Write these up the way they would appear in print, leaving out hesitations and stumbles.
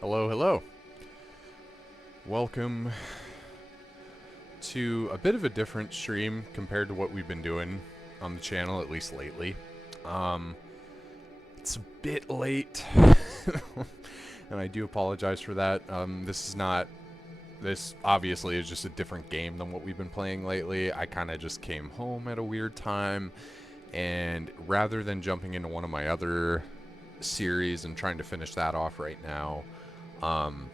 Hello, hello. Welcome to a bit of a different stream compared to what we've been doing on the channel, at least lately. Um, it's a bit late, and I do apologize for that. This obviously is just a different game than what we've been playing lately. I kind of just came home at a weird time, and rather than jumping into one of my other series and trying to finish that off right now, um,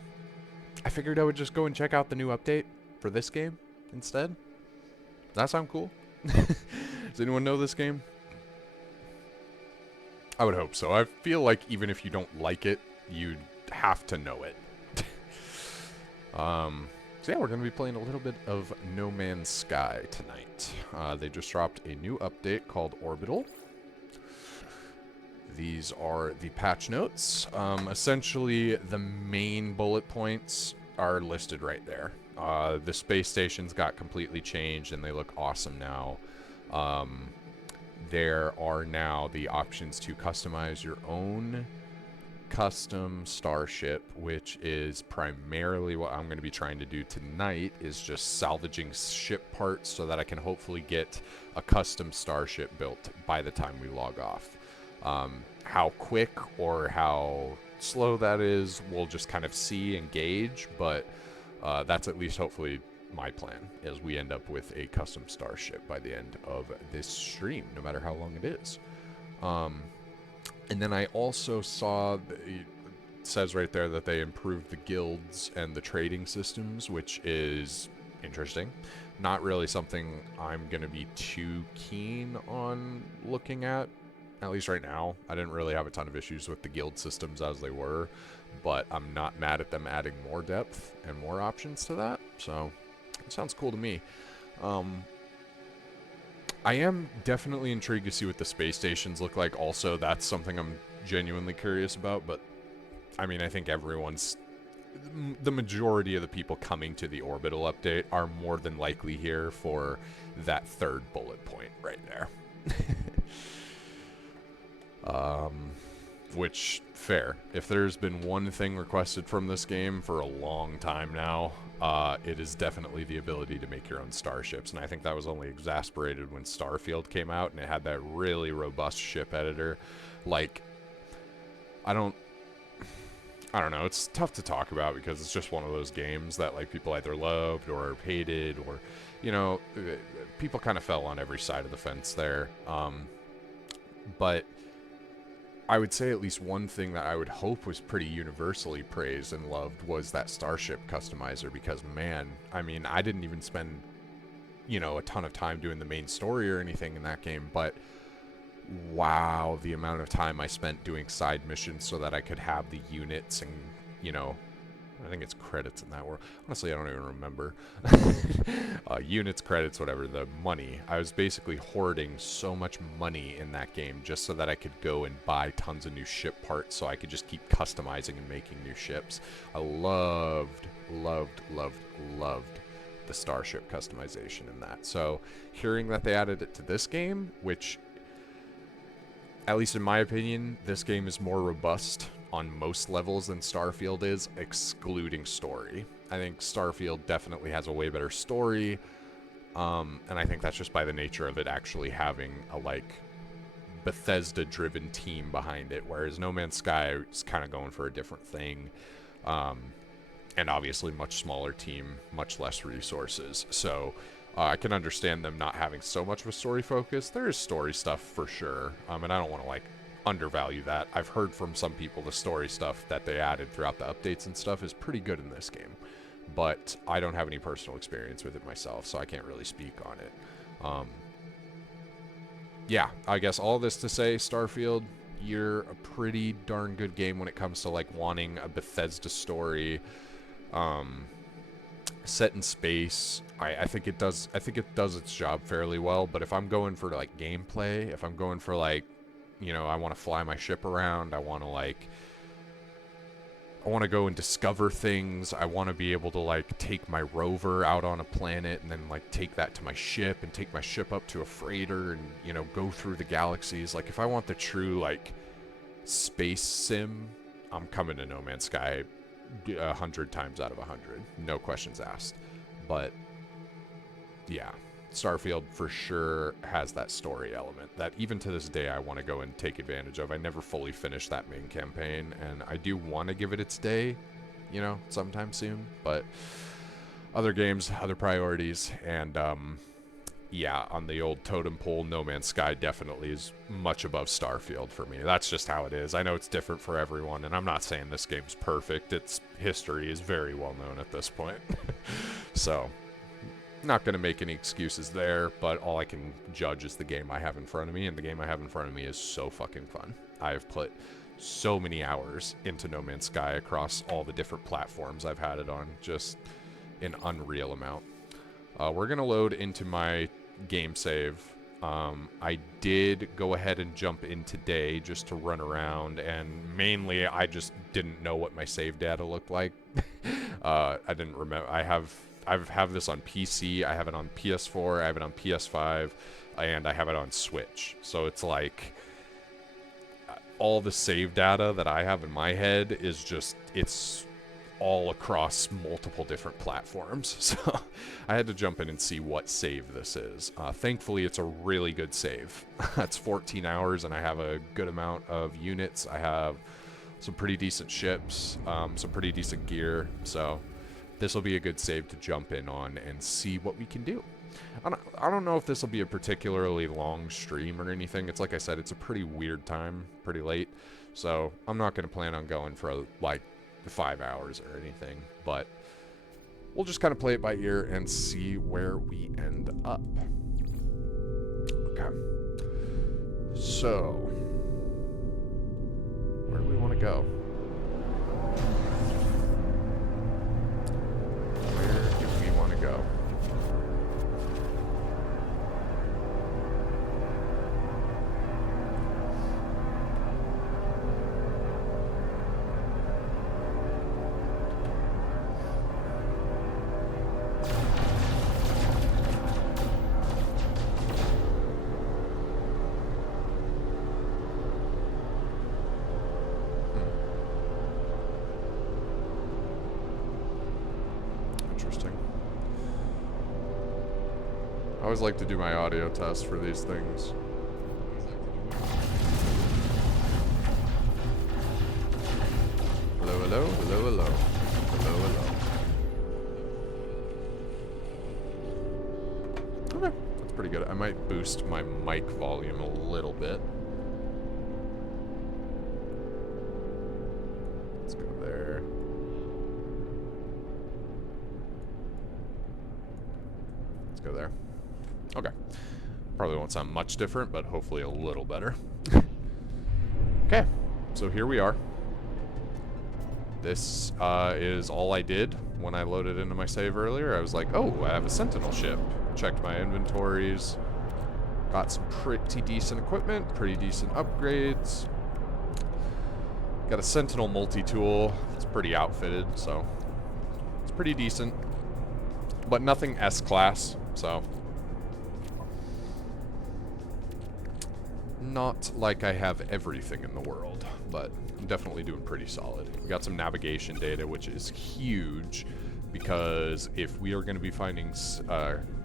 I figured I would just go and check out the new update for this game instead. Does that sound cool? Does anyone know this game? I would hope so. I feel like even if you don't like it, you'd have to know it. So yeah, we're going to be playing a little bit of No Man's Sky tonight. They just dropped a new update called Orbital. These are the patch notes. Essentially, the main bullet points are listed right there. The space stations got completely changed and they look awesome now. There are now the options to customize your own custom starship, which is primarily what I'm going to be trying to do tonight, is just salvaging ship parts so that I can hopefully get a custom starship built by the time we log off. How quick or how slow that is, we'll just kind of see and gauge, but that's at least hopefully my plan, as we end up with a custom starship by the end of this stream, no matter how long it is. And then I also saw, it says right there that they improved the guilds and the trading systems, which is interesting. Not really something I'm going to be too keen on looking at least right now. I didn't really have a ton of issues with the guild systems as they were, but I'm not mad at them adding more depth and more options to that, so it sounds cool to me. I am definitely intrigued to see what the space stations look like. Also, that's something I'm genuinely curious about, but I mean, I think the majority of the people coming to the Orbital update are more than likely here for that third bullet point right there. Which, fair. If there's been one thing requested from this game for a long time now, it is definitely the ability to make your own starships. And I think that was only exasperated when Starfield came out and it had that really robust ship editor. Like, I don't know, it's tough to talk about because it's just one of those games that, like, people either loved or hated, or, you know, people kind of fell on every side of the fence there. But I would say at least one thing that I would hope was pretty universally praised and loved was that starship customizer, because, man, I mean, I didn't even spend, you know, a ton of time doing the main story or anything in that game, but wow, the amount of time I spent doing side missions so that I could have the units and, you know, I think it's credits in that world. Honestly, I don't even remember. Units, credits, whatever, the money. I was basically hoarding so much money in that game just so that I could go and buy tons of new ship parts so I could just keep customizing and making new ships. I loved the starship customization in that. So hearing that they added it to this game, which, at least in my opinion, this game is more robust on most levels than Starfield is, excluding story. I think Starfield definitely has a way better story, and I think that's just by the nature of it actually having a, like, Bethesda-driven team behind it, whereas No Man's Sky is kind of going for a different thing, and obviously much smaller team, much less resources, so I can understand them not having so much of a story focus. There is story stuff for sure, and I don't want to, like, undervalue that. I've heard from some people the story stuff that they added throughout the updates and stuff is pretty good in this game, but I don't have any personal experience with it myself, so I can't really speak on it. Yeah, I guess all this to say, Starfield, you're a pretty darn good game when it comes to, like, wanting a Bethesda story, set in space. I think it does its job fairly well, but if I'm going for, like, gameplay, if I'm going for, like, you know, I want to fly my ship around, I want to go and discover things, I want to be able to, like, take my rover out on a planet and then, like, take that to my ship and take my ship up to a freighter and, you know, go through the galaxies. Like, if I want the true, like, space sim, I'm coming to No Man's Sky 100 times out of 100. No questions asked. But, yeah. Starfield for sure has that story element that even to this day I want to go and take advantage of. I never fully finished that main campaign, and I do want to give it its day, you know, sometime soon, but other games, other priorities, and yeah, on the old totem pole, No Man's Sky definitely is much above Starfield for me. That's just how it is. I know it's different for everyone, and I'm not saying this game's perfect. Its history is very well known at this point. So not going to make any excuses there, but all I can judge is the game I have in front of me, and the game I have in front of me is so fucking fun. I have put so many hours into No Man's Sky across all the different platforms I've had it on, just an unreal amount. We're going to load into my game save. I did go ahead and jump in today just to run around, and mainly I just didn't know what my save data looked like. I didn't remember. I have this on PC, I have it on PS4, I have it on PS5, and I have it on Switch. So it's like all the save data that I have in my head is just, it's all across multiple different platforms. So I had to jump in and see what save this is. Thankfully, it's a really good save. That's 14 hours, and I have a good amount of units. I have some pretty decent ships, some pretty decent gear, so this will be a good save to jump in on and see what we can do. I don't know if this will be a particularly long stream or anything. It's like I said, it's a pretty weird time, pretty late. So I'm not going to plan on going for like 5 hours or anything. But we'll just kind of play it by ear and see where we end up. Okay. So, where do we want to go? Go. Interesting. I always like to do my audio test for these things. Hello, hello, hello, hello. Hello, hello. Okay, that's pretty good. I might boost my mic volume a little bit. Let's go there. Let's go there. Okay. Probably won't sound much different, but hopefully a little better. Okay, so here we are. This is all I did when I loaded into my save earlier. I was like, oh, I have a Sentinel ship. Checked my inventories. Got some pretty decent equipment, pretty decent upgrades. Got a Sentinel multi-tool. It's pretty outfitted, so it's pretty decent. But nothing S-class, so not like I have everything in the world, but I'm definitely doing pretty solid. We got some navigation data, which is huge, because if we are going to be finding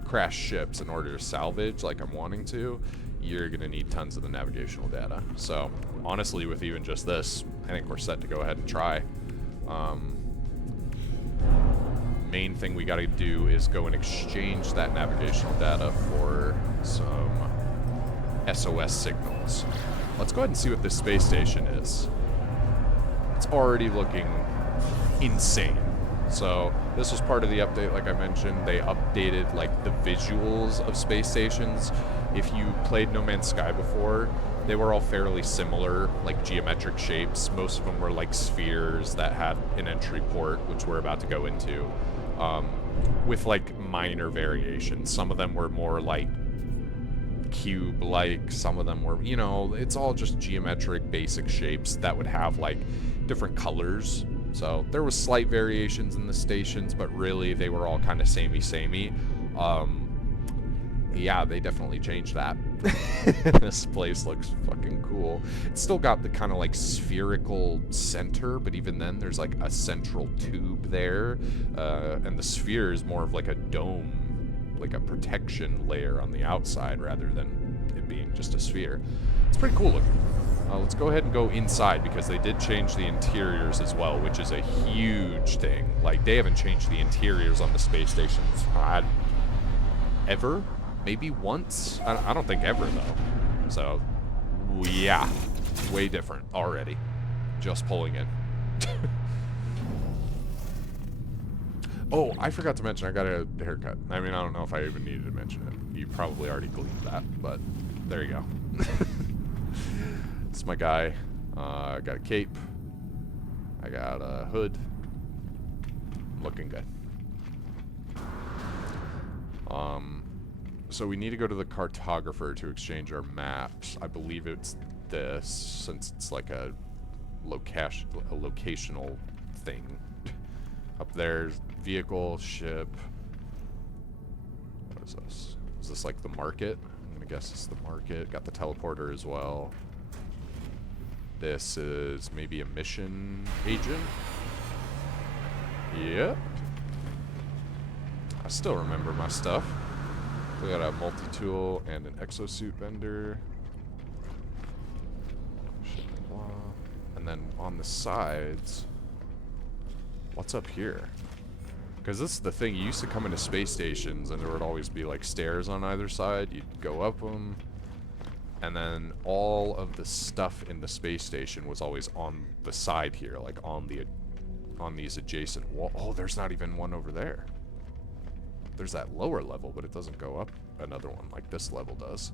crashed ships in order to salvage, like I'm wanting to, you're going to need tons of the navigational data. So honestly, with even just this, I think we're set to go ahead and try. Main thing we got to do is go and exchange that navigational data for some SOS signals. Let's go ahead and see what this space station is. It's already looking insane. So this was part of the update, like I mentioned. They updated like the visuals of space stations. If you played No Man's Sky before, they were all fairly similar, like geometric shapes. Most of them were like spheres that had an entry port, which we're about to go into, with like minor variations. Some of them were more like cube-like, some of them were, you know, it's all just geometric basic shapes that would have like different colors. So there was slight variations in the stations, but really they were all kind of samey. yeah, they definitely changed that. This place looks fucking cool. It's still got the kind of like spherical center, but even then there's like a central tube there, and the sphere is more of like a dome, like a protection layer on the outside rather than it being just a sphere. It's pretty cool looking. Let's go ahead and go inside because they did change the interiors as well, which is a huge thing. Like, they haven't changed the interiors on the space stations ever. Maybe once. I don't think ever, though. So, yeah. Way different already. Just pulling in. Oh, I forgot to mention I got a haircut. I mean, I don't know if I even needed to mention it. You probably already gleaned that, but there you go. This is my guy. I got a cape. I got a hood. Looking good. So we need to go to the cartographer to exchange our maps. I believe it's this, since it's like a locational thing. Up there's vehicle, ship. What is this? Is this like the market? I'm gonna guess it's the market. Got the teleporter as well. This is maybe a mission agent. Yep. I still remember my stuff. We got a multi-tool and an exosuit vendor. And then on the sides, what's up here? Because this is the thing, you used to come into space stations and there would always be like stairs on either side. You'd go up them. And then all of the stuff in the space station was always on the side here, like on these adjacent walls. Oh, there's not even one over there. There's that lower level, but it doesn't go up another one like this level does.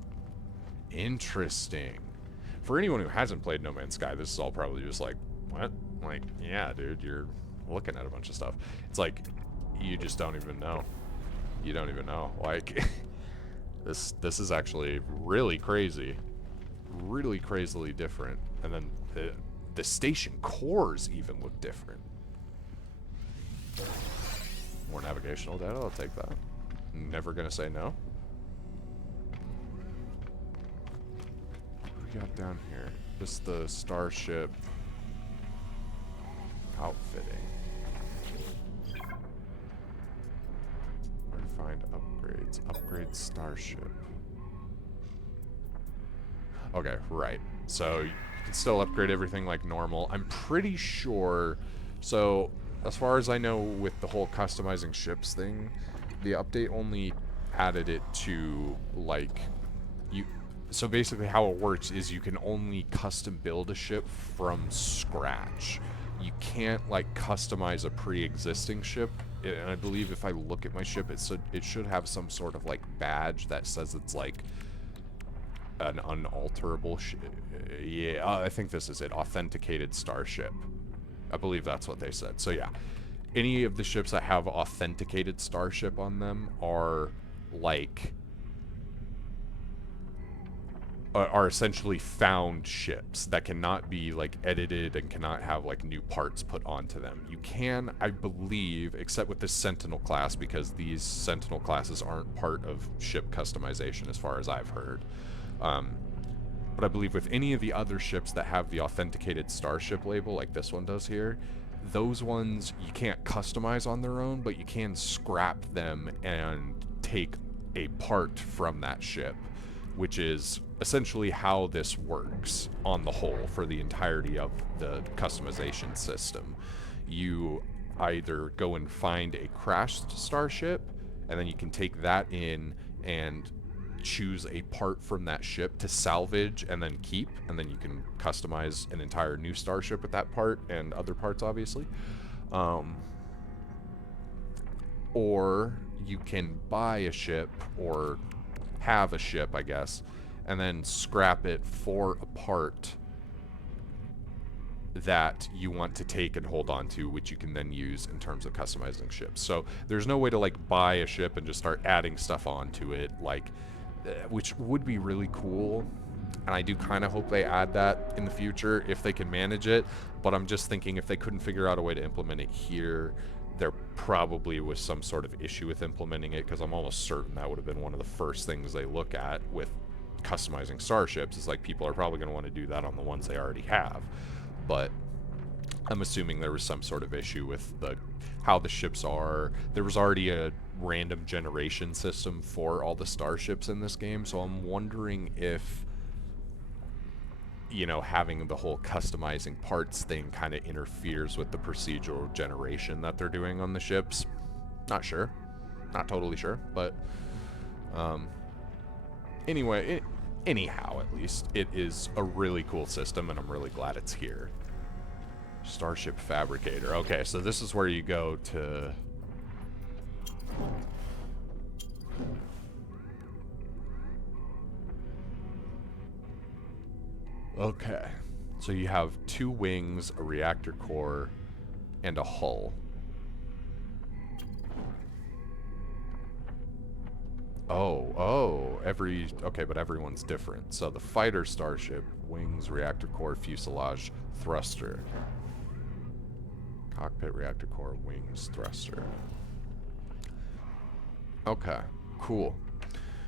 Interesting. For anyone who hasn't played No Man's Sky, this is all probably just like, what? Like, yeah, dude, you're looking at a bunch of stuff. It's like, you just don't even know. You don't even know. Like, this is actually really crazy. Really crazily different. And then the station cores even look different. More navigational data, I'll take that. Never gonna say no. What do we got down here? Just the starship outfitting. Where to find upgrades? Upgrade starship. Okay, right. So you can still upgrade everything like normal. I'm pretty sure. So as far as I know, with the whole customizing ships thing, the update only added it to, like, so basically how it works is you can only custom build a ship from scratch. You can't, like, customize a pre-existing ship. And I believe if I look at my ship, it should have some sort of, like, badge that says it's, like, an unalterable ship. Yeah, I think this is it. Authenticated starship. I believe that's what they said. So yeah, any of the ships that have authenticated starship on them are like are essentially found ships that cannot be like edited and cannot have like new parts put onto them. You can, I believe, except with the Sentinel class, because these Sentinel classes aren't part of ship customization as far as I've heard. But I believe with any of the other ships that have the authenticated starship label, like this one does here, those ones you can't customize on their own, but you can scrap them and take a part from that ship, which is essentially how this works on the whole for the entirety of the customization system. You either go and find a crashed starship, and then you can take that in and choose a part from that ship to salvage and then keep, and then you can customize an entire new starship with that part and other parts, obviously. Or you can buy a ship, or have a ship, I guess, and then scrap it for a part that you want to take and hold on to, which you can then use in terms of customizing ships. So there's no way to like buy a ship and just start adding stuff onto it, like, which would be really cool, and I do kind of hope they add that in the future if they can manage it. But I'm just thinking, if they couldn't figure out a way to implement it here, there probably was some sort of issue with implementing it, because I'm almost certain that would have been one of the first things they look at with customizing starships. Is like, people are probably going to want to do that on the ones they already have. But I'm assuming there was some sort of issue with how the ships are. There was already a random generation system for all the starships in this game, so I'm wondering if, you know, having the whole customizing parts thing kind of interferes with the procedural generation that they're doing on the ships. Not sure. Not totally sure, but anyway, anyhow, at least, it is a really cool system, and I'm really glad it's here. Starship Fabricator. Okay, so this is where you go to... Okay, so you have 2 wings, a reactor core, and a hull. Oh, okay, but everyone's different. So the fighter starship, wings, reactor core, fuselage, thruster. Cockpit, reactor core, wings, thruster. Okay, cool.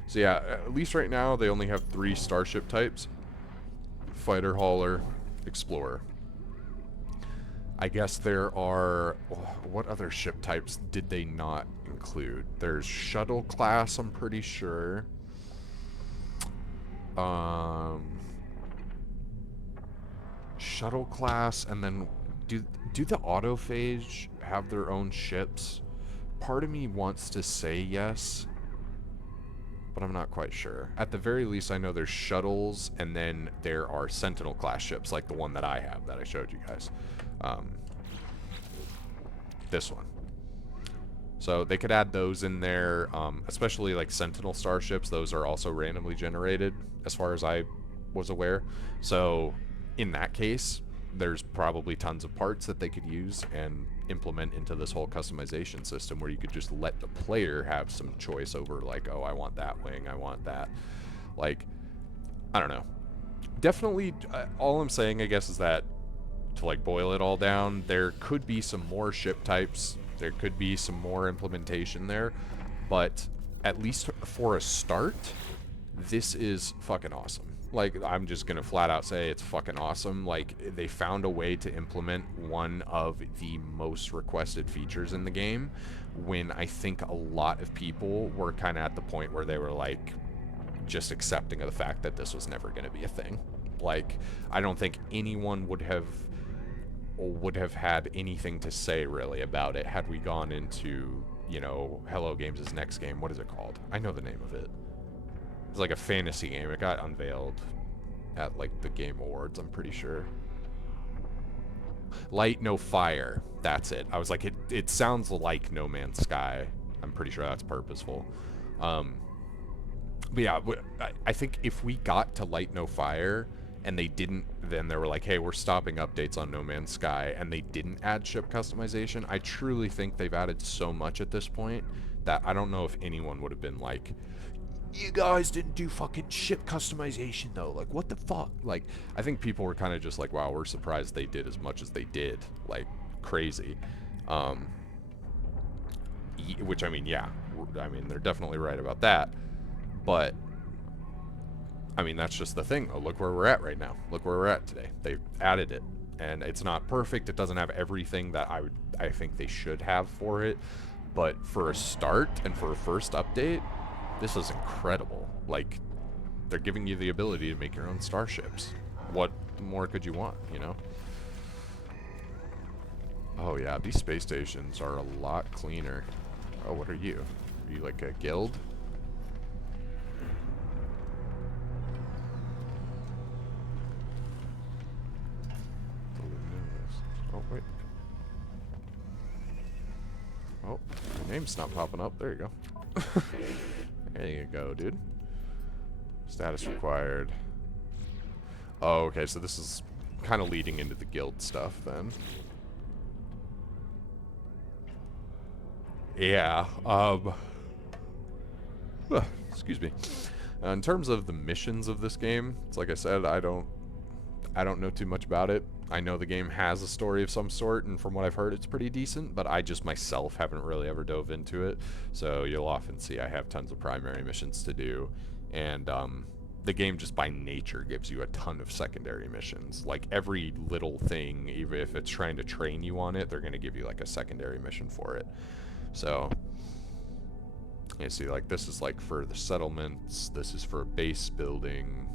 So yeah, at least right now they only have 3 starship types. Fighter, hauler, explorer. I guess there are... What other ship types did they not include? There's shuttle class, I'm pretty sure. Shuttle class, and then do the autophage have their own ships? Part of me wants to say yes, but I'm not quite sure. At the very least, I know there's shuttles, and then there are Sentinel class ships, like the one that I have, that I showed you guys. This one. So they could add those in there, especially like Sentinel starships. Those are also randomly generated, as far as I was aware. So in that case, there's probably tons of parts that they could use and implement into this whole customization system, where you could just let the player have some choice over, like, oh, I want that wing, I want that. Like, I don't know. Definitely, all I'm saying, I guess, is that to like boil it all down, there could be some more ship types, there could be some more implementation there, but at least for a start, this is fucking awesome. Like, I'm just gonna flat out say it's fucking awesome. Like, they found a way to implement one of the most requested features in the game, when I think a lot of people were kind of at the point where they were like just accepting of the fact that this was never going to be a thing. Like, I don't think anyone would have had anything to say really about it had we gone into, you know, Hello Games' next game. What is it called? I know the name of it. It's like a fantasy game. It got unveiled at like the Game Awards, I'm pretty sure. Light No Fire. That's it. I was like, it sounds like No Man's Sky. I'm pretty sure that's purposeful. But yeah, I think if we got to Light No Fire and they didn't, then they were like, hey, we're stopping updates on No Man's Sky, and they didn't add ship customization, I truly think they've added so much at this point that I don't know if anyone would have been like, you guys didn't do fucking ship customization though, like what the fuck. Like, I think people were kind of just like, wow, we're surprised they did as much as they did, like crazy. Which, I mean, yeah, I mean, they're definitely right about that, but I mean, that's just the thing. Oh, look where we're at right now. Look where we're at today. They've added it, and it's not perfect. It doesn't have everything that I think they should have for it, but for a start and for a first update, this is incredible. Like, they're giving you the ability to make your own starships. What more could you want, you know? Oh yeah, these space stations are a lot cleaner. Oh, what are you? Are you like a guild? Oh, wait. Oh, your name's not popping up. There you go. There you go, dude. Status required. Oh, okay, so this is kind of leading into the guild stuff, then. Yeah, excuse me. In terms of the missions of this game, it's like I said, I don't know too much about it. I know the game has a story of some sort, and from what I've heard, it's pretty decent, but I just myself haven't really ever dove into it. So you'll often see I have tons of primary missions to do, and the game just by nature gives you a ton of secondary missions. Like every little thing, even if it's trying to train you on it, they're going to give you like a secondary mission for it. So you see, like this is like for the settlements, this is for base building,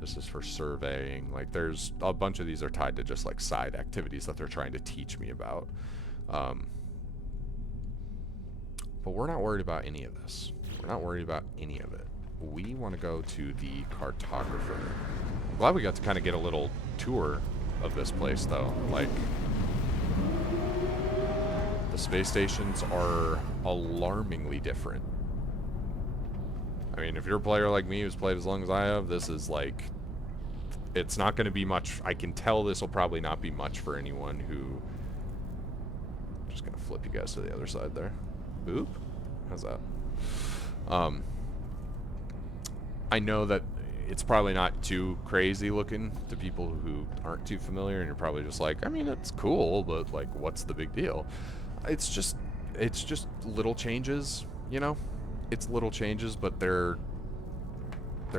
this is for surveying. Like there's a bunch of these are tied to just like side activities that they're trying to teach me about. But we're not worried about any of this. We're not worried about any of it. We want to go to the cartographer. I'm glad we got to kind of get a little tour of this place though. Like the space stations are alarmingly different. I mean, if you're a player like me who's played as long as I have, this is like, it's not going to be much. I can tell this will probably not be much for anyone who, I'm just going to flip you guys to the other side there. Boop. How's that? I know that it's probably not too crazy looking to people who aren't too familiar, and you're probably just like, I mean, it's cool, but like, what's the big deal? It's just little changes, you know? It's little changes, but they're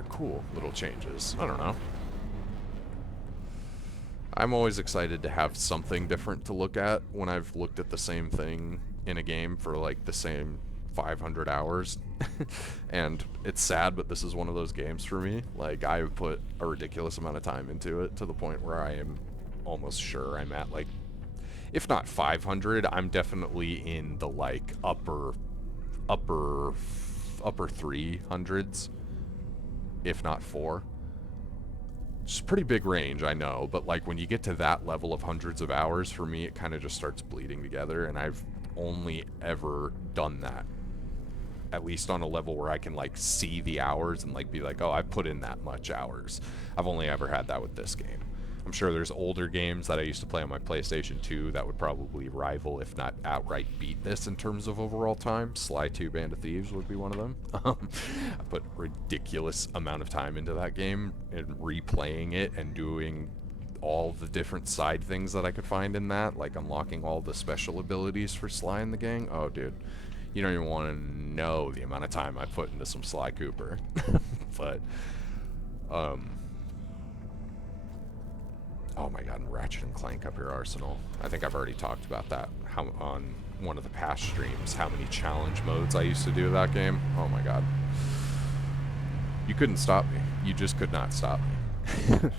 cool little changes. I don't know. I'm always excited to have something different to look at when I've looked at the same thing in a game for like the same 500 hours. And it's sad, but this is one of those games for me. Like, I've put a ridiculous amount of time into it to the point where I am almost sure I'm at like, if not 500, I'm definitely in the like upper 300s, if not 4. It's a pretty big range, I know, but like when you get to that level of hundreds of hours, for me it kind of just starts bleeding together, and I've only ever done that, at least on a level where I can like see the hours and like be like, oh, I put in that much hours. I've only ever had that with this game. I'm sure there's older games that I used to play on my PlayStation 2 that would probably rival, if not outright beat this in terms of overall time. Sly 2 Band of Thieves would be one of them. I put ridiculous amount of time into that game and replaying it and doing all the different side things that I could find in that, like unlocking all the special abilities for Sly and the gang. Oh, dude. You don't even want to know the amount of time I put into some Sly Cooper. But, oh my god, and Ratchet and Clank Up Your Arsenal. I think I've already talked about that on one of the past streams, how many challenge modes I used to do that game. Oh my god. You couldn't stop me. You just could not stop me.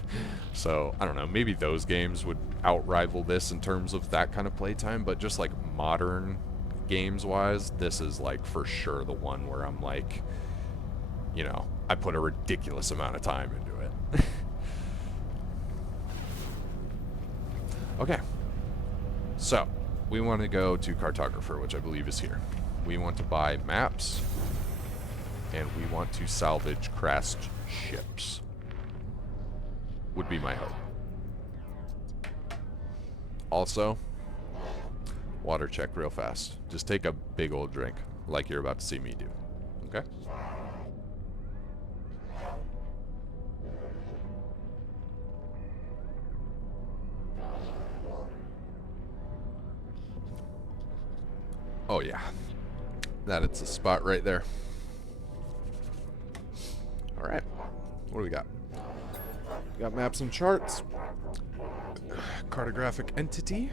So, I don't know, maybe those games would outrival this in terms of that kind of playtime, but just like modern games-wise, this is like for sure the one where I'm like, you know, I put a ridiculous amount of time into it. Okay, so we want to go to cartographer, which I believe is here. We want to buy maps, and we want to salvage crashed ships, would be my hope. Also, water check real fast. Just take a big old drink, like you're about to see me do, okay? Oh yeah, it's a spot right there. All right, what do we got? We got maps and charts. Cartographic entity.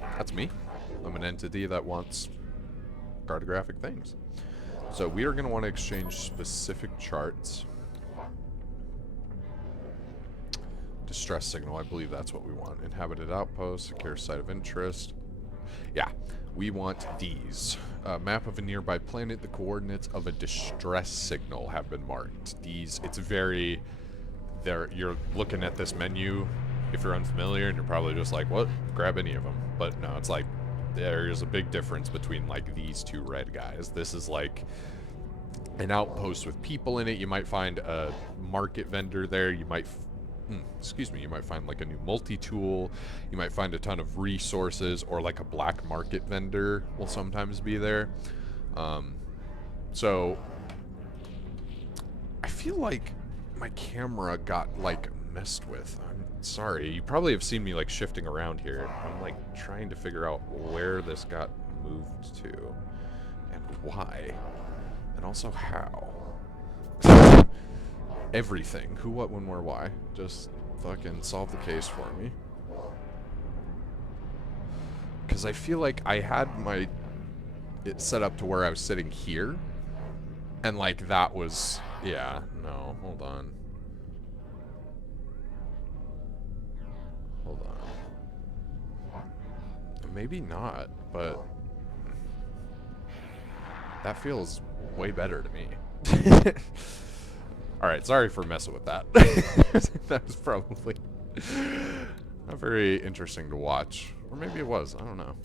That's me. I'm an entity that wants cartographic things. So we are going to want to exchange specific charts. Distress signal, I believe that's what we want. Inhabited outpost, secure site of interest. Yeah. We want these. Map of a nearby planet. The coordinates of a distress signal have been marked. These, it's very... You're looking at this menu, if you're unfamiliar, and you're probably just like, what? Grab any of them. But no, it's like, there's a big difference between like these two red guys. This is like an outpost with people in it. You might find a market vendor there. You might... you might find like a new multi-tool, you might find a ton of resources, or like a black market vendor will sometimes be there. So I feel like my camera got like messed with. I'm sorry. You probably have seen me like shifting around here. I'm like trying to figure out where this got moved to and why, and also how. Everything. Who, what, when, where, why. Just fucking solve the case for me. Because I feel like I had it set up to where I was sitting here, and like that was, yeah, no, hold on. Hold on. Maybe not, but that feels way better to me. Alright, sorry for messing with that. That was probably not very interesting to watch. Or maybe it was, I don't know.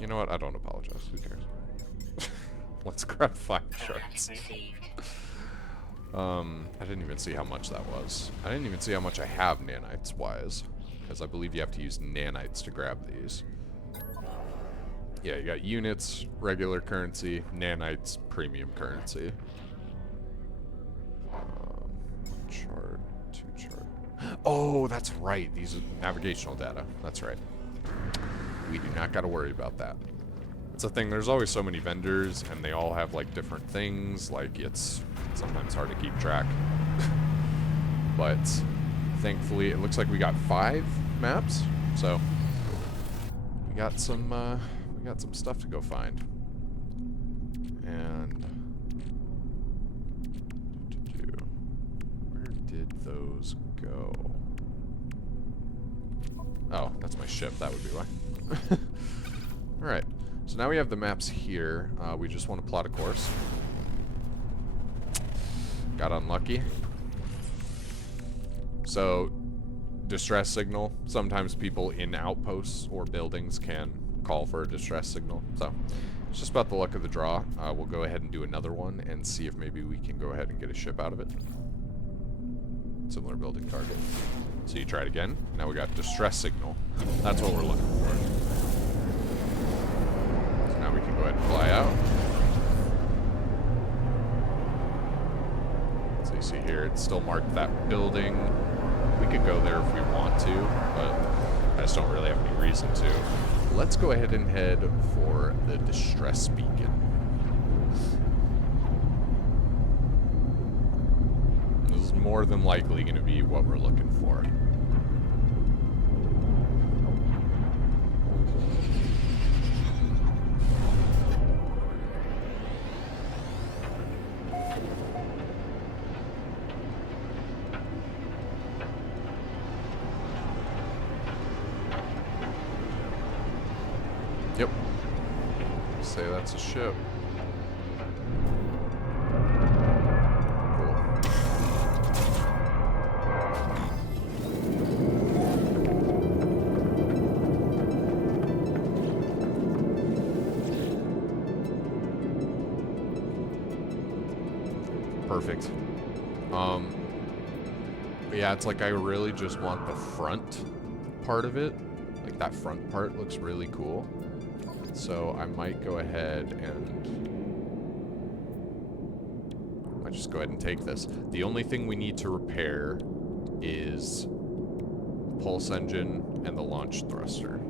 You know what, I don't apologize, who cares? Let's grab 5 shards. I didn't even see how much that was. I didn't even see how much I have nanites-wise. Because I believe you have to use nanites to grab these. Yeah, you got units, regular currency, nanites, premium currency. Chart, 2 chart. Oh, that's right. These are navigational data. That's right. We do not got to worry about that. It's a thing. There's always so many vendors, and they all have like different things. Like it's sometimes hard to keep track. But thankfully, it looks like we got 5 maps. So we got some stuff to go find. And where did those go? Oh, that's my ship. That would be why. Alright. So now we have the maps here. We just want to plot a course. Got unlucky. So, distress signal. Sometimes people in outposts or buildings can call for a distress signal. So, it's just about the luck of the draw. We'll go ahead and do another one and see if maybe we can go ahead and get a ship out of it. Similar building target. So you try it again. Now we got distress signal. That's what we're looking for. So now we can go ahead and fly out. So you see here, it's still marked that building. We could go there if we want to, but I just don't really have any reason to. Let's go ahead and head for the distress beacon. This is more than likely going to be what we're looking for. Yep. Say that's a ship. Perfect. Yeah, it's like I really just want the front part of it. Like that front part looks really cool. So I might go ahead and I just go ahead and take this. The only thing we need to repair is the pulse engine and the launch thruster.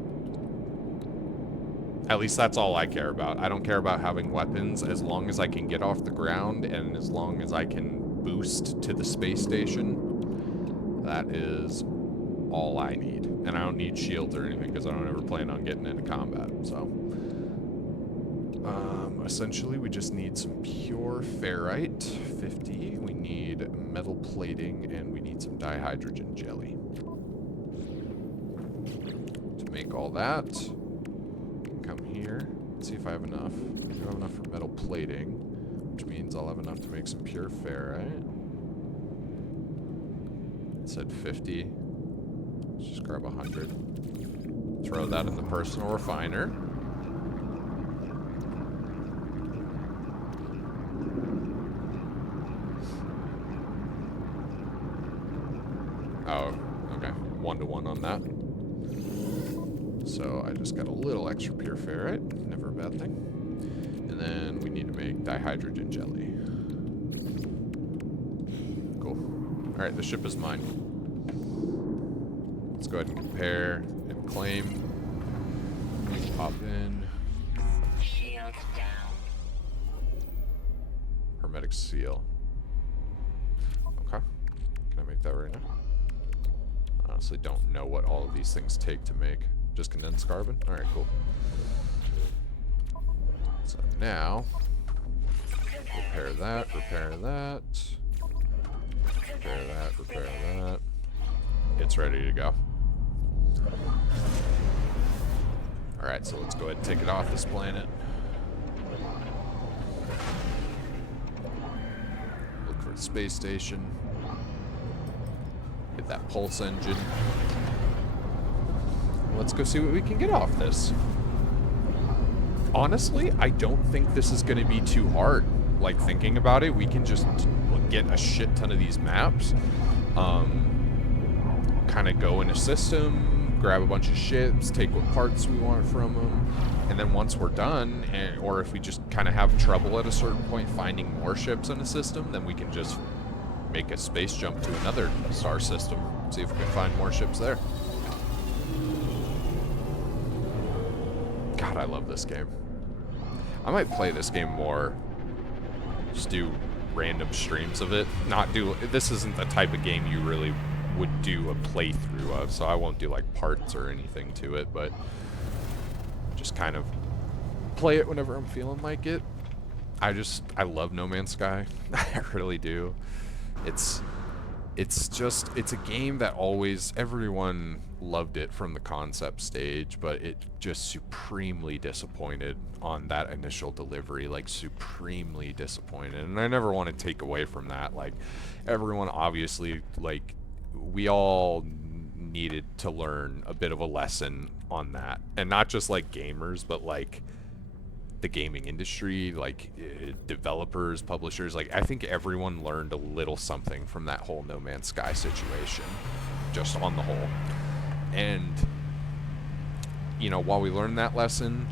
At least that's all I care about. I don't care about having weapons as long as I can get off the ground and as long as I can boost to the space station. That is all I need. And I don't need shields or anything because I don't ever plan on getting into combat. So, essentially we just need some pure ferrite, 50. We need metal plating and we need some dihydrogen jelly. To make all that, come here, see if I have enough. I do have enough for metal plating, which means I'll have enough to make some pure ferrite. It said 50. Let's just grab 100. Throw that in the personal refiner. Oh, okay. 1-to-1 on that. So I just got a little extra pure ferrite, never a bad thing. And then we need to make dihydrogen jelly. Cool. Alright, the ship is mine. Let's go ahead and compare and claim. Pop in. Shield down. Hermetic seal. Okay. Can I make that right now? I honestly don't know what all of these things take to make. Just condensed carbon? Alright, cool. So now, repair that, repair that. Repair that, repair that. It's ready to go. Alright, so let's go ahead and take it off this planet. Look for the space station. Hit that pulse engine. Let's go see what we can get off this. Honestly, I don't think this is going to be too hard. Like, thinking about it, we can just get a shit ton of these maps. Kind of go in a system, grab a bunch of ships, take what parts we want from them, and then once we're done, or if we just kind of have trouble at a certain point finding more ships in a system, then we can just make a space jump to another star system, see if we can find more ships there. God, I love this game. I might play this game more. Just do random streams of it. This isn't the type of game you really would do a playthrough of, so I won't do like parts or anything to it, but just kind of play it whenever I'm feeling like it. I love No Man's Sky. I really do. It's a game that everyone loved it from the concept stage, but it just supremely disappointed on that initial delivery, like supremely disappointed. And I never want to take away from that. Like, everyone obviously, like, we all needed to learn a bit of a lesson on that. And not just like gamers, but like the gaming industry, like developers, publishers. Like, I think everyone learned a little something from that whole No Man's Sky situation, just on the whole. And, you know, while we learned that lesson,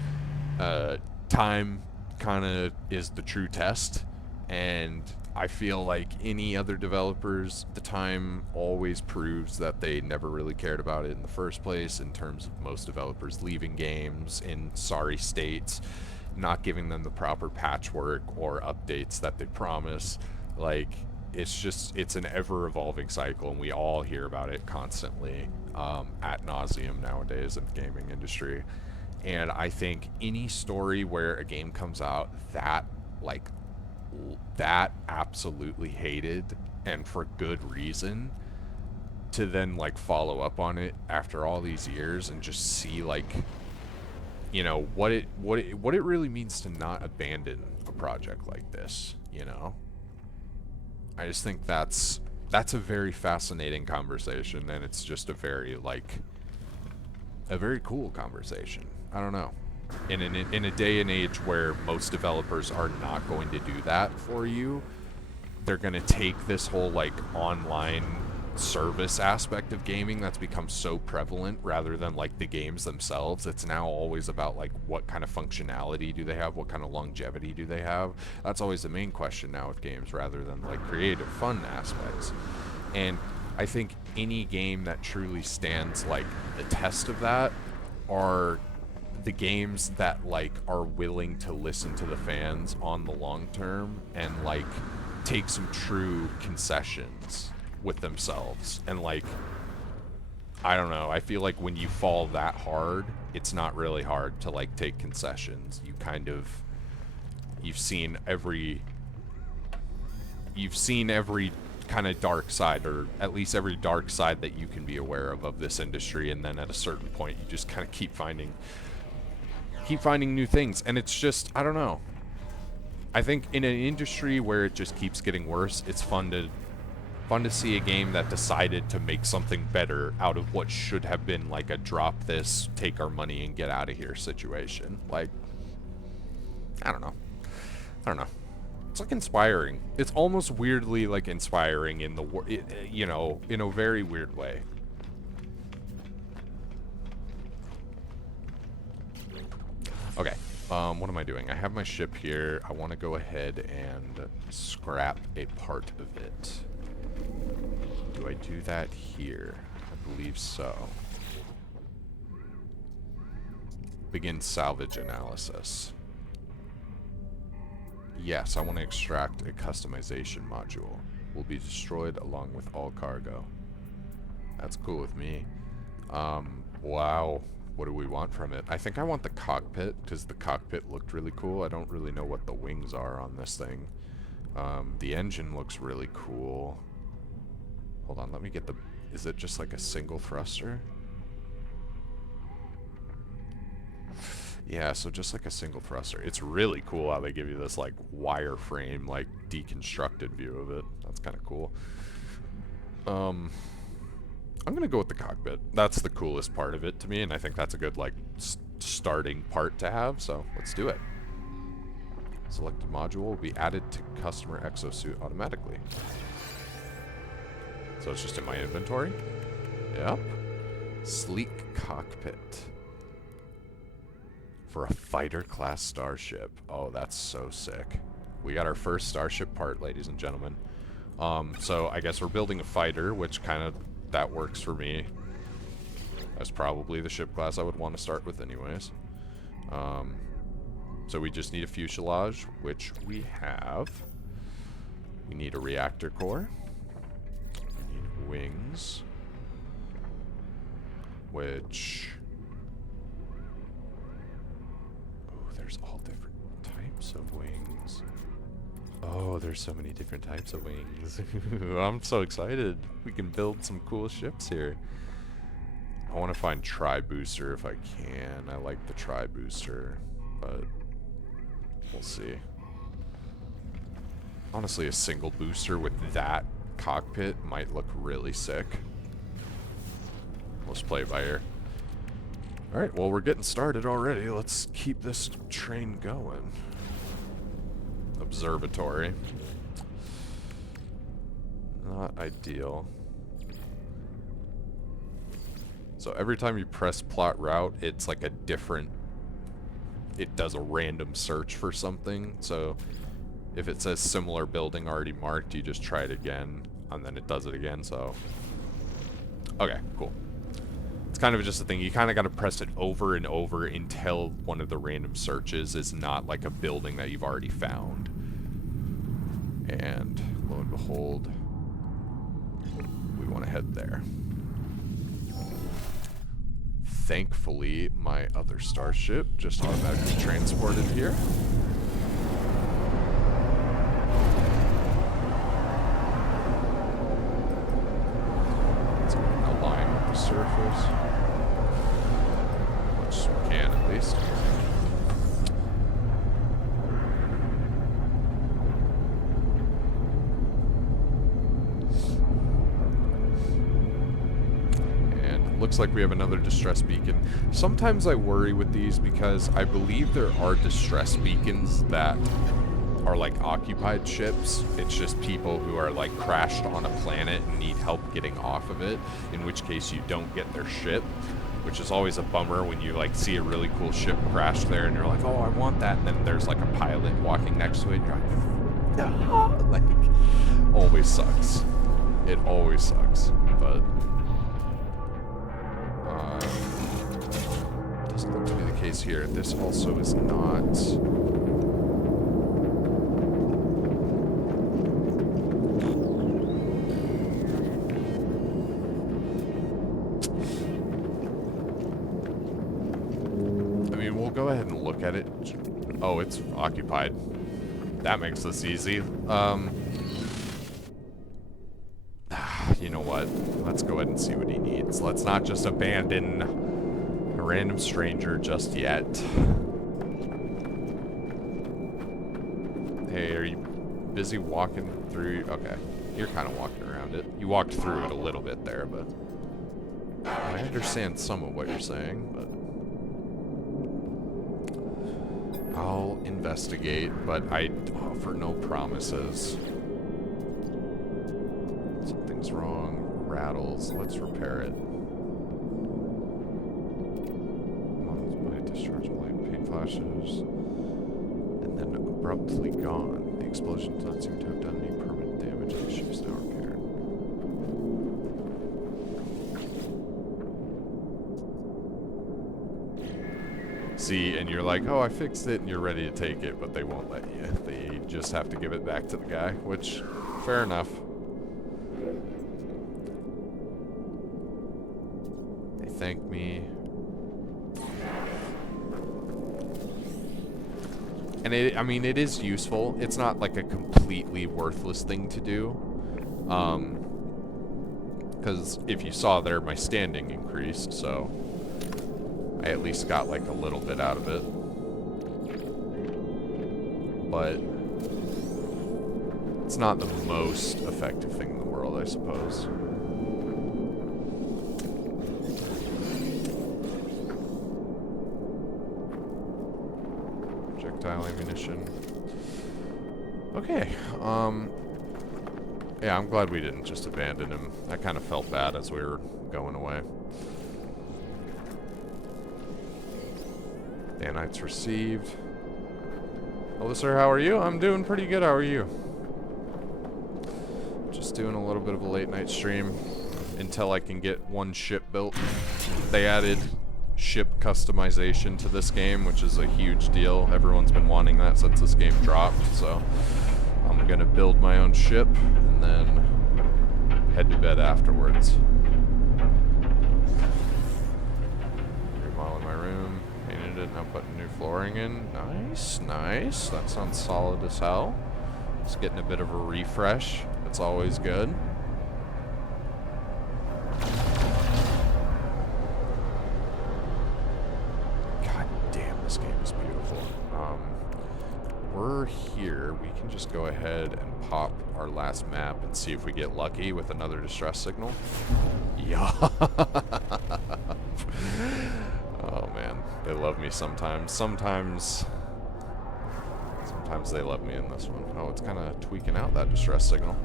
time kind of is the true test. And I feel like any other developers, the time always proves that they never really cared about it in the first place, in terms of most developers leaving games in sorry states, not giving them the proper patchwork or updates that they promise. Like, it's an ever-evolving cycle, and we all hear about it constantly, ad nauseum nowadays in the gaming industry. And I think any story where a game comes out that absolutely hated, and for good reason, to then like follow up on it after all these years and just see, like, you know, what it really means to not abandon a project like this, you know? I just think that's a very fascinating conversation, and it's just a very cool conversation. I don't know. In a day and age where most developers are not going to do that for you, they're going to take this whole like online service aspect of gaming that's become so prevalent, rather than like the games themselves. It's now always about like what kind of functionality do they have, what kind of longevity do they have. That's always the main question now with games, rather than like creative fun aspects. And I think any game that truly stands like the test of that are the games that like are willing to listen to the fans on the long term, and like take some true concessions with themselves. And like, I don't know, I feel like when you fall that hard, it's not really hard to like take concessions. You've seen every kind of dark side, or at least every dark side that you can be aware of this industry, and then at a certain point you just kind of keep finding new things. And it's just, I don't know, I think in an industry where it just keeps getting worse, it's fun to see a game that decided to make something better out of what should have been like a drop this, take our money and get out of here situation. Like, I don't know. It's like inspiring. It's almost weirdly like inspiring in you know, in a very weird way. Okay, what am I doing? I have my ship here. I want to go ahead and scrap a part of it. Do I do that here? I believe so. Begin salvage analysis. Yes, I want to extract a customization module. Will be destroyed along with all cargo. That's cool with me. Wow. What do we want from it? I think I want the cockpit, because the cockpit looked really cool. I don't really know what the wings are on this thing. The engine looks really cool. Hold on, let me get the... Is it just like a single thruster? Yeah, so just like a single thruster. It's really cool how they give you this like wireframe, like deconstructed view of it. That's kind of cool. I'm gonna go with the cockpit. That's the coolest part of it to me, and I think that's a good like starting part to have. So let's do it. Selected module will be added to customer exosuit automatically. So it's just in my inventory. Yep. Sleek cockpit. For a fighter class starship. Oh, that's so sick. We got our first starship part, ladies and gentlemen. So I guess we're building a fighter, which kind of, that works for me. That's probably the ship class I would want to start with anyways. So we just need a fuselage, which we have. We need a reactor core. We need wings. Which... There's all different types of wings. Oh, there's so many different types of wings. I'm so excited. We can build some cool ships here. I want to find tri-booster if I can. I like the tri-booster, but we'll see. Honestly, a single booster with that cockpit might look really sick. Let's play it by ear. Alright, well, we're getting started already. Let's keep this train going. Observatory. Not ideal. So every time you press plot route, it's like a different... It does a random search for something. So if it says similar building already marked, you just try it again, and then it does it again, so... Okay, cool. It's kind of just a thing. You kind of got to press it over and over until one of the random searches is not like a building that you've already found. And lo and behold, we want to head there. Thankfully, my other starship just automatically transported here. Let's align with the surface. Much as we can, at least. Looks like we have another distress beacon. Sometimes I worry with these because I believe there are distress beacons that are like occupied ships. It's just people who are like crashed on a planet and need help getting off of it, in which case you don't get their ship, which is always a bummer when you like see a really cool ship crash there and you're like, oh, I want that, and then there's like a pilot walking next to it and you're like, no! Like, always sucks. It always sucks, but... doesn't look to be the case here. This also is not... I mean, we'll go ahead and look at it. Oh, it's occupied. That makes this easy. You know what? Let's go ahead and see what he needs. Let's not just abandon a random stranger just yet. Hey, are you busy walking through? Okay, you're kind of walking around it. You walked through it a little bit there, but I understand some of what you're saying, but I'll investigate, but I offer no promises. Something's wrong. Rattles. Let's repair it. Discharge light, paint flashes, and then abruptly gone. The explosion doesn't seem to have done any permanent damage to the ship's now repaired. see, and you're like, oh, I fixed it, and you're ready to take it, but they won't let you. They just have to give it back to the guy, which, fair enough. They thank me. And I mean, it is useful. It's not like a completely worthless thing to do. Because if you saw there, my standing increased, so I at least got like a little bit out of it. But it's not the most effective thing in the world, I suppose. Projectile ammunition. Okay, yeah, I'm glad we didn't just abandon him. I kind of felt bad as we were going away. Nanites received. Hello, sir, how are you? I'm doing pretty good, how are you? Just doing a little bit of a late night stream until I can get one ship built. They added ship customization to this game, which is a huge deal. Everyone's been wanting that since this game dropped, so I'm gonna build my own ship and then head to bed afterwards. Remodeling my room, painted it, now putting new flooring in. Nice, nice. That sounds solid as hell. Just getting a bit of a refresh. That's always good. God damn, this game is beautiful. We're here. We can just go ahead and pop our last map and see if we get lucky with another distress signal. Yeah. Oh man, they love me sometimes. Sometimes they love me in this one. Oh, it's kind of tweaking out that distress signal.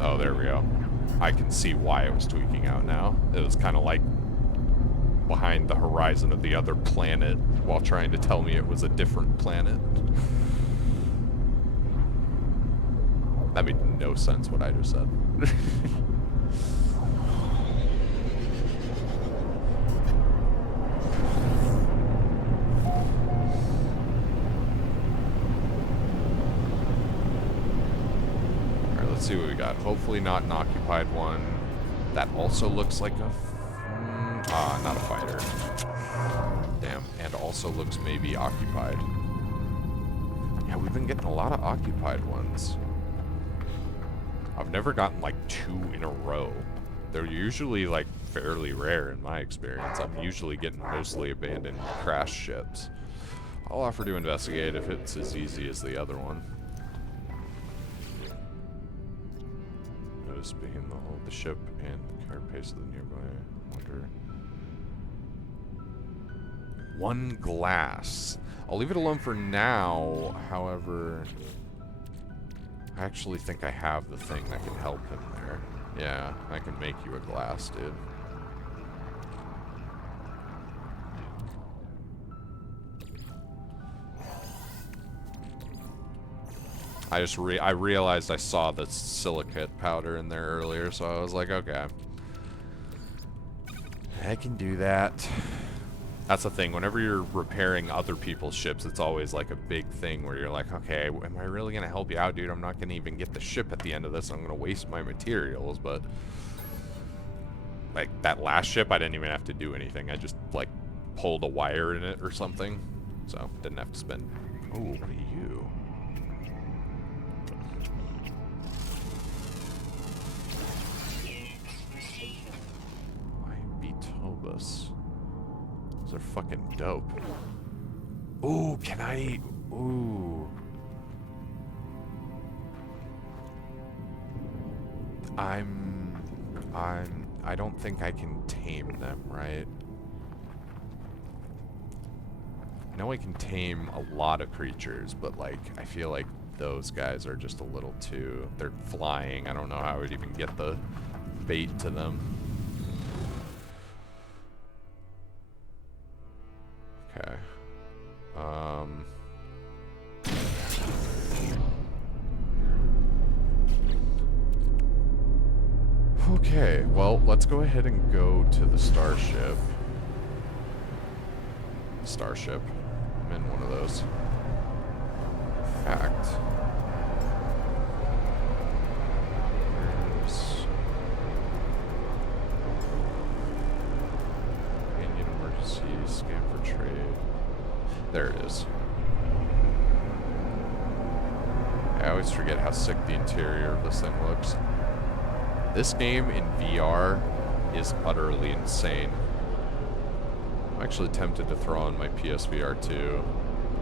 Oh, there we go. I can see why it was tweaking out now. It was kind of like behind the horizon of the other planet while trying to tell me it was a different planet. That made no sense what I just said. Alright, let's see what we got. Hopefully not an occupied one. That also looks like a... not a fighter. Damn. And also looks maybe occupied. Yeah, we've been getting a lot of occupied ones. I've never gotten like 2 in a row. They're usually like fairly rare in my experience. I'm usually getting mostly abandoned crash ships. I'll offer to investigate if it's as easy as the other one. Notice being the whole of the ship and the carapace of the nearby. Wonder. 1 glass. I'll leave it alone for now. However, I actually think I have the thing that can help him there. Yeah, I can make you a glass, dude. I realized I saw the silicate powder in there earlier, so I was like, okay. I can do that. That's the thing, whenever you're repairing other people's ships, it's always like a big thing where you're like, okay, am I really going to help you out, dude? I'm not going to even get the ship at the end of this. I'm going to waste my materials, but... like, that last ship, I didn't even have to do anything. I just, like, pulled a wire in it or something. So, didn't have to spend... Oh, what are you? Tobus. Those are fucking dope. Ooh, can I... Ooh. I don't think I can tame them, right? I know I can tame a lot of creatures, but, like, I feel like those guys are just a little too... They're flying. I don't know how I would even get the bait to them. Okay. Okay, well, let's go ahead and go to the starship. Starship. I'm in one of those. In fact, there's Indian emergency scan for trade. There it is. I always forget how sick the interior of this thing looks. This game in VR is utterly insane. I'm actually tempted to throw on my PSVR 2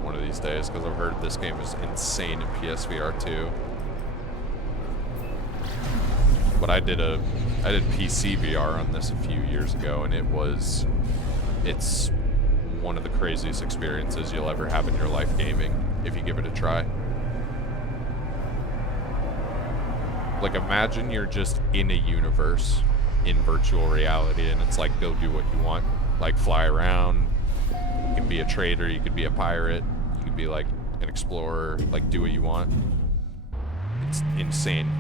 one of these days because I've heard this game is insane in PSVR 2. But I did PC VR on this a few years ago, and it's one of the craziest experiences you'll ever have in your life gaming if you give it a try. Like, imagine you're just in a universe in virtual reality, and it's like, go do what you want. Like, fly around. You can be a trader, you could be a pirate, you could be, like, an explorer. Like, do what you want. It's insane.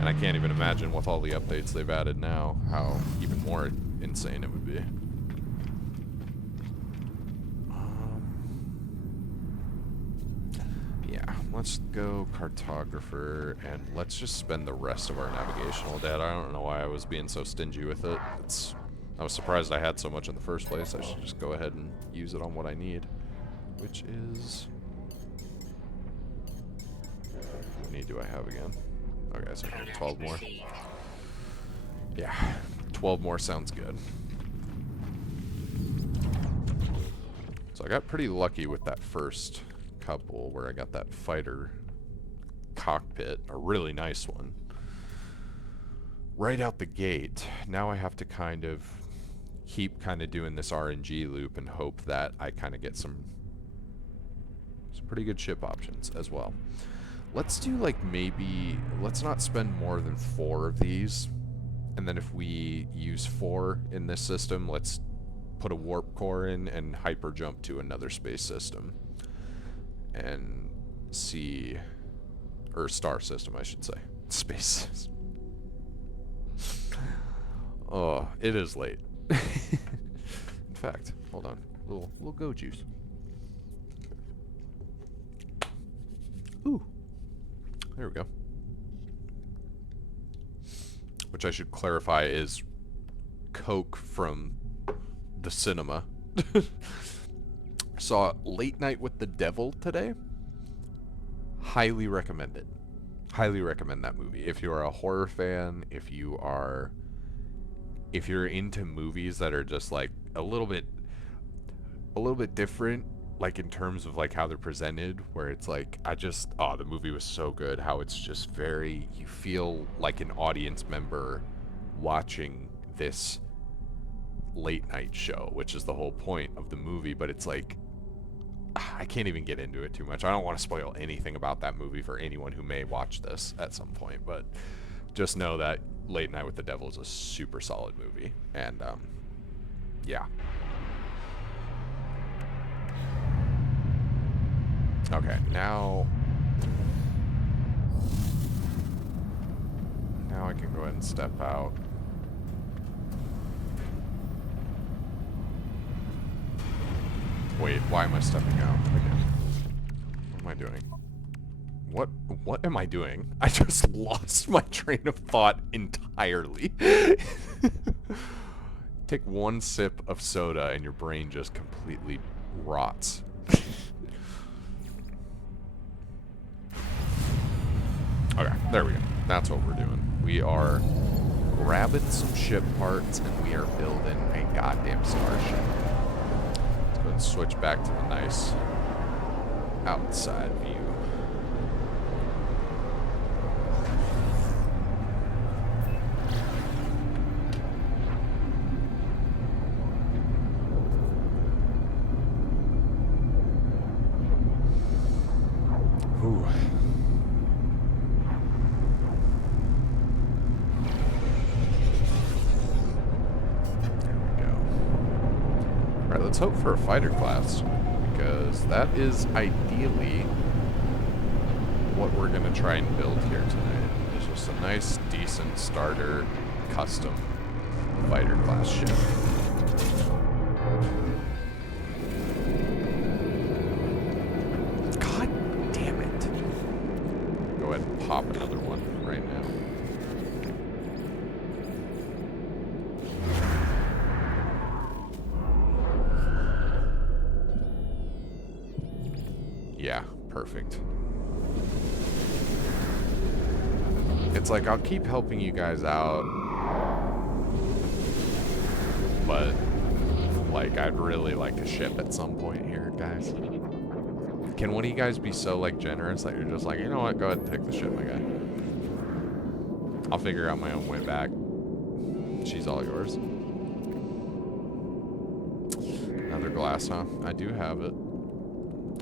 And I can't even imagine with all the updates they've added now how even more insane it would be. Yeah, let's go cartographer, and let's just spend the rest of our navigational data. I don't know why I was being so stingy with it. I was surprised I had so much in the first place. I should just go ahead and use it on what I need, which is... How many do I have again? Okay, so I need 12 more. Yeah, 12 more sounds good. So I got pretty lucky with that first couple where I got that fighter cockpit, a really nice one. Right out the gate, now I have to kind of keep doing this RNG loop and hope that I kind of get some pretty good ship options as well. Let's do like let's not spend more than 4 of these, and then if we use 4 in this system, let's put a warp core in and hyper jump to another space system and see, or star system I should say, space system. Oh, it is late. In fact, hold on, little go juice. Ooh. There we go. Which I should clarify is Coke from the cinema. Saw Late Night with the Devil today. Highly recommend it. Highly recommend that movie. If you're a horror fan, if you're into movies that are just like a little bit different, like in terms of like how they're presented, where it's like, the movie was so good, how it's just very, you feel like an audience member watching this late night show, which is the whole point of the movie, but it's like, I can't even get into it too much. I don't want to spoil anything about that movie for anyone who may watch this at some point, but just know that Late Night with the Devil is a super solid movie, and yeah. Okay, now I can go ahead and step out. Wait, why am I stepping out again? What am I doing? What am I doing? I just lost my train of thought entirely. Take one sip of soda and your brain just completely rots. Okay, there we go. That's what we're doing. We are grabbing some ship parts and we are building a goddamn starship. Let's go ahead and switch back to the nice outside view. Ooh. Alright, let's hope for a fighter class, because that is ideally what we're going to try and build here tonight. Is just us a nice, decent starter custom fighter class ship. God damn it. Go ahead and pop another one right now. Yeah, perfect. It's like, I'll keep helping you guys out, but, like, I'd really like a ship at some point here, guys. Can one of you guys be so, like, generous that you're just like, you know what, go ahead and take the ship, my guy. I'll figure out my own way back. She's all yours. Another glass, huh? I do have it.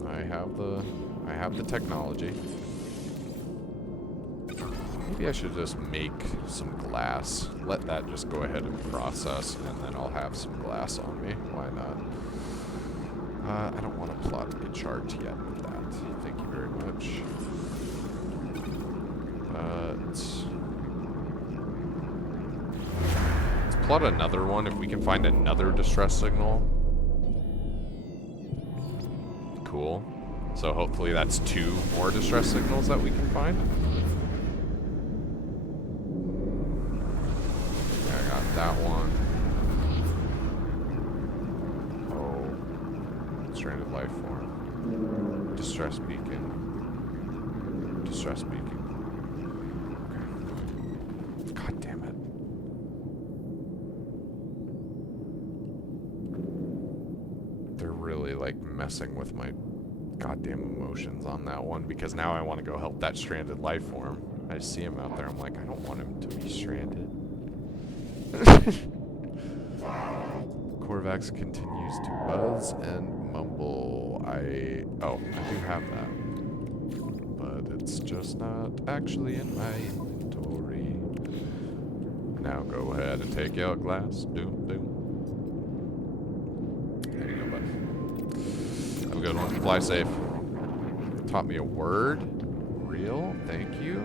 I have the technology. Maybe I should just make some glass. Let that just go ahead and process, and then I'll have some glass on me. Why not? I don't want to plot a chart yet with that. Thank you very much. Let's plot another one. If we can find another distress signal. Cool. So hopefully that's 2 more distress signals that we can find. I got that one. Oh. Stranded life form. Distress beacon. Distress beacon. Okay. God damn it. They're really like messing with my goddamn emotions on that one, because now I want to go help that stranded life form. I just see him out there. I'm like, I don't want him to be stranded. Corvax continues to buzz and mumble. I do have that, but it's just not actually in my inventory. Now go ahead and take your glass. Doom, doom. There you go, buddy. Have a good one. Fly safe. Taught me a word. Real. Thank you.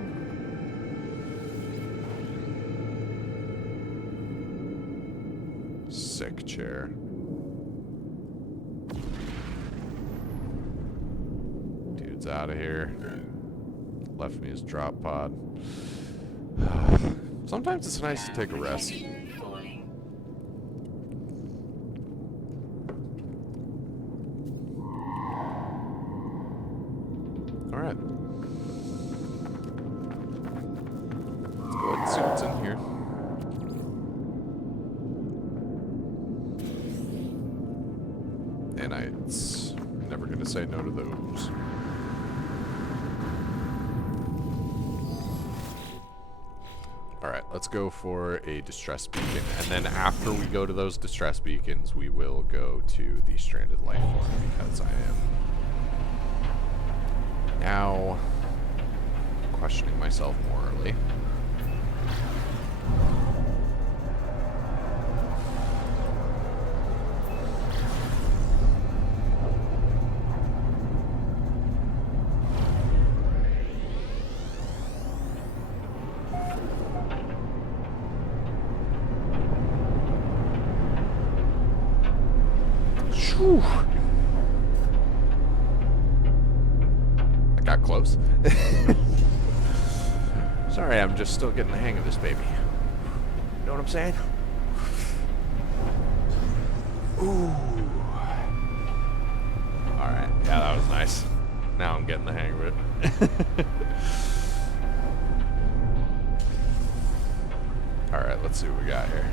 Sick chair. Dude's out of here. Left me his drop pod. Sometimes it's nice to take a rest. Alright. Let's go ahead and see what's in here. Nanites. Never gonna say no to those. Alright, let's go for a distress beacon. And then after we go to those distress beacons, we will go to the stranded life form, because I am now questioning myself morally. Whew. I got close. Sorry, I'm just still getting the hang of this baby. You know what I'm saying? Ooh. Alright, yeah, that was nice. Now I'm getting the hang of it. Alright, let's see what we got here.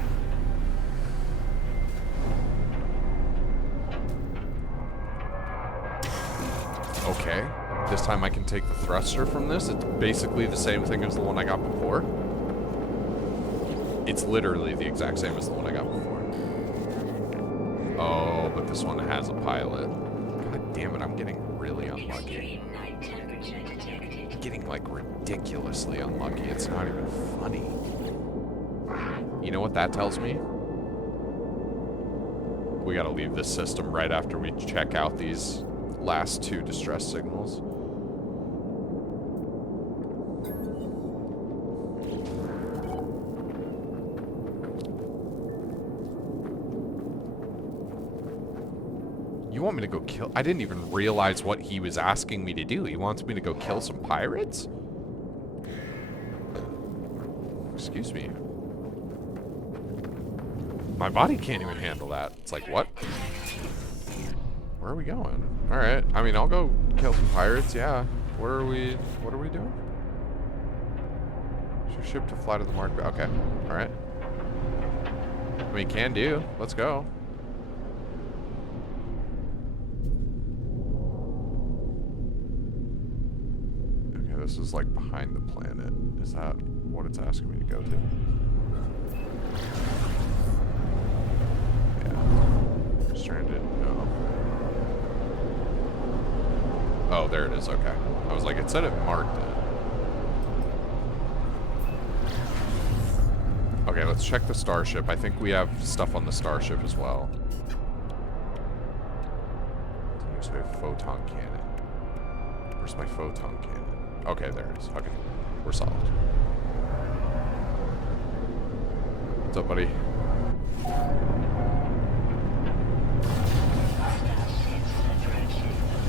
Okay, this time I can take the thruster from this. It's basically the same thing as the one I got before. It's literally the exact same as the one I got before. Oh, but this one has a pilot. God damn it, I'm getting really unlucky. I'm getting, like, ridiculously unlucky. It's not even funny. You know what that tells me? We gotta leave this system right after we check out these last 2 distress signals. You want me to go kill? I didn't even realize what he was asking me to do. He wants me to go kill some pirates? Excuse me. My body can't even handle that. It's like, what? Where are we going? Alright. I mean, I'll go kill some pirates, yeah. What are we doing? Is your ship to fly to the mark? Okay. Alright. I mean, can do. Let's go. Okay, this is like behind the planet. Is that what it's asking me to go to? Yeah. Stranded? No. Oh, there it is. Okay. I was like, it said it marked it. Okay, let's check the starship. I think we have stuff on the starship as well. Use a photon cannon. Where's my photon cannon? Okay, there it is. Okay. We're solid. What's up, buddy?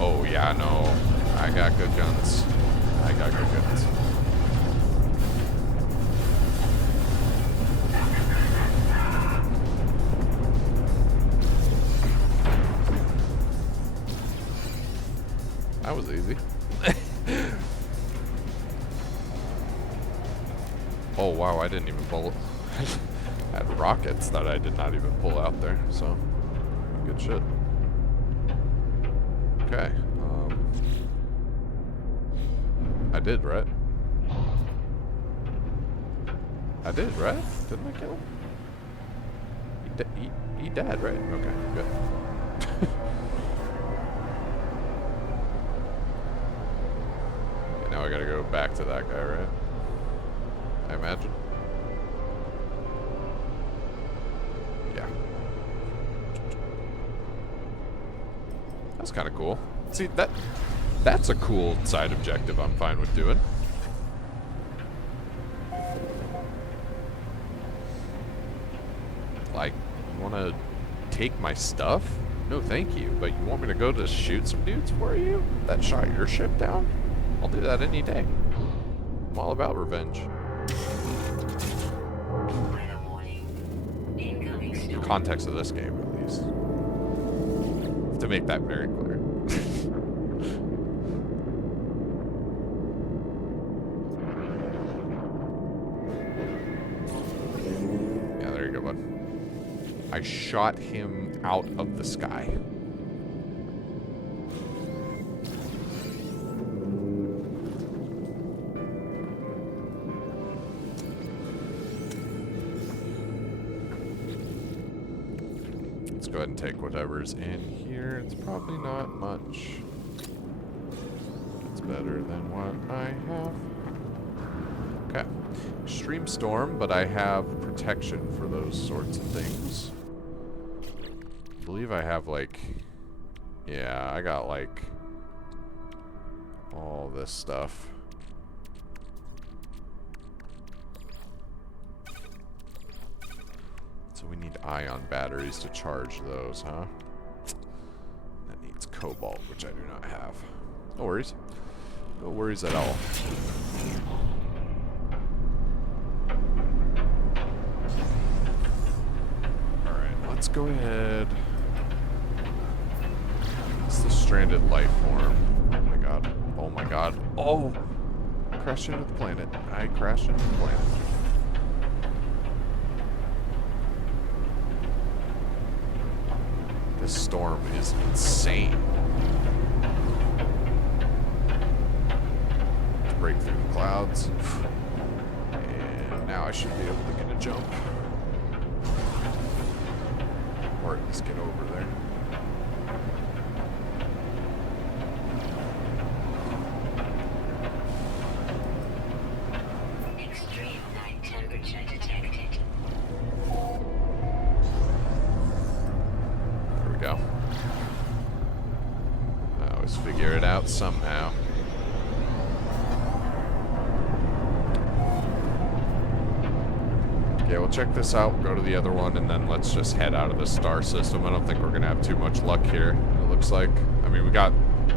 Oh, yeah, no. I got good guns. I got good guns. That was easy. Oh, wow, I didn't even pull. I had rockets that I did not even pull out there, so good shit. Okay. I did, right? I did, right? Didn't I kill him? He dead, right? Okay, good. Now I gotta go back to that guy, right? I imagine. Yeah. That's kind of cool. See, that's a cool side objective I'm fine with doing. Like, you want to take my stuff? No, thank you. But you want me to go to shoot some dudes for you that shot your ship down? I'll do that any day. I'm all about revenge. In context of this game, at least. To make that very clear. Yeah, there you go, bud. I shot him out of the sky. Go ahead and take whatever's in here. It's probably not much. It's better than what I have. Okay. Extreme storm, but I have protection for those sorts of things. I believe I have like... Yeah, I got like... all this stuff. So we need ion batteries to charge those, huh? That needs cobalt, which I do not have. No worries. No worries at all. Alright, let's go ahead. It's the stranded life form. Oh my god. Oh my god. Oh! Crashed into the planet. I crashed into the planet. This storm is insane. Let's break through the clouds. And now I should be able to get a jump. Or at least get over there. Extreme night temperature detected. Go. I always figure it out somehow. Okay, we'll check this out, go to the other one, and then let's just head out of the star system. I don't think we're going to have too much luck here. It looks like. I mean, we got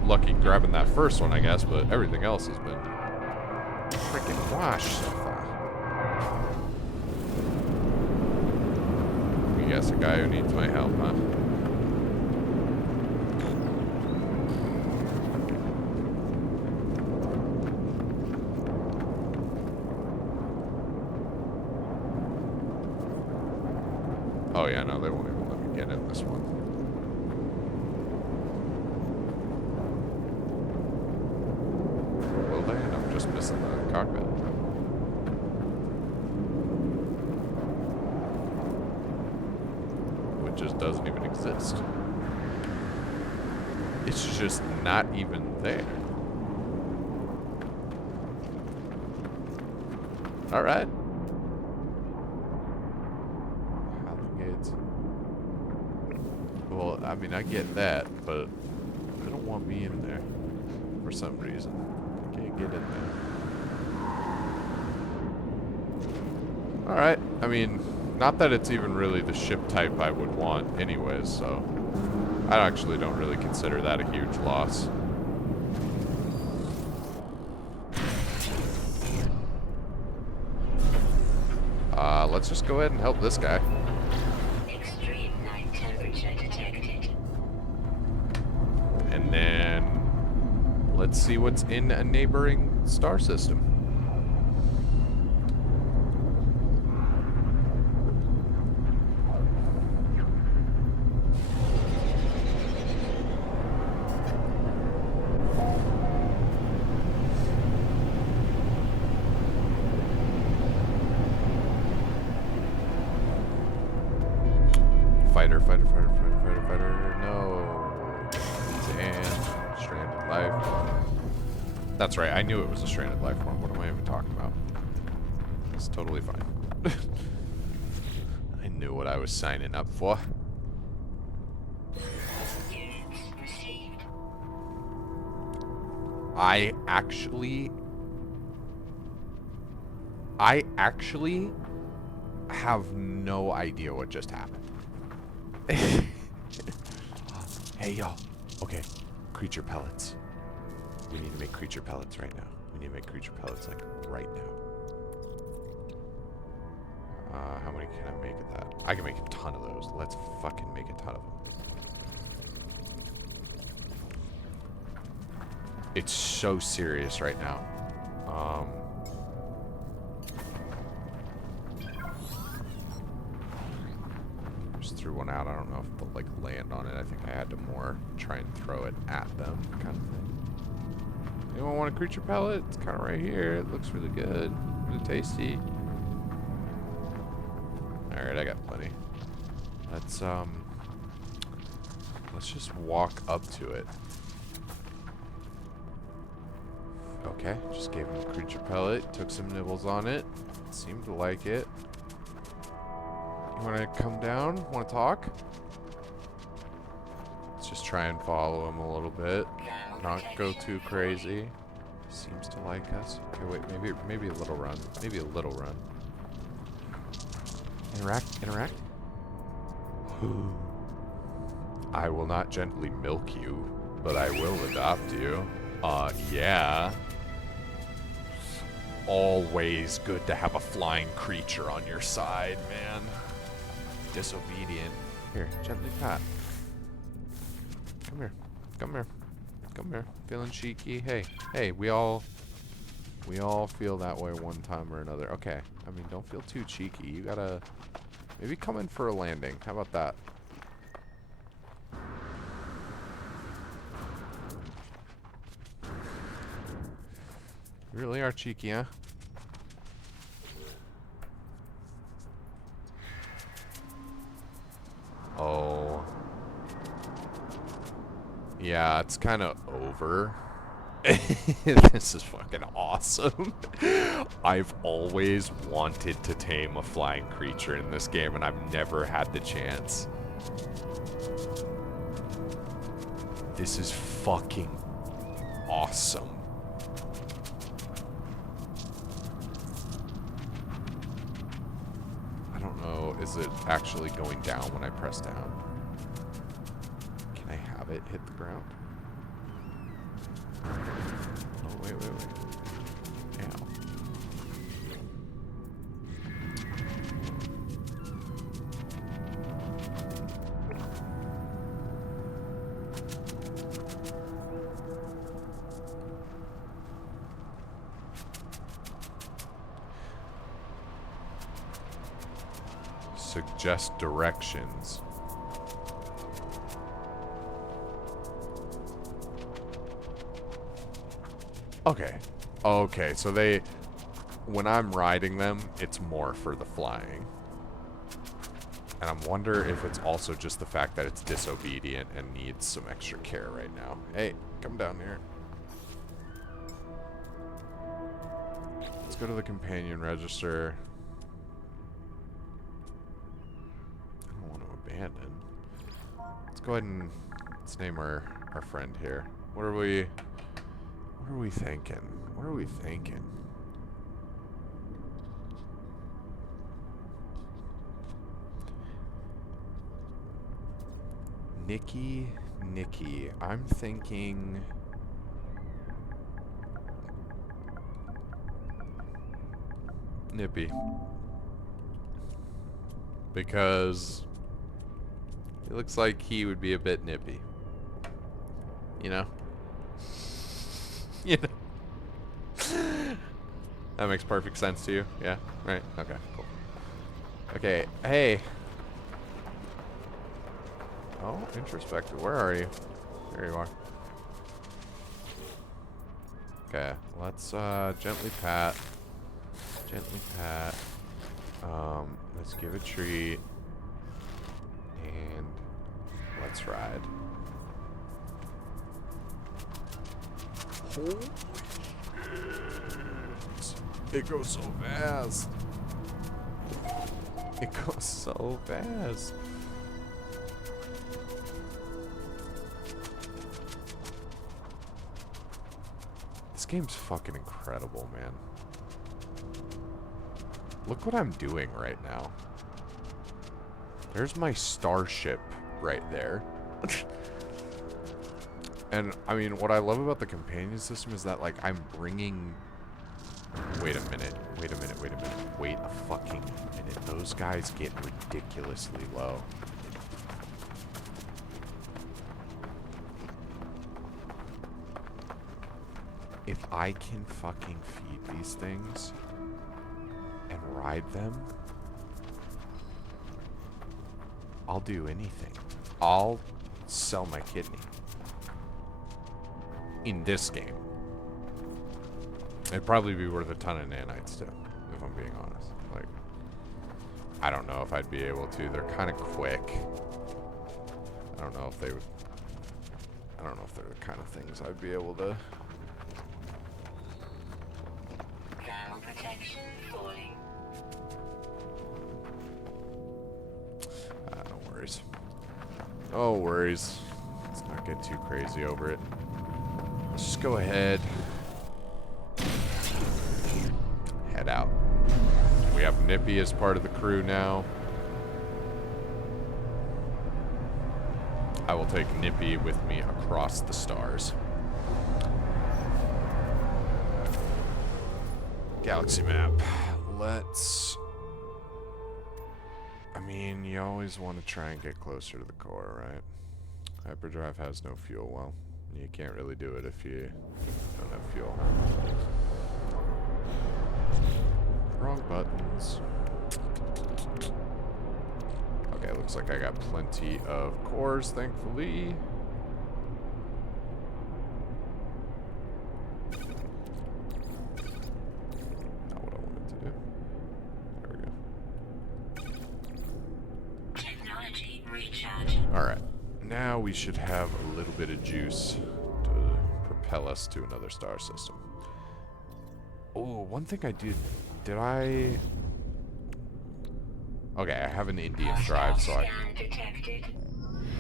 lucky grabbing that first one, I guess, but everything else has been freaking washed so far. I guess a guy who needs my help, huh? Oh yeah, no, they won't even let me get in this one. Will they? And I'm just missing the cockpit. Which just doesn't even exist. It's just not even there. Alright. Well, I mean, I get that, but they don't want me in there for some reason. I can't get in there. Alright, I mean, not that it's even really the ship type I would want anyways, so I actually don't really consider that a huge loss. Let's just go ahead and help this guy. Extreme night temperature detected. And then let's see what's in a neighboring star system. Fighter. No. And stranded life. That's right. I knew it was a stranded life form. What am I even talking about? It's totally fine. I knew what I was signing up for. Units received. I actually have no idea what just happened. Hey, y'all. Okay. Creature pellets. We need to make creature pellets right now. We need to make creature pellets, like, right now. How many can I make of that? I can make a ton of those. Let's fucking make a ton of them. It's so serious right now. Just threw one out. I don't know if they'll like land on it. I think I had to more try and throw it at them, kind of thing. Anyone want a creature pellet? It's kind of right here. It looks really good, really tasty. All right, I got plenty. Let's just walk up to it. Okay, just gave him a creature pellet, took some nibbles on it, seemed to like it. You want to come down? Want to talk? Let's just try and follow him a little bit, not go too crazy. Seems to like us. Okay, wait, maybe a little run. Maybe a little run. Interact. I will not gently milk you, but I will adopt you. Yeah. Always good to have a flying creature on your side, man. Disobedient. Here, gently pat. Come here. Feeling cheeky? Hey, we all feel that way one time or another. Okay, I mean, don't feel too cheeky. You gotta maybe come in for a landing. How about that? You really are cheeky, huh? Oh. Yeah, it's kind of over. This is fucking awesome. I've always wanted to tame a flying creature in this game, and I've never had the chance. This is fucking awesome. I don't know, is it actually going down when I press down? Can I have it hit the ground? Oh, wait. Ow. Suggest directions. Okay, so when I'm riding them, it's more for the flying. And I wonder if it's also just the fact that it's disobedient and needs some extra care right now. Hey, come down here. Let's go to the companion register. I don't want to abandon. Let's go ahead and let's name our friend here. What are we thinking? What are we thinking? Nikki. I'm thinking Nippy. Because it looks like he would be a bit nippy. You know? You know? That makes perfect sense to you? Yeah? Right? Okay, cool. Okay, hey. Oh, introspective. Where are you? There you are. Okay, let's gently pat. Gently pat. Let's give a treat. And let's ride. Holy shit. It goes so fast. It goes so fast. This game's fucking incredible, man. Look what I'm doing right now. There's my starship right there. And, I mean, what I love about the companion system is that, like, I'm bringing... Wait a minute. Wait a fucking minute. Those guys get ridiculously low. If I can fucking feed these things and ride them, I'll do anything. I'll sell my kidney. In this game. It'd probably be worth a ton of nanites too, if I'm being honest. Like, I don't know if I'd be able to. They're kind of quick. I don't know if they would... I don't know if they're the kind of things I'd be able to... Thermal protection falling. No worries. No worries. Let's not get too crazy over it. Let's just go ahead. Head out. We have Nippy as part of the crew now. I will take Nippy with me across the stars. Galaxy map. Let's... I mean, you always want to try and get closer to the core, right? Hyperdrive has no fuel. Well, you can't really do it if you don't have fuel. Wrong buttons. Okay, looks like I got plenty of cores, thankfully. Not what I wanted to do. There we go. Technology recharge. Alright. Now we should have a little bit of juice to propel us to another star system. Oh, one thing I did I... Okay, I have an Indian drive, so I... Scan detected.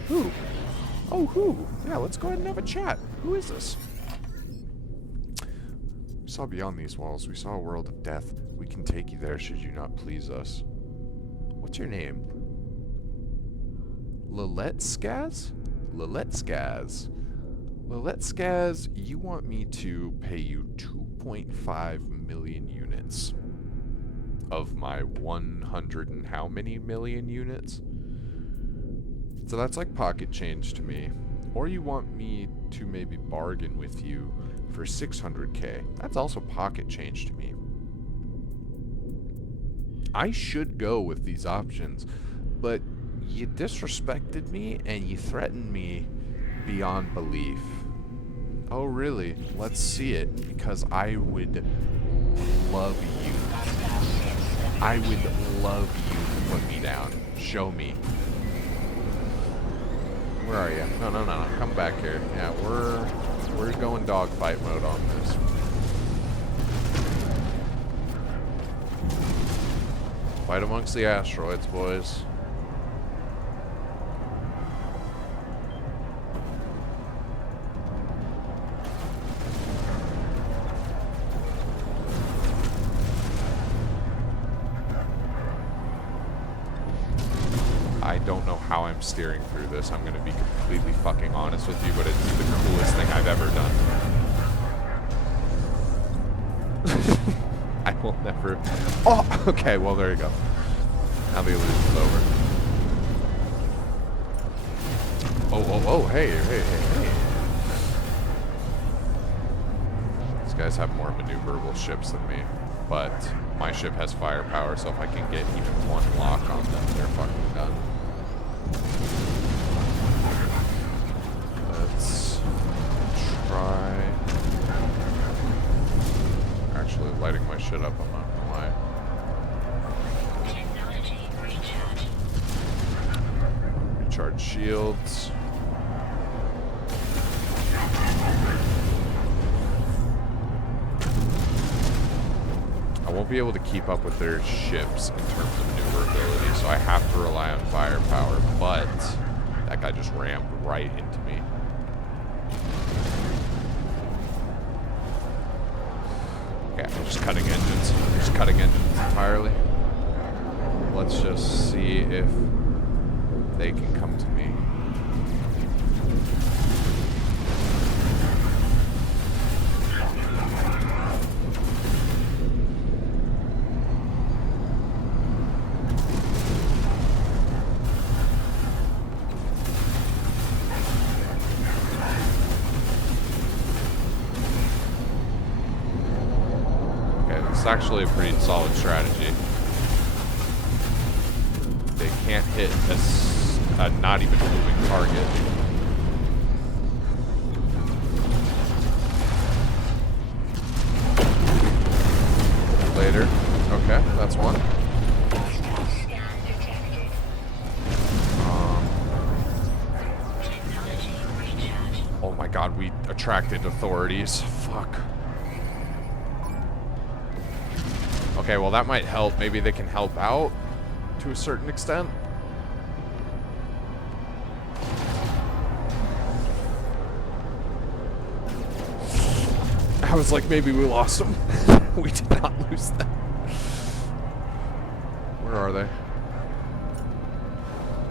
Who? Oh, who? Yeah, let's go ahead and have a chat. Who is this? We saw beyond these walls. We saw a world of death. We can take you there should you not please us. What's your name? Lilette Skaz? Liletsgaz. Liletsgaz, you want me to pay you 2.5 million units of my 100 and how many million units? So that's like pocket change to me. Or you want me to maybe bargain with you for 600k. That's also pocket change to me. I should go with these options, but you disrespected me and you threatened me beyond belief. Oh really? Let's see it, because I would love you. I would love you to put me down. Show me. Where are you? No, no, no, no. Come back here. Yeah, we're going dogfight mode on this. Fight amongst the asteroids, boys. I don't know how I'm steering through this. I'm going to be completely fucking honest with you, but it's the coolest thing I've ever done. I will never... Oh, okay, well, there you go. Now the illusion's over. Oh, hey. These guys have more maneuverable ships than me, but my ship has firepower, so if I can get even one lock on them, they're fucking done. Let's try... Actually lighting my shit up, I'm not gonna lie. Technology recharge. Recharge shields. I won't be able to keep up with their ships in terms of maneuverability, so I have to rely on firepower, but that guy just rammed right into me. Okay, I'm just cutting engines. I'm just cutting engines entirely. Let's just see if they can come to me. It's actually a pretty solid strategy. They can't hit a not even moving target. Later. Okay, that's one. Oh my god, we attracted authorities. Fuck. Okay, well that might help. Maybe they can help out to a certain extent. I was like, maybe we lost them. We did not lose them. Where are they?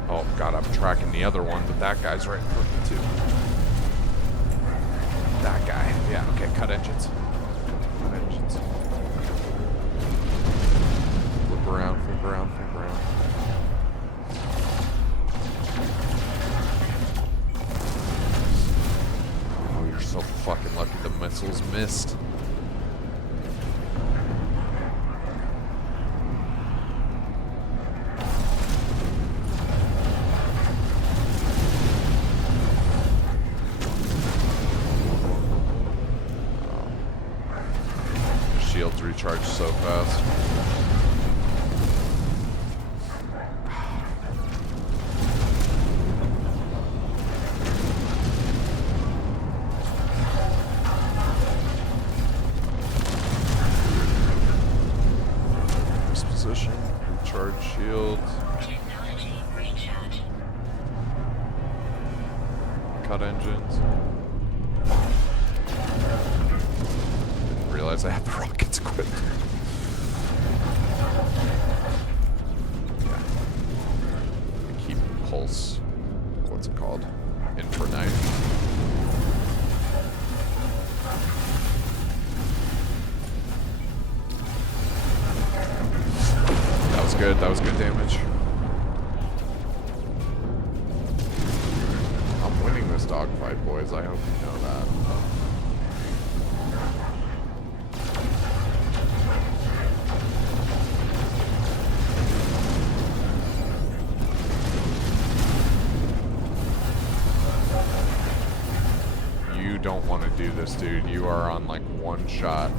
Oh god, I'm tracking the other one, but that guy's right in front of me too. That guy. Yeah, okay, cut engines. Cut engines. Flip around. Oh, you're so fucking lucky the missiles missed. Shields recharge so fast. Position, recharge shields. Technology recharge. Cut engines. Didn't realize I had the rockets equipped. Yeah. Keep pulse. What's it called? In for knife. That was good. That was good damage. I'm winning this dogfight, boys. I hope you know that. You don't want to do this, dude. You are on like one shot.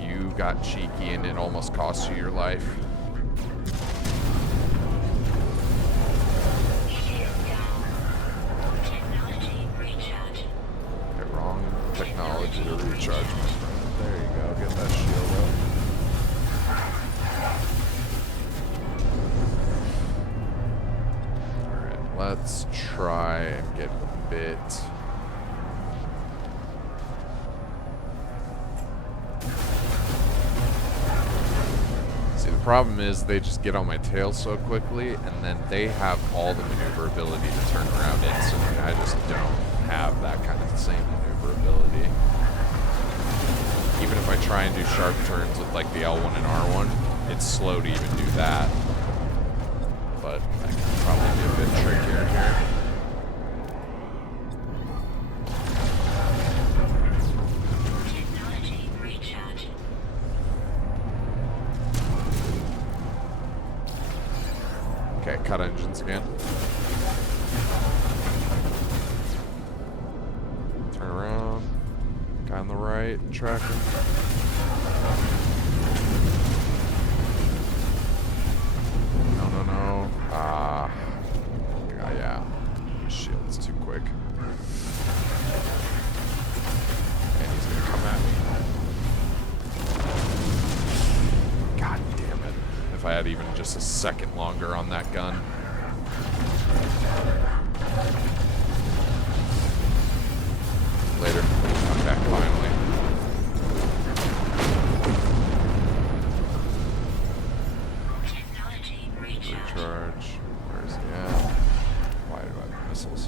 You got cheeky and it almost cost you your life. Technology recharge. Okay, wrong technology to recharge, my friend. There you go. Get that shield up. Alright, let's try and get a bit. See, the problem is they just get on my tail so quickly, and then they have all the maneuverability to turn around instantly. I just don't have that kind of the same maneuverability. Even if I try and do sharp turns with like the L1 and R1, it's slow to even do that. But I can probably be a bit trickier here. Technology recharge. Okay, cut engines again. Turn around. Guy on the right, tracking. No, no, no. Yeah. His shield's too quick. And he's gonna come at me. God damn it. If I had even just a second longer on that gun. Later. Okay, finally. Technology recharge. Recharge. Where's he at? Why do I have missiles?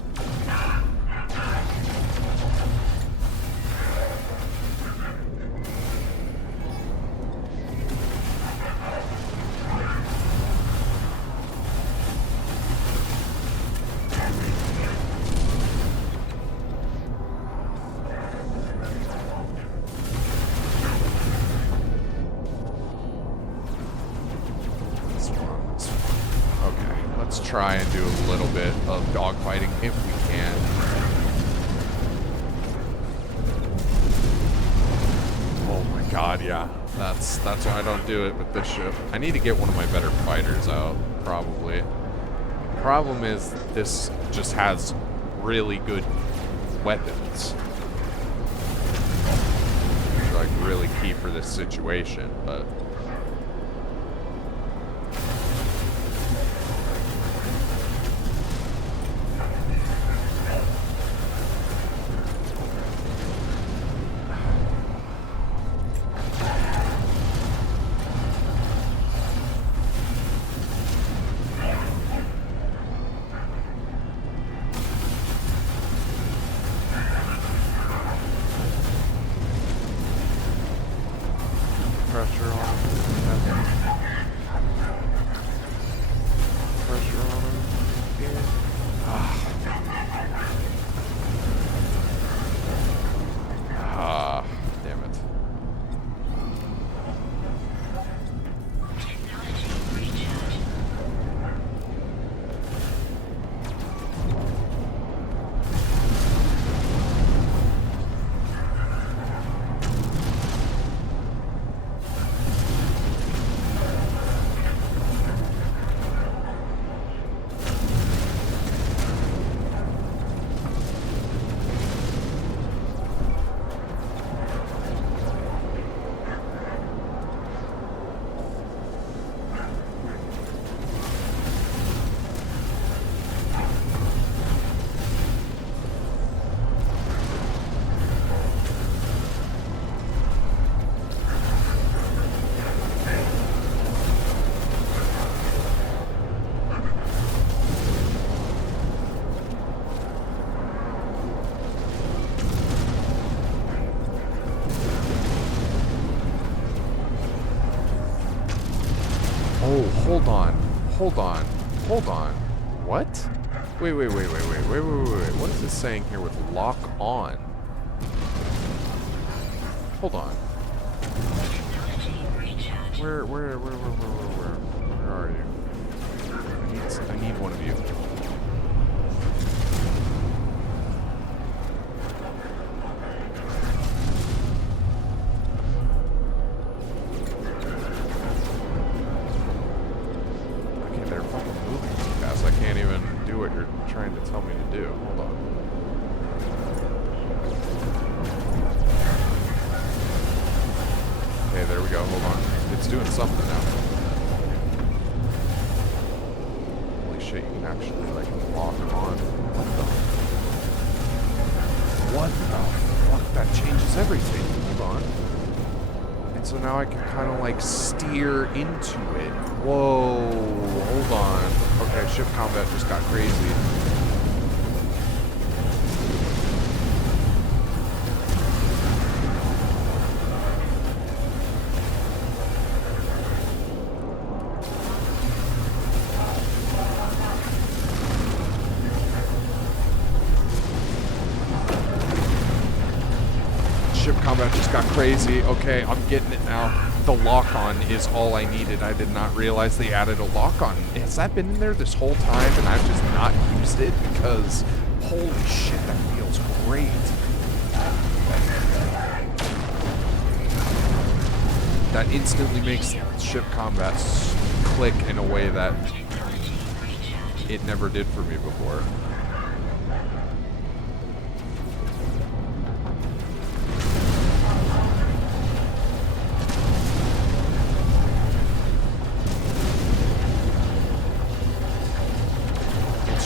Okay, let's try and do a little bit of dogfighting if we can. Oh my god, yeah. That's why I don't do it with this ship. I need to get one of my better fighters out, probably. Problem is, this just has really good weapons. Which are like really key for this situation, but pressure on him. Hold on. Hold on. Hold on. What? Wait. What is this saying here with lock on? Hold on. Where are you? I need one of you. Okay, they're fucking moving too fast. I can't even do what you're trying to tell me to do. Hold on. Okay, there we go. Hold on. It's doing something now. Holy shit, you can actually, like, lock on. What the fuck? That changes everything. Hold on. And so now I can kind of, like, steer into it. Whoa. Hold on. Okay, ship combat just got crazy. Ship combat just got crazy. Okay, I'm getting it now. The lock-on is all I needed. I did not realize they added a lock-on. Has that been in there this whole time and I've just not used it? Because, holy shit, that feels great. That instantly makes ship combat click in a way that it never did for me before.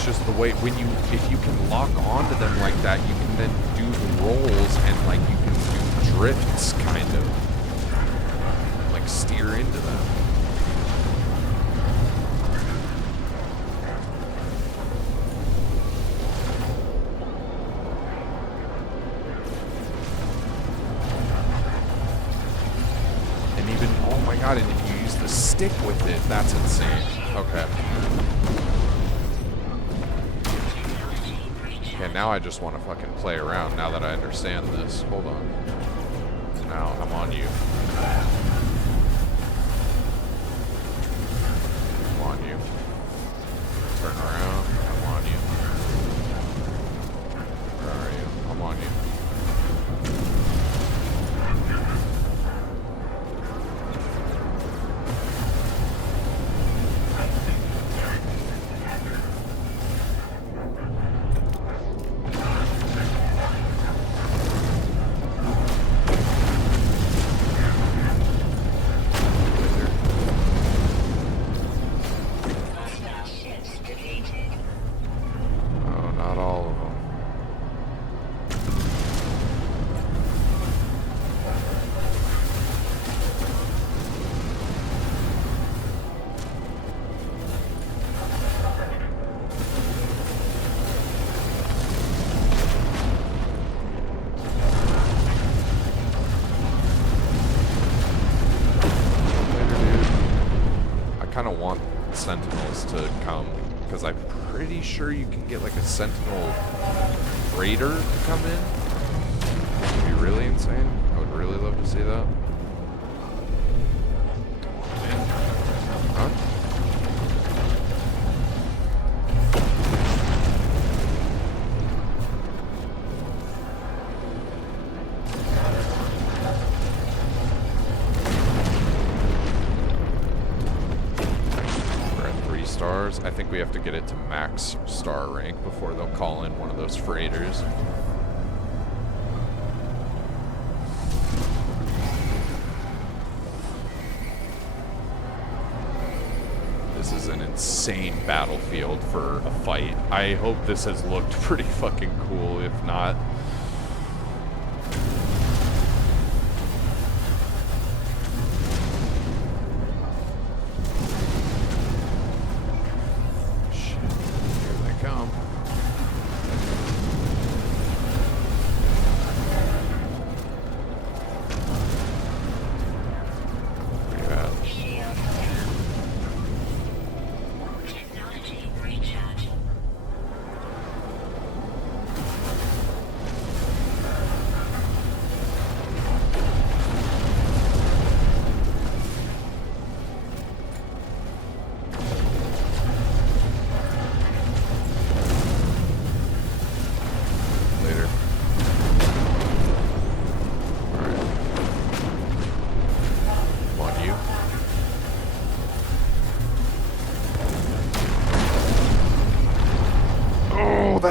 Just the way if you can lock onto them like that, you can then do the rolls and like you can do drifts kind of like steer into them. And even, oh my god, and if you use the stick with it, that's insane. Okay. Okay, now I just want to fucking play around now that I understand this. Hold on. Now I'm on you. I'm on you. Turn around. I'm on you. Where are you? I'm on you. Sentinels to come, because I'm pretty sure you can get like a Sentinel Raider to come in. That would be really insane. I would really love to see that. Huh? I think we have to get it to max star rank before they'll call in one of those freighters. This is an insane battlefield for a fight. I hope this has looked pretty fucking cool. If not,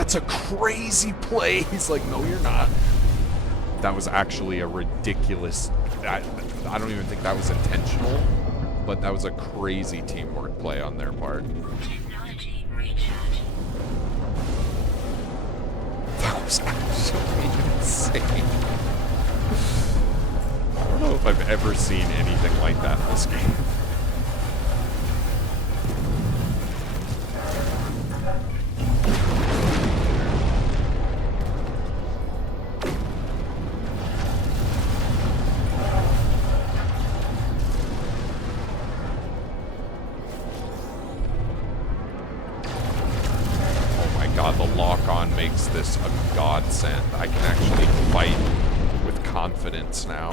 that's a crazy play. He's like, no, you're not. That was actually a ridiculous... I don't even think that was intentional, but that was a crazy teamwork play on their part. Technology recharge. That was actually insane. I don't know if I've ever seen anything like that in this game. Makes this a godsend. I can actually fight with confidence now.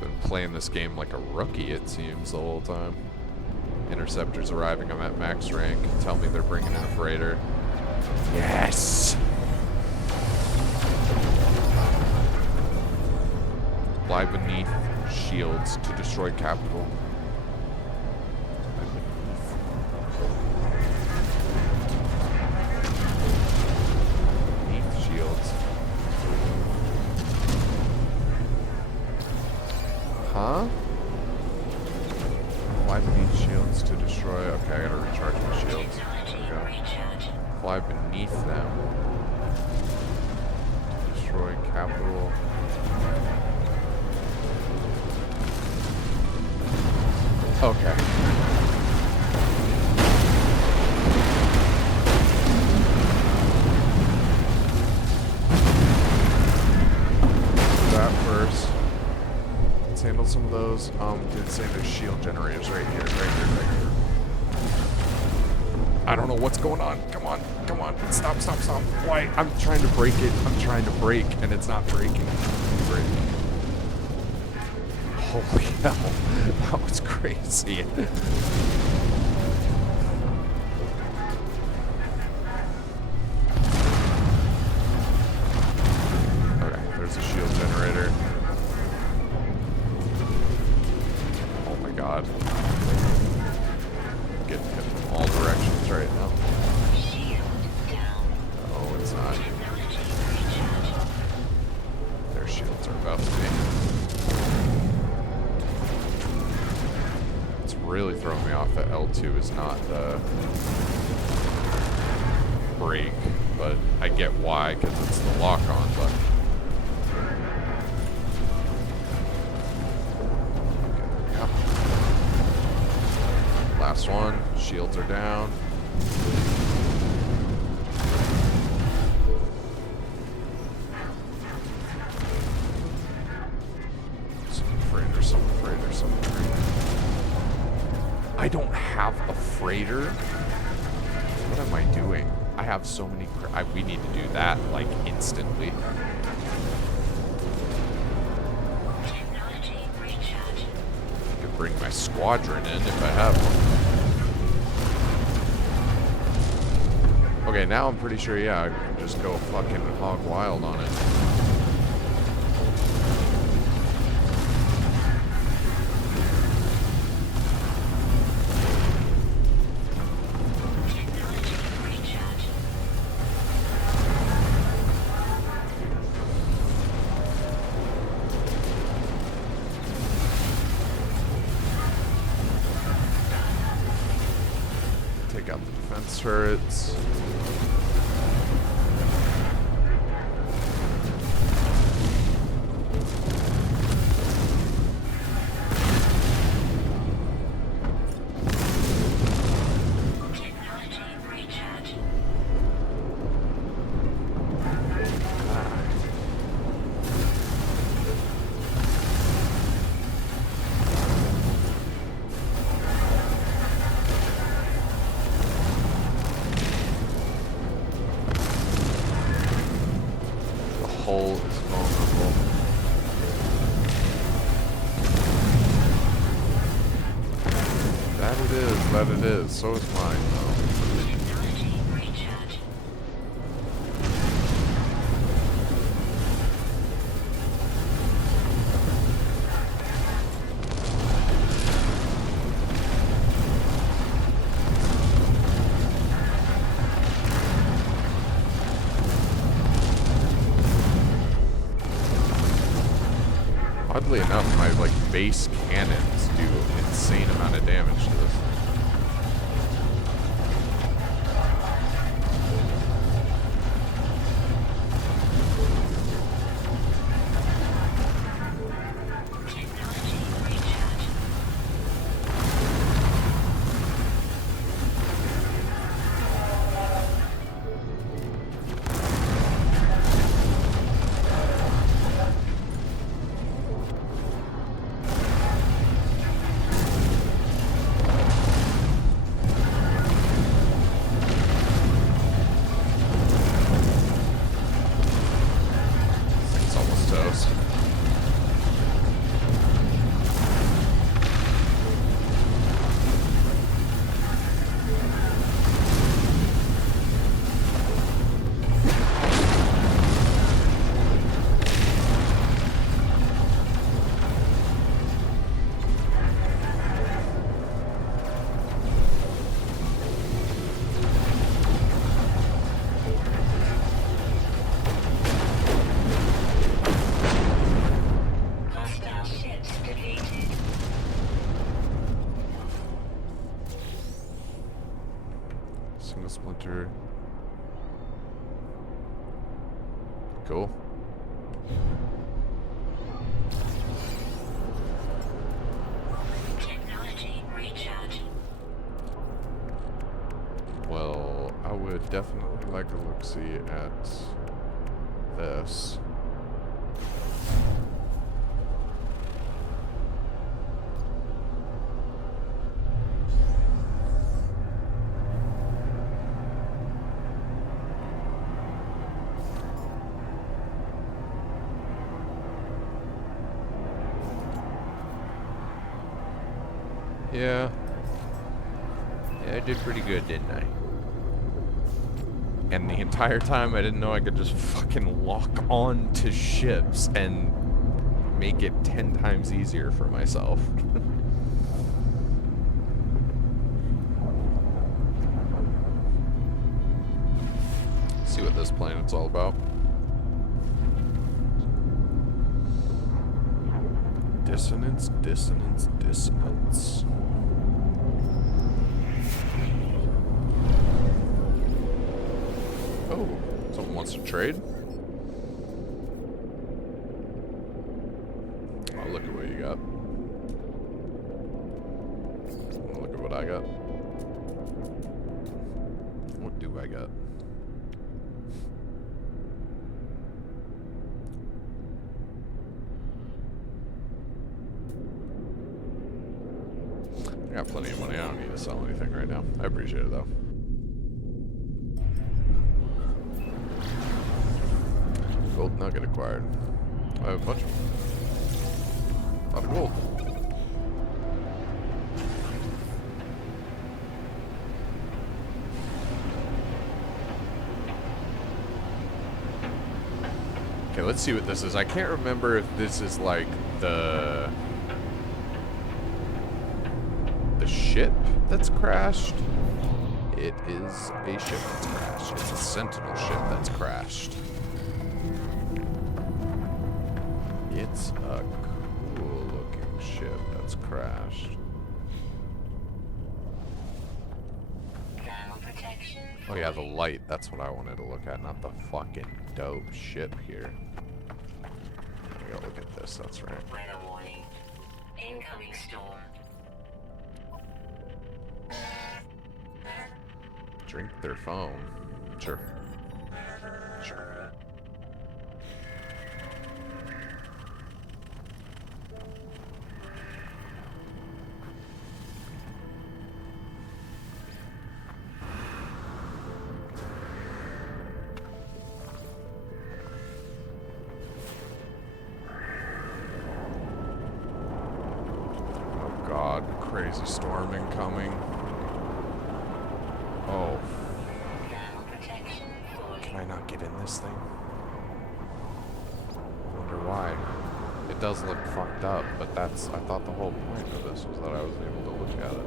Been playing this game like a rookie, it seems, the whole time. Interceptors arriving, I'm at max rank. Tell me they're bringing in a freighter. Yes! Fly beneath shields to destroy capital. Huh? Fly beneath shields to destroy... Okay, I gotta recharge my shields. There we go. Fly beneath them. To destroy capital. Okay. That first. Handle some of those. Did say there's shield generators right here, right here. I don't know what's going on. Come on, come on. Stop. Why? I'm trying to break it. I'm trying to break, and it's not breaking. Holy hell. That was crazy. Okay, there's a shield generator. God. Getting hit from all directions right now. Oh, it's not. Their shields are about to be. It's really throwing me off that L2 is not the break, but I get why, because it's the lock-on button. Last one. Shields are down. Some freighter. I don't have a freighter. What am I doing? I have so many... we need to do that, like, instantly. I could bring my squadron in if I have one. Okay, now I'm pretty sure, yeah, I can just go fucking hog wild on it. Take out the defense turrets. Hull is vulnerable. That it is. So is mine, though. Oddly enough, my like base cannons do an insane amount of damage to this. Technology recharge. It's almost toast. Hostile ships defeated. Single splinter. Cool. Technology recharge. Well, I would definitely like to look-see at this. Yeah. Yeah, I did pretty good, didn't I? And the entire time I didn't know I could just fucking lock on to ships and make it 10 times easier for myself. See what this planet's all about. Dissonance, dissonance, dissonance. Oh, someone wants to trade? Oh, look at what you got. Oh, look at what I got. What do I got? I got plenty of money. I don't need to sell anything right now. I appreciate it though. Gold nugget acquired. I have a bunch of a lot of gold. Okay, let's see what this is. I can't remember if this is like the ship that's crashed. It is a ship that's crashed. It's a Sentinel ship that's crashed. It's a cool looking ship that's crashed. Thermal protection. Oh yeah, the light. That's what I wanted to look at, not the fucking dope ship here. I gotta look at this, that's right. Weather warning. Incoming storm. Drink their foam. Sure. Sure. Oh god, crazy storm incoming. Oh, Thermal protection fully. can I not get in this thing? I wonder why. It does look fucked up, but I thought the whole point of this was that I was able to look at it.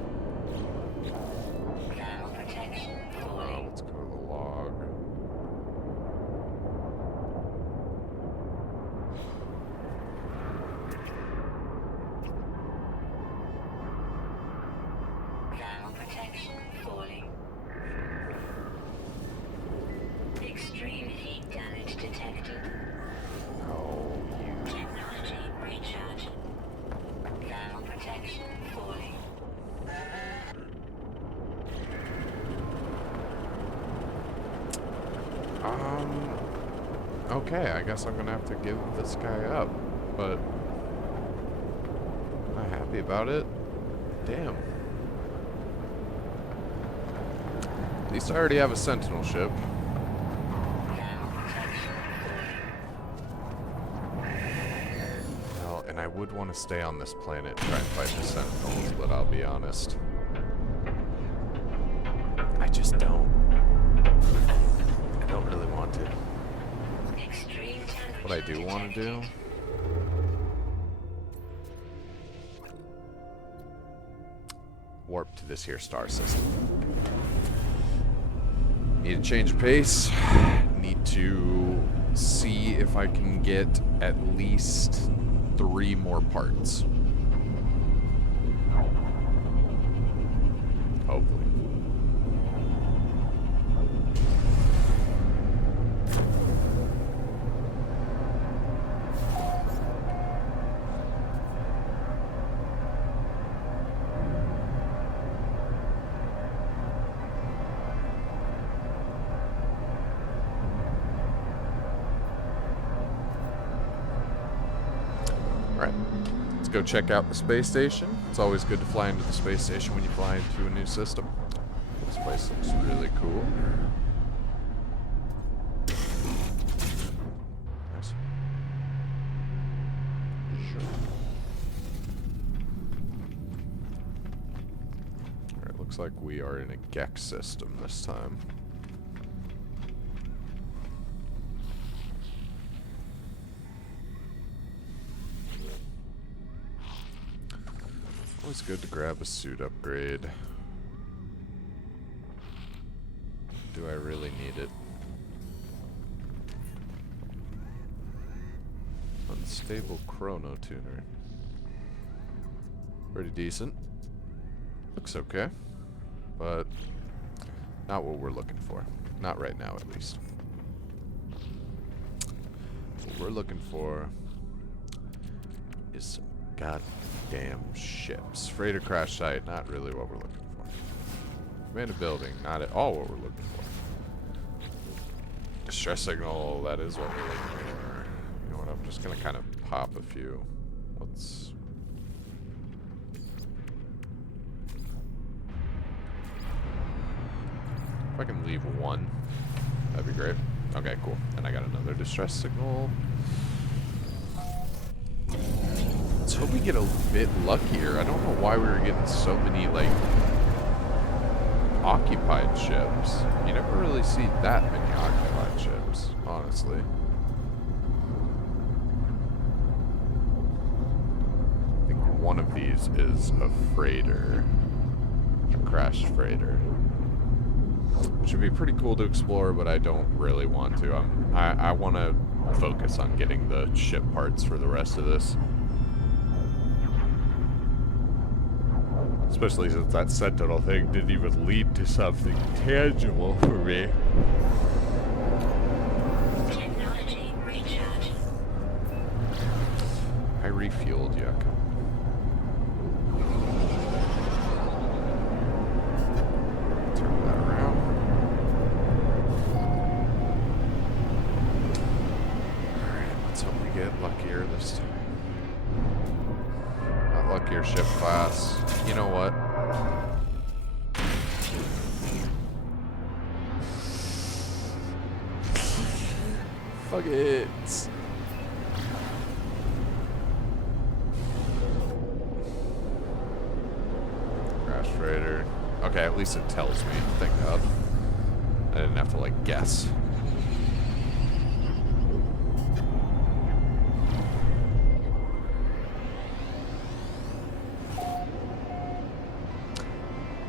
Thermal protection fully. Let's go to the log. Okay, I guess I'm gonna have to give this guy up, but I'm not happy about it. Damn. At least I already have a Sentinel ship. Well, and I would want to stay on this planet and try and fight the Sentinels, but I'll be honest. I just don't. I don't really want to. What I do want to do... warp to this here star system. Need to change pace. Need to see if I can get at least 3 more parts. Hopefully. Alright, let's go check out the space station. It's always good to fly into the space station when you fly into a new system. This place looks really cool. Nice. Sure. Alright, looks like we are in a Gex system this time. Always good to grab a suit upgrade. Do I really need it? Unstable chrono tuner. Pretty decent. Looks okay. But not what we're looking for. Not right now, at least. What we're looking for is some goddamn ships. Freighter crash site, not really what we're looking for. Command a building, not at all what we're looking for. Distress signal, that is what we're looking for. You know what, I'm just gonna kind of pop a few. Let's... if I can leave one, that'd be great. Okay, cool. And I got another distress signal. Let's hope we get a bit luckier. I don't know why we were getting so many, like, occupied ships. You never really see that many occupied ships, honestly. I think one of these is a freighter. A crashed freighter. Which would be pretty cool to explore, but I don't really want to. I want to focus on getting the ship parts for the rest of this. Especially since that Sentinel thing didn't even lead to something tangible for me. Technology recharge. I refueled, yeah. Turn that around. Alright, let's hope we get luckier this time. Not luckier ship class. You know what? Fuck it. Crash freighter. Okay, at least it tells me. Thank God. I didn't have to, like, guess.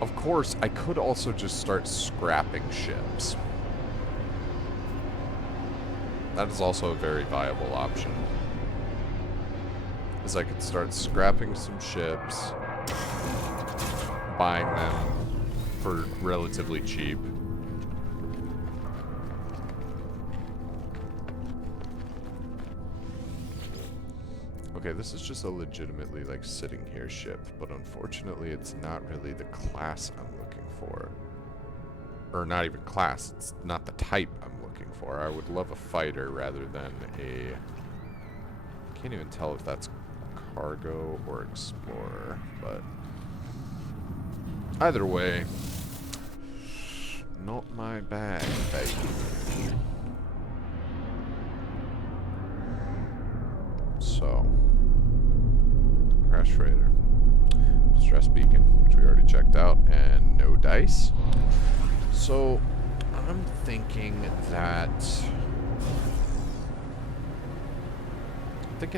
Of course, I could also just start scrapping ships. That is also a very viable option. Is I could start scrapping some ships, buying them for relatively cheap. Okay, this is just a legitimately, like, sitting here ship, but unfortunately it's not really the class I'm looking for. Or not even class, it's not the type I'm looking looking for. I would love a fighter rather than a... Can't even tell if that's cargo or explorer, but... Either way, not my bag, baby. So, crash freighter, stress beacon, which we already checked out, and no dice. So, I'm thinking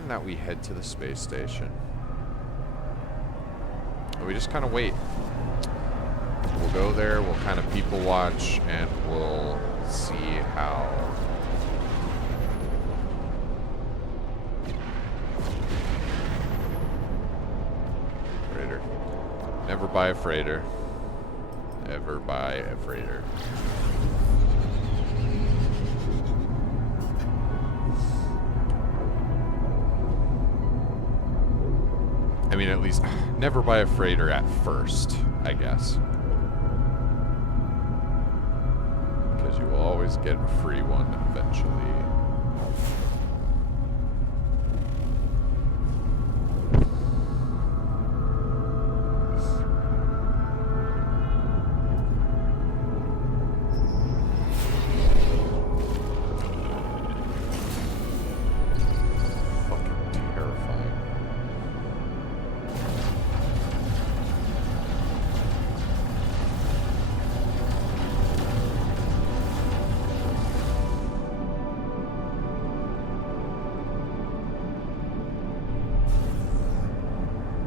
that we head to the space station. And we just kind of wait. We'll go there, we'll kind of people watch, and we'll see how... Freighter. Never buy a freighter. Never buy a freighter. I mean, at least, never buy a freighter at first, I guess. Because you will always get a free one eventually.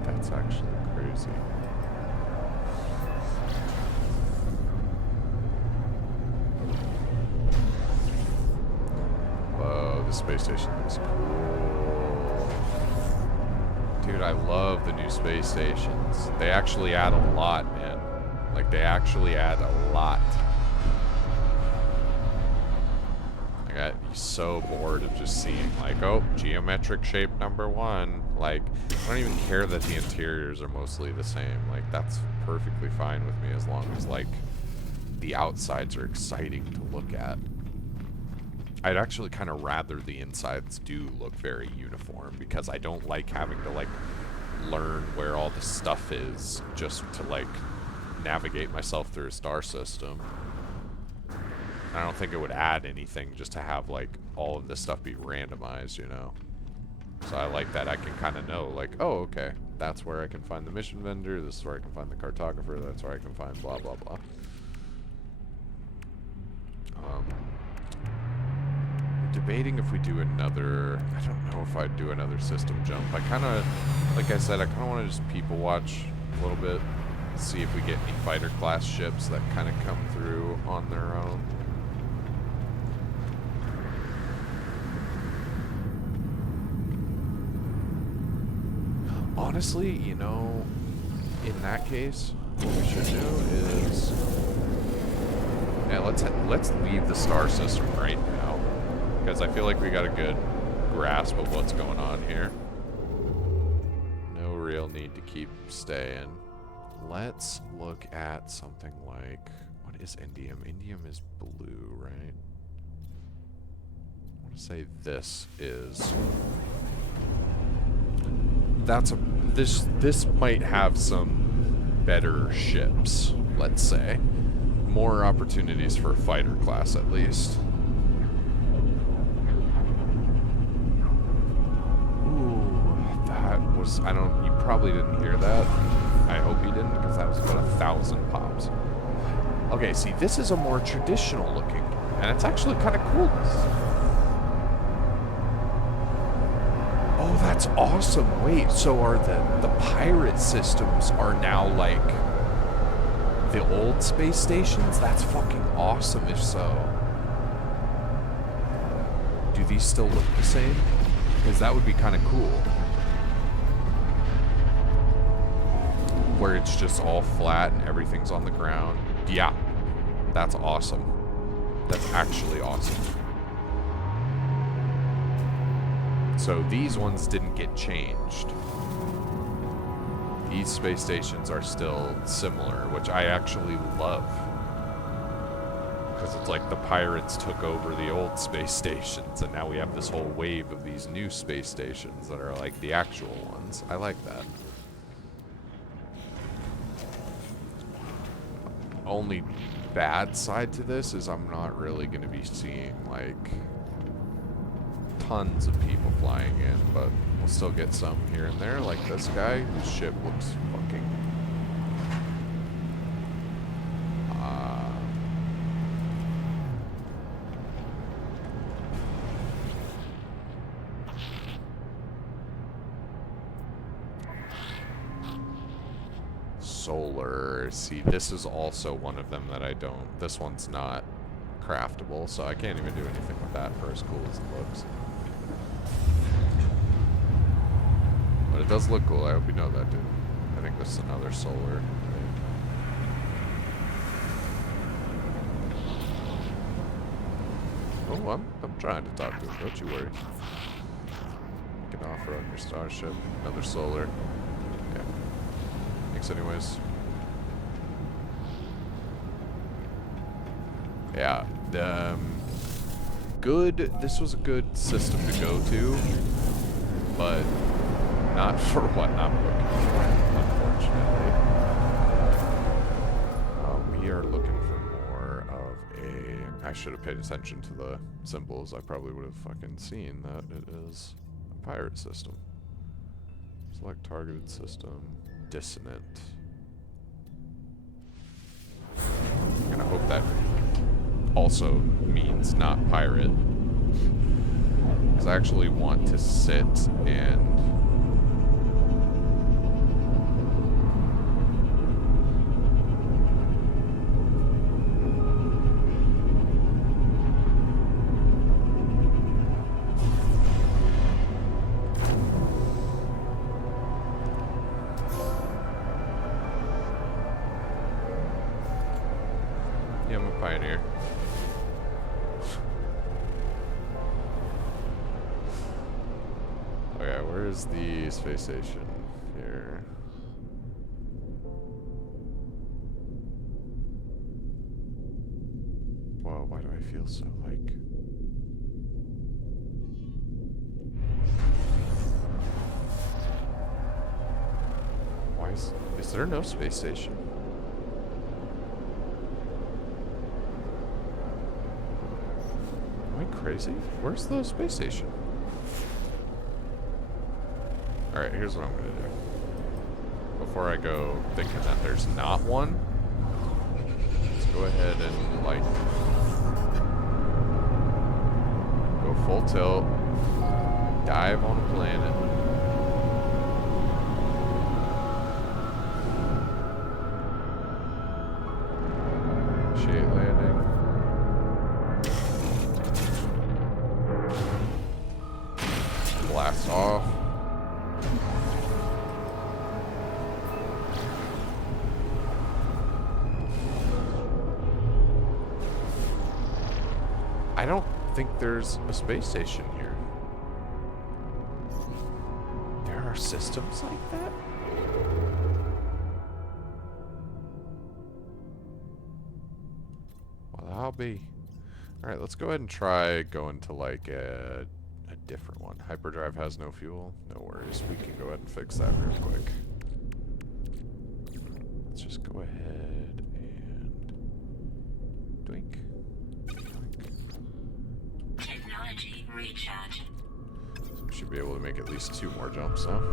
That's actually crazy. Whoa, the space station is cool. Dude, I love the new space stations. They actually add a lot, man. Like, they actually add a lot. I got so bored of just seeing, like, oh, geometric shape #1. Like, I don't even care that the interiors are mostly the same. Like, that's perfectly fine with me as long as, like, the outsides are exciting to look at. I'd actually kind of rather the insides do look very uniform, because I don't like having to, like, learn where all the stuff is just to, like, navigate myself through a star system. I don't think it would add anything just to have, like, all of this stuff be randomized, you know? So I like that I can kind of know, like, oh, okay, that's where I can find the mission vendor, this is where I can find the cartographer, that's where I can find blah, blah, blah. Debating if we do another, I don't know if I'd do another system jump. I kind of, like I said, I kind of want to just people watch a little bit, see if we get any fighter class ships that kind of come through on their own. Honestly, you know, in that case, what we should do is, yeah, let's leave the star system right now, because I feel like we got a good grasp of what's going on here. No real need to keep staying. Let's look at something like, what is indium? Indium is blue, right? I want to say this is... This might have some better ships, let's say. More opportunities for a fighter class, at least. Ooh, that was... you probably didn't hear that. I hope you didn't, because that was about 1,000 pops. Okay, see, this is a more traditional looking, and it's actually kind of cool. Oh, that's awesome. Wait, so are the pirate systems are now like the old space stations? That's fucking awesome if so. Do these still look the same? Because that would be kind of cool. Where it's just all flat and everything's on the ground. Yeah, that's awesome. That's actually awesome. So these ones didn't get changed. These space stations are still similar, which I actually love. because it's like the pirates took over the old space stations, and now we have this whole wave of these new space stations that are like the actual ones. I like that. Only bad side to this is I'm not really going to be seeing like tons of people flying in, but we'll still get some here and there, like this guy whose ship looks fucking solar. See, this is also one of them that I don't. This one's not craftable, so I can't even do anything with that for as cool as it looks. But it does look cool. I hope you know that, dude. I think this is another solar. Oh, I'm trying to talk to him. Don't you worry. You can offer on your starship. Another solar. Yeah. Thanks anyways. Yeah. Good. This was a good system to go to, but not for what I'm looking for, unfortunately. We are looking for more of a... I should have paid attention to the symbols. I probably would have fucking seen that it is a pirate system. Select targeted system. Dissonant. I'm gonna hope that also means not pirate. Because I actually want to sit and... Yeah, I'm a pioneer. Okay, where is the space station? Here. Whoa, why do I feel so like... Why is there no space station? Am I crazy? Where's the space station? Alright, here's what I'm gonna do. Before I go thinking that there's not one, let's go ahead and, like, go full tilt, dive on a planet. Initiate landing. Blast off. I don't think there's a space station here. There are systems like that? Well, I'll be... Alright, let's go ahead and try going to like a different one. Hyperdrive has no fuel. No worries. We can go ahead and fix that real quick. Let's just go ahead and... Doink. Technology recharge. Should be able to make at least 2 more jumps now.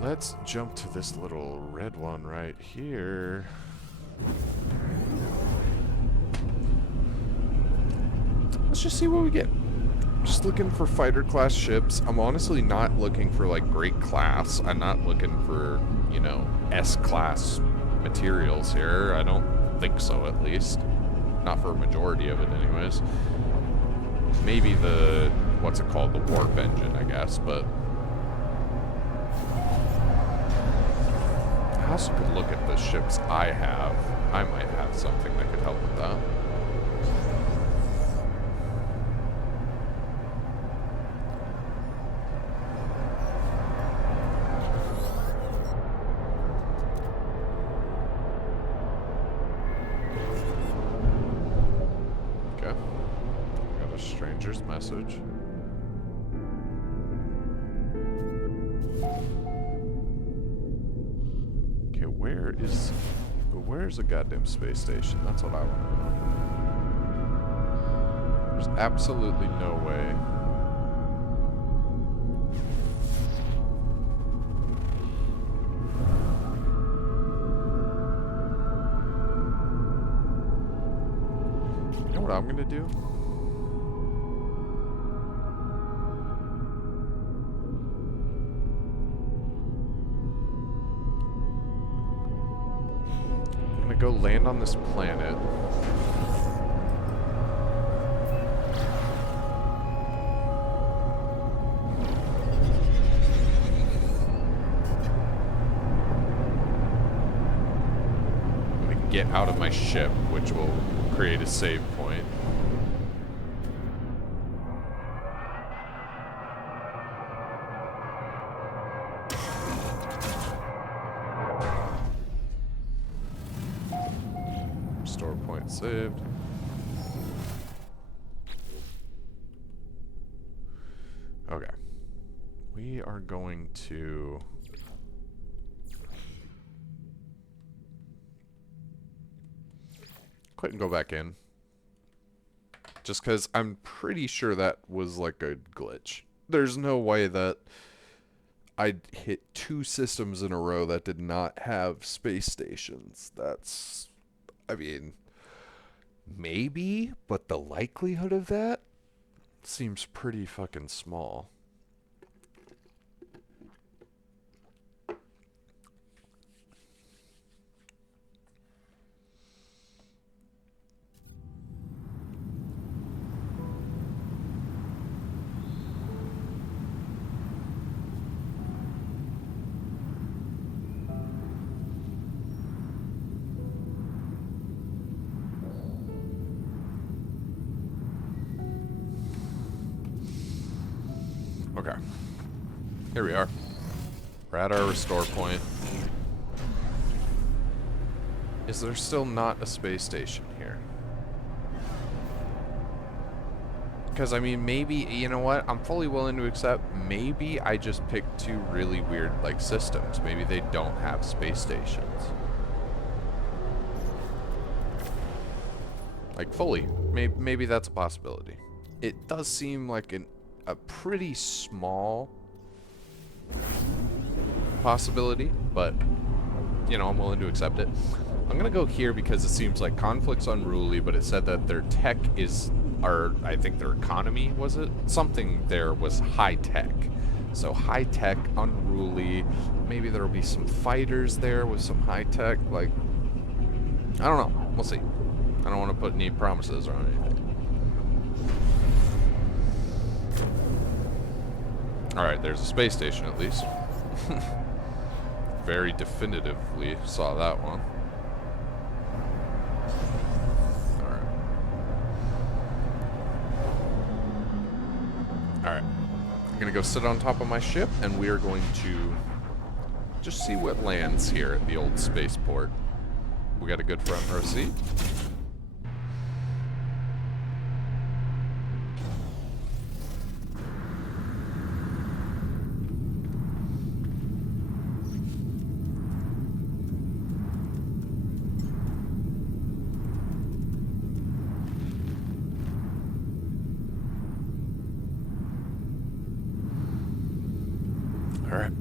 Let's jump to this little red one right here. Let's just see what we get. Just looking for fighter class ships. I'm honestly not looking for like great class. I'm not looking for, you know, S-class materials here. I don't think so, at least. Not for a majority of it anyways. Maybe the, what's it called, the warp engine, I guess, but... I also could look at the ships I have. I might have something that could help with that. stranger's message. Okay, where's a goddamn space station? That's what I want to know. There's absolutely no way. You know what I'm gonna do? I'm gonna go land on this planet. I'm gonna get out of my ship, which will create a save point. Restore point saved. Okay. We are going to... quit and go back in. Just because I'm pretty sure that was like a glitch. There's no way that I'd hit 2 systems in a row that did not have space stations. That's... I mean, maybe, but the likelihood of that seems pretty fucking small. Okay. Here we are. We're at our restore point. Is there still not a space station here? Because, I mean, maybe, you know what? I'm fully willing to accept maybe I just picked 2 really weird, like, systems. Maybe they don't have space stations. Like, fully. Maybe that's a possibility. It does seem like a pretty small possibility, but, you know, I'm willing to accept it. I'm gonna go here because it seems like conflict's unruly, but it said that their tech is, or I think their economy, was it? Something there was high tech. So high tech, unruly, maybe there'll be some fighters there with some high tech, like, I don't know, we'll see. I don't want to put any promises on anything. Alright, there's a space station at least. Very definitively saw that one. Alright. Alright. I'm gonna go sit on top of my ship, and we are going to just see what lands here at the old spaceport. We got a good front row seat. Alright.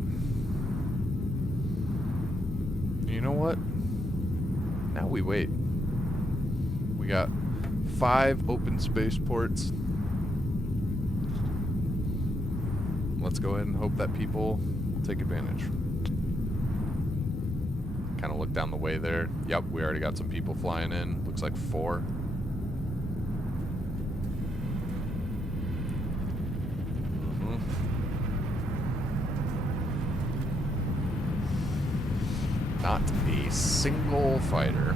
You know what? Now we wait. We got 5 open spaceports. Let's go ahead and hope that people will take advantage. Kind of look down the way there. Yep, we already got some people flying in. Looks like 4. Not a single fighter.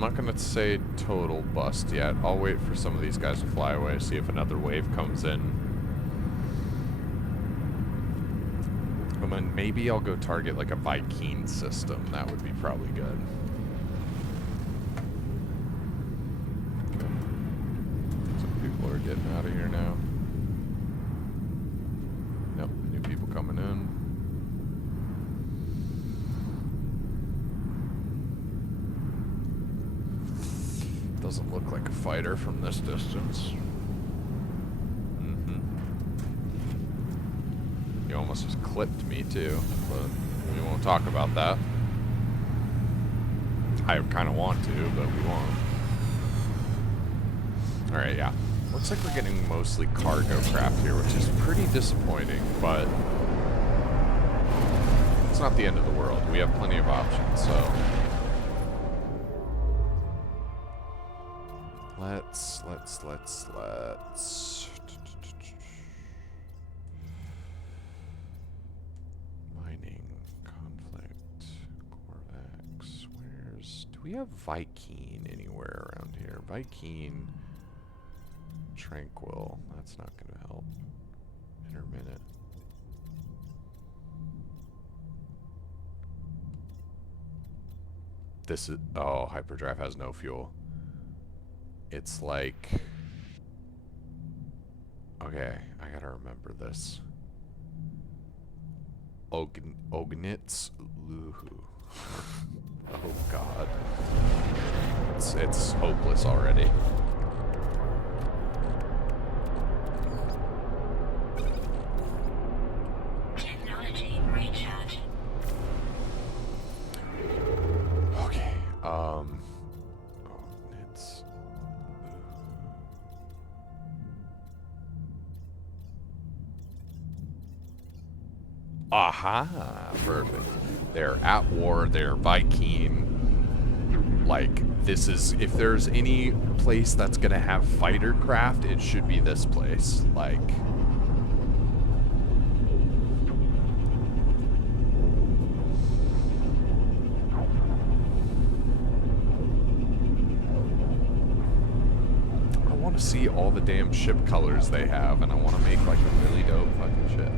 I'm not gonna say total bust yet. I'll wait for some of these guys to fly away, see if another wave comes in. And then maybe I'll go target like a Viking system. That would be probably good. Okay. Some people are getting out of here now. Yep, new people coming in. Doesn't look like a fighter from this distance. He almost just clipped me too, but we won't talk about that. I kind of want to, but we won't. Alright, yeah. Looks like we're getting mostly cargo craft here, which is pretty disappointing, but it's not the end of the world. We have plenty of options, so... Let's... Mining, conflict, Corvax, where's... Do we have Viking anywhere around here? Viking, Tranquil, that's not going to help. Intermittent. This is... Oh, hyperdrive has no fuel. It's like... Okay, I gotta remember this. Ognitz Luhu. Oh god. It's hopeless already. Technology recharge. Okay, Ognitz. Aha, perfect. They're at war, they're Viking. Like, this is, if there's any place that's gonna have fighter craft, it should be this place. Like, I want to see all the damn ship colors they have, and I want to make like a really dope fucking ship.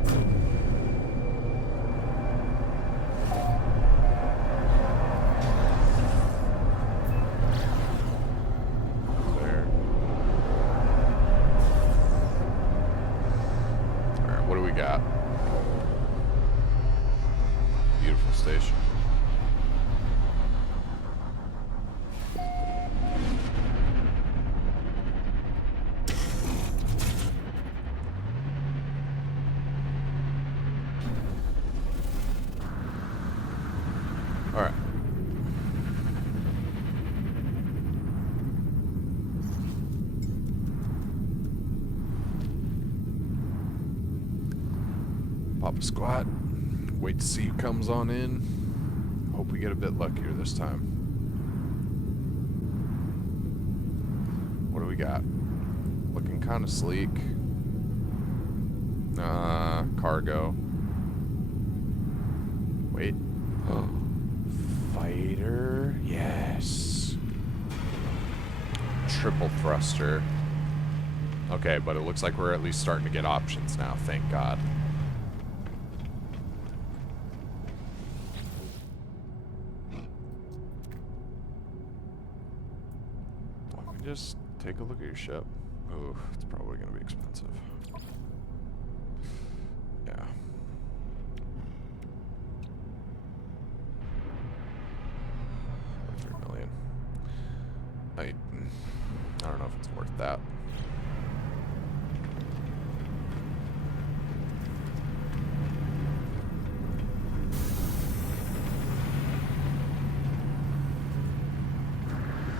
Got beautiful station. All right. Pop a squat. Wait to see who comes on in. Hope we get a bit luckier this time. What do we got? Looking kind of sleek. Cargo. Wait. Fighter. Yes. Triple thruster. Okay, but it looks like we're at least starting to get options now. Thank God. Just take a look at your ship. Oh, it's probably going to be expensive. Yeah. $3 million. I don't know if it's worth that.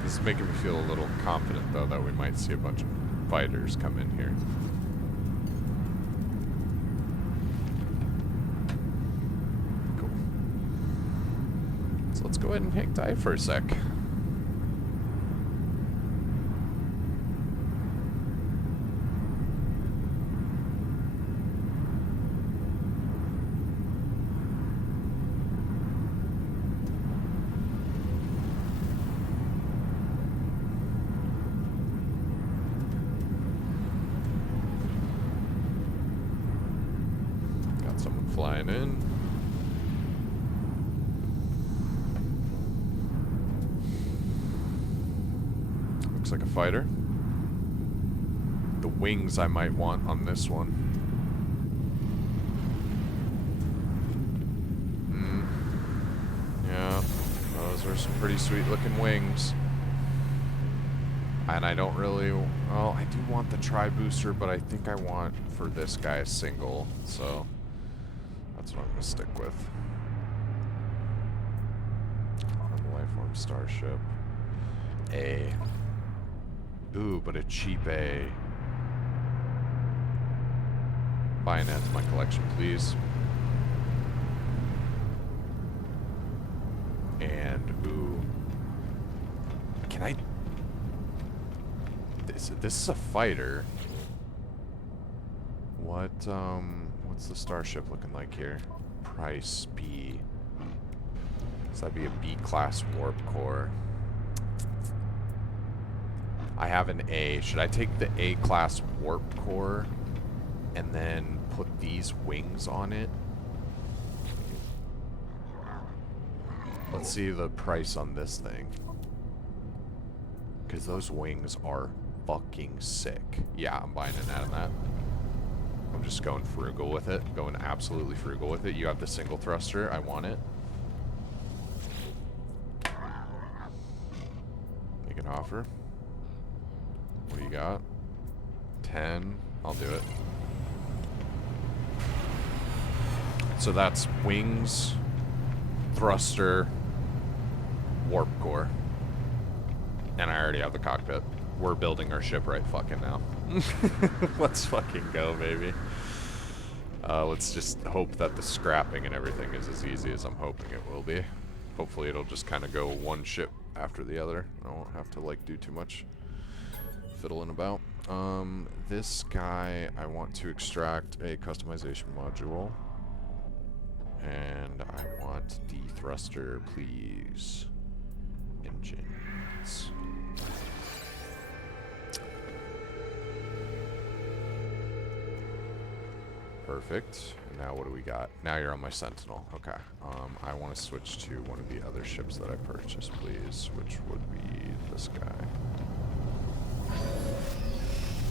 This is making me feel a little confident, though, that we might see a bunch of fighters come in here. Cool. So let's go ahead and hang tight for a sec. flying in. Looks like a fighter. The wings I might want on this one. Yeah, those are some pretty sweet looking wings. And I don't really, well, I do want the tri-booster, but I think I want for this guy a single, so that's what I'm going to stick with. On the Lifeform Starship. A. Ooh, but a cheap A. Buy an add to my collection, please. And, ooh. Can I... This is a fighter. What's the starship looking like here? Price B. So that'd be a B-class warp core. I have an A. Should I take the A-class warp core and then put these wings on it? Let's see the price on this thing. Because those wings are fucking sick. Yeah, I'm buying an ad on that. I'm just going frugal with it. Going absolutely frugal with it. You have the single thruster. I want it. Make an offer. What do you got? 10. I'll do it. So that's wings, thruster, warp core. And I already have the cockpit. We're building our ship right fucking now. Let's fucking go, baby. Let's just hope that the scrapping and everything is as easy as I'm hoping it will be. Hopefully it'll just kind of go one ship after the other. I won't have to like do too much fiddling about. This guy, I want to extract a customization module. And I want the thruster, please. Engines. Perfect. Now what do we got? Now you're on my Sentinel. Okay. I want to switch to one of the other ships that I purchased, please, which would be this guy.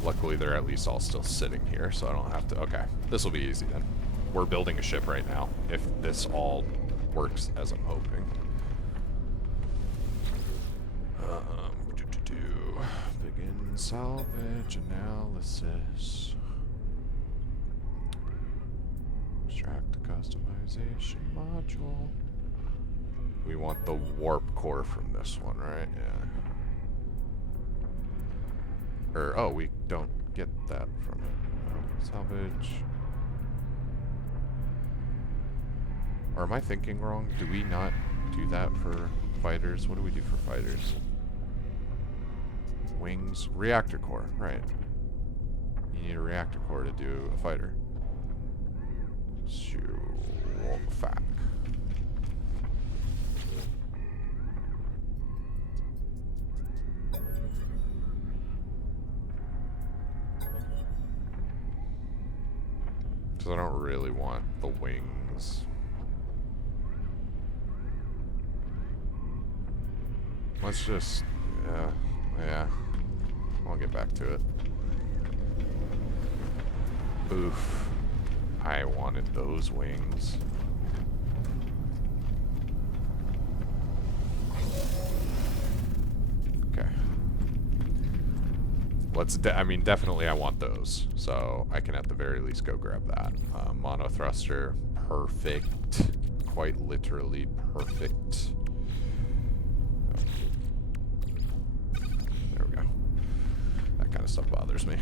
Luckily, they're at least all still sitting here, so I don't have to... Okay. This will be easy then. We're building a ship right now, if this all works as I'm hoping. Begin salvage analysis. Extract the customization module. We want the warp core from this one, right? Yeah. Or, oh, we don't get that from it. Oh, salvage. Or am I thinking wrong? Do we not do that for fighters? What do we do for fighters? Wings, reactor core, right. You need a reactor core to do a fighter. Fact. Because I don't really want the wings. Let's just, yeah. I'll get back to it. Oof. I wanted those wings. Okay. I mean, definitely I want those. So I can at the very least go grab that. Mono thruster, perfect. Quite literally perfect. There we go. That kind of stuff bothers me.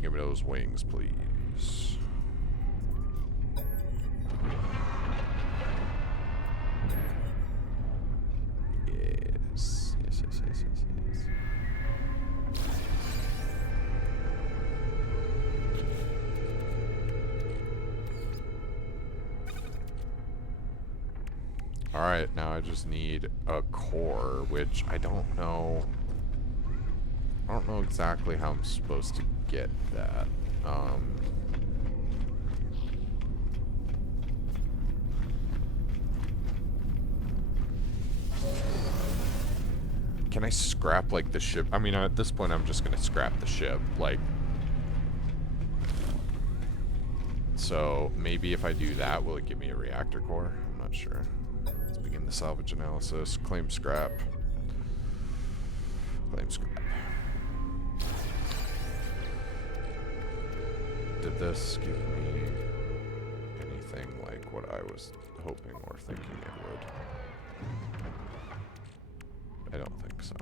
Give me those wings, please. Yes. Alright, now I just need a core, which I don't know. I don't know exactly how I'm supposed to get that. Can I scrap, like, the ship? I mean, at this point, I'm just gonna scrap the ship. Like, so maybe if I do that, will it give me a reactor core? I'm not sure. Let's begin the salvage analysis. Claim scrap. Claim scrap. Did this give me anything like what I was hoping or thinking it would? I don't think so.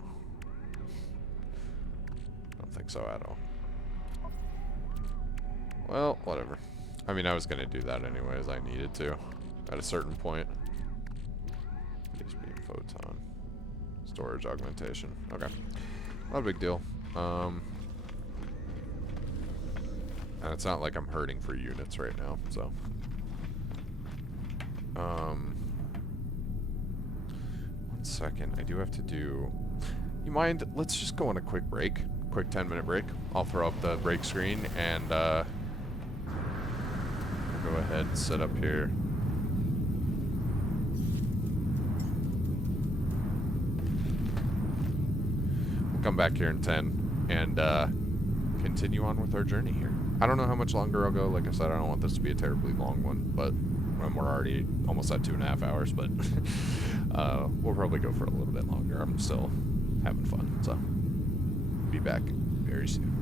Don't think so at all. Well, whatever. I mean, I was going to do that anyways. I needed to at a certain point. Base beam photon. Storage augmentation. Okay. Not a big deal. And it's not like I'm hurting for units right now, so. One second. I do have to do... You mind? Let's just go on a quick break. Quick 10-minute break. I'll throw up the break screen and we'll go ahead and set up here. We'll come back here in 10 and continue on with our journey here. I don't know how much longer I'll go. Like I said, I don't want this to be a terribly long one, but we're already almost at 2.5 hours, but we'll probably go for a little bit longer. I'm still having fun, so be back very soon.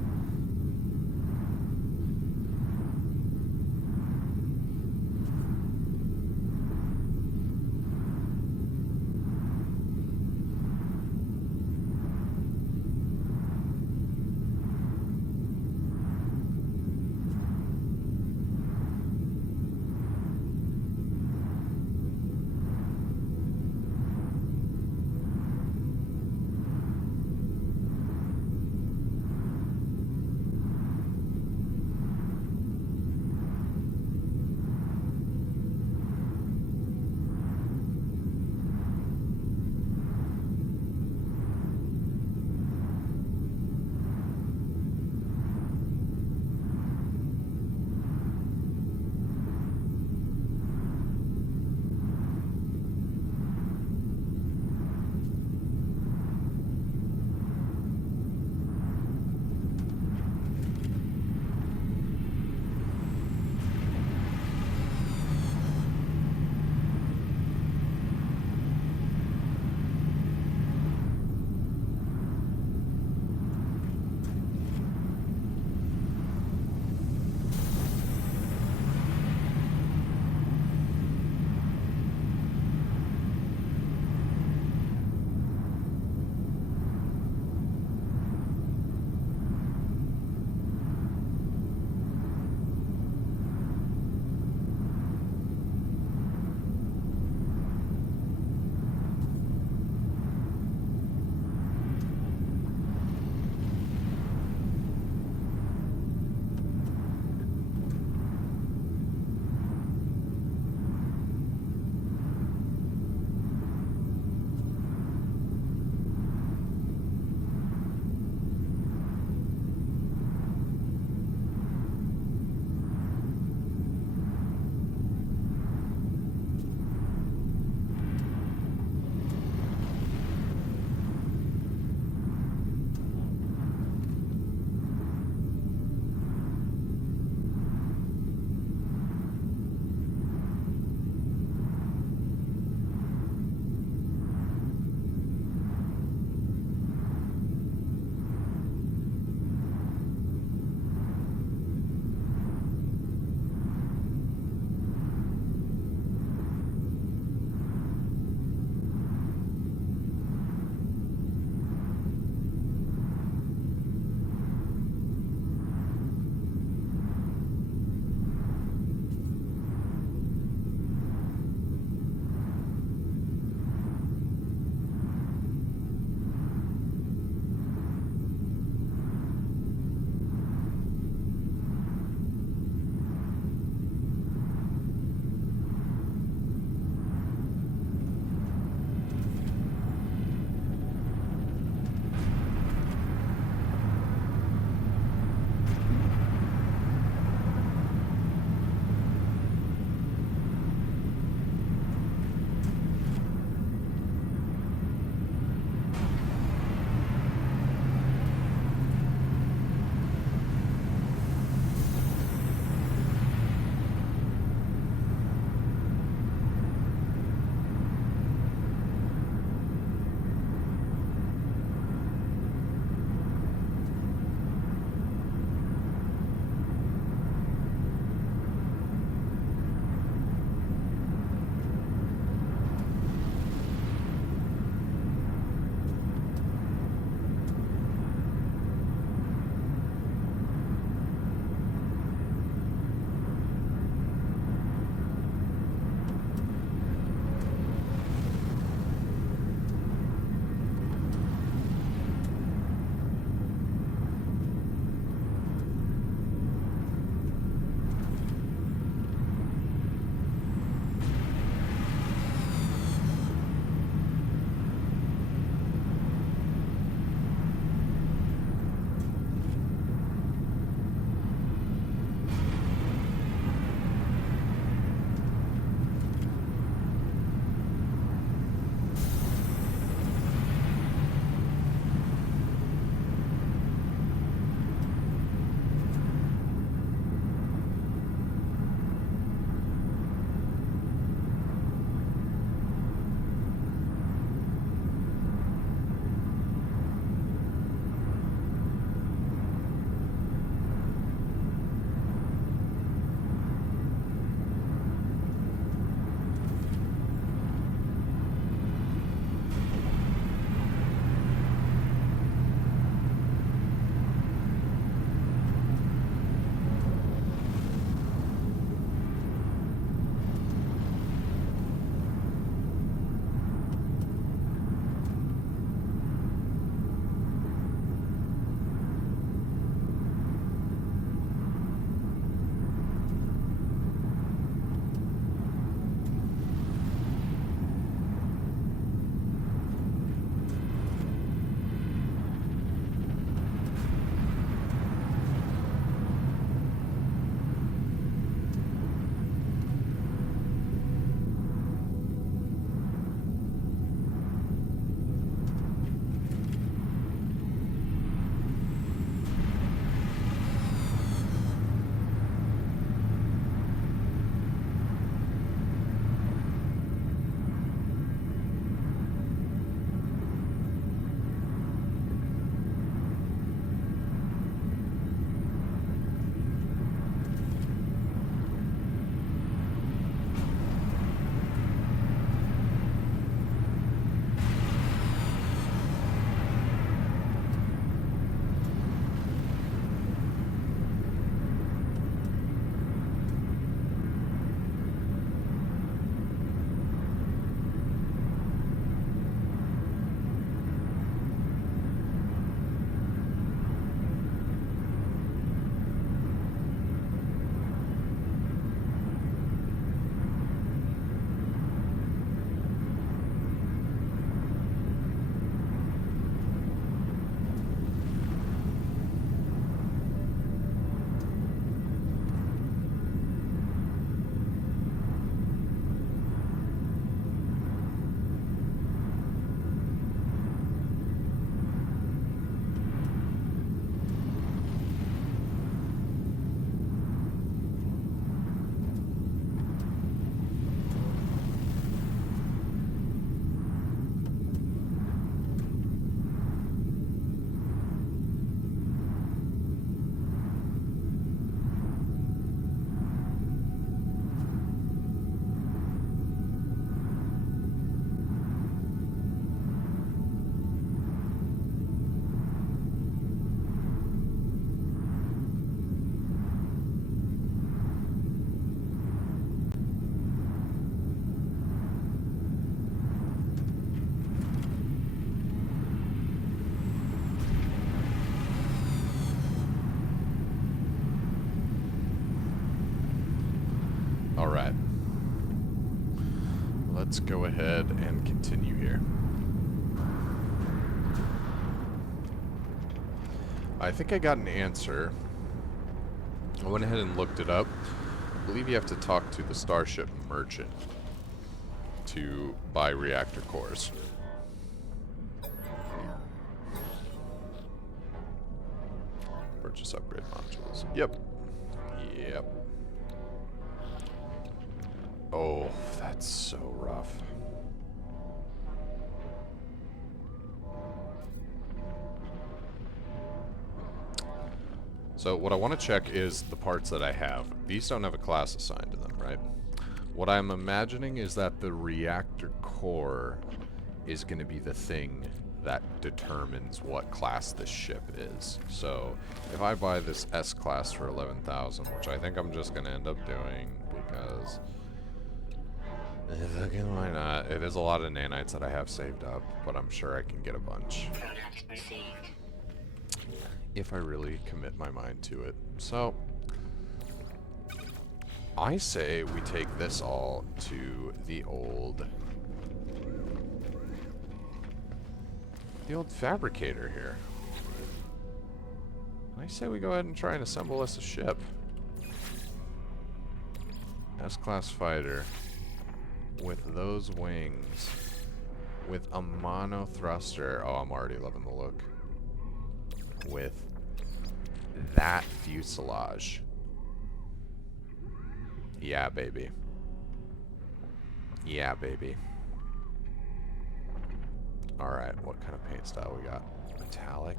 Alright. Let's go ahead and continue here. I think I got an answer. I went ahead and looked it up. I believe you have to talk to the Starship Merchant to buy reactor cores. Purchase upgrade modules. Yep. Yep. Oh, that's so rough. So what I want to check is the parts that I have. These don't have a class assigned to them, right? What I'm imagining is that the reactor core is going to be the thing that determines what class this ship is. So if I buy this S class for 11,000, which I think I'm just going to end up doing because fucking why not? It is a lot of nanites that I have saved up, but I'm sure I can get a bunch Product received. if I really commit my mind to it. So I say we take this all to the old fabricator here. I say we go ahead and try and assemble us a ship. S-class fighter with those wings with a mono thruster. Oh, I'm already loving the look. With that fuselage. Yeah, baby. Yeah, baby. Alright, what kind of paint style we got? Metallic?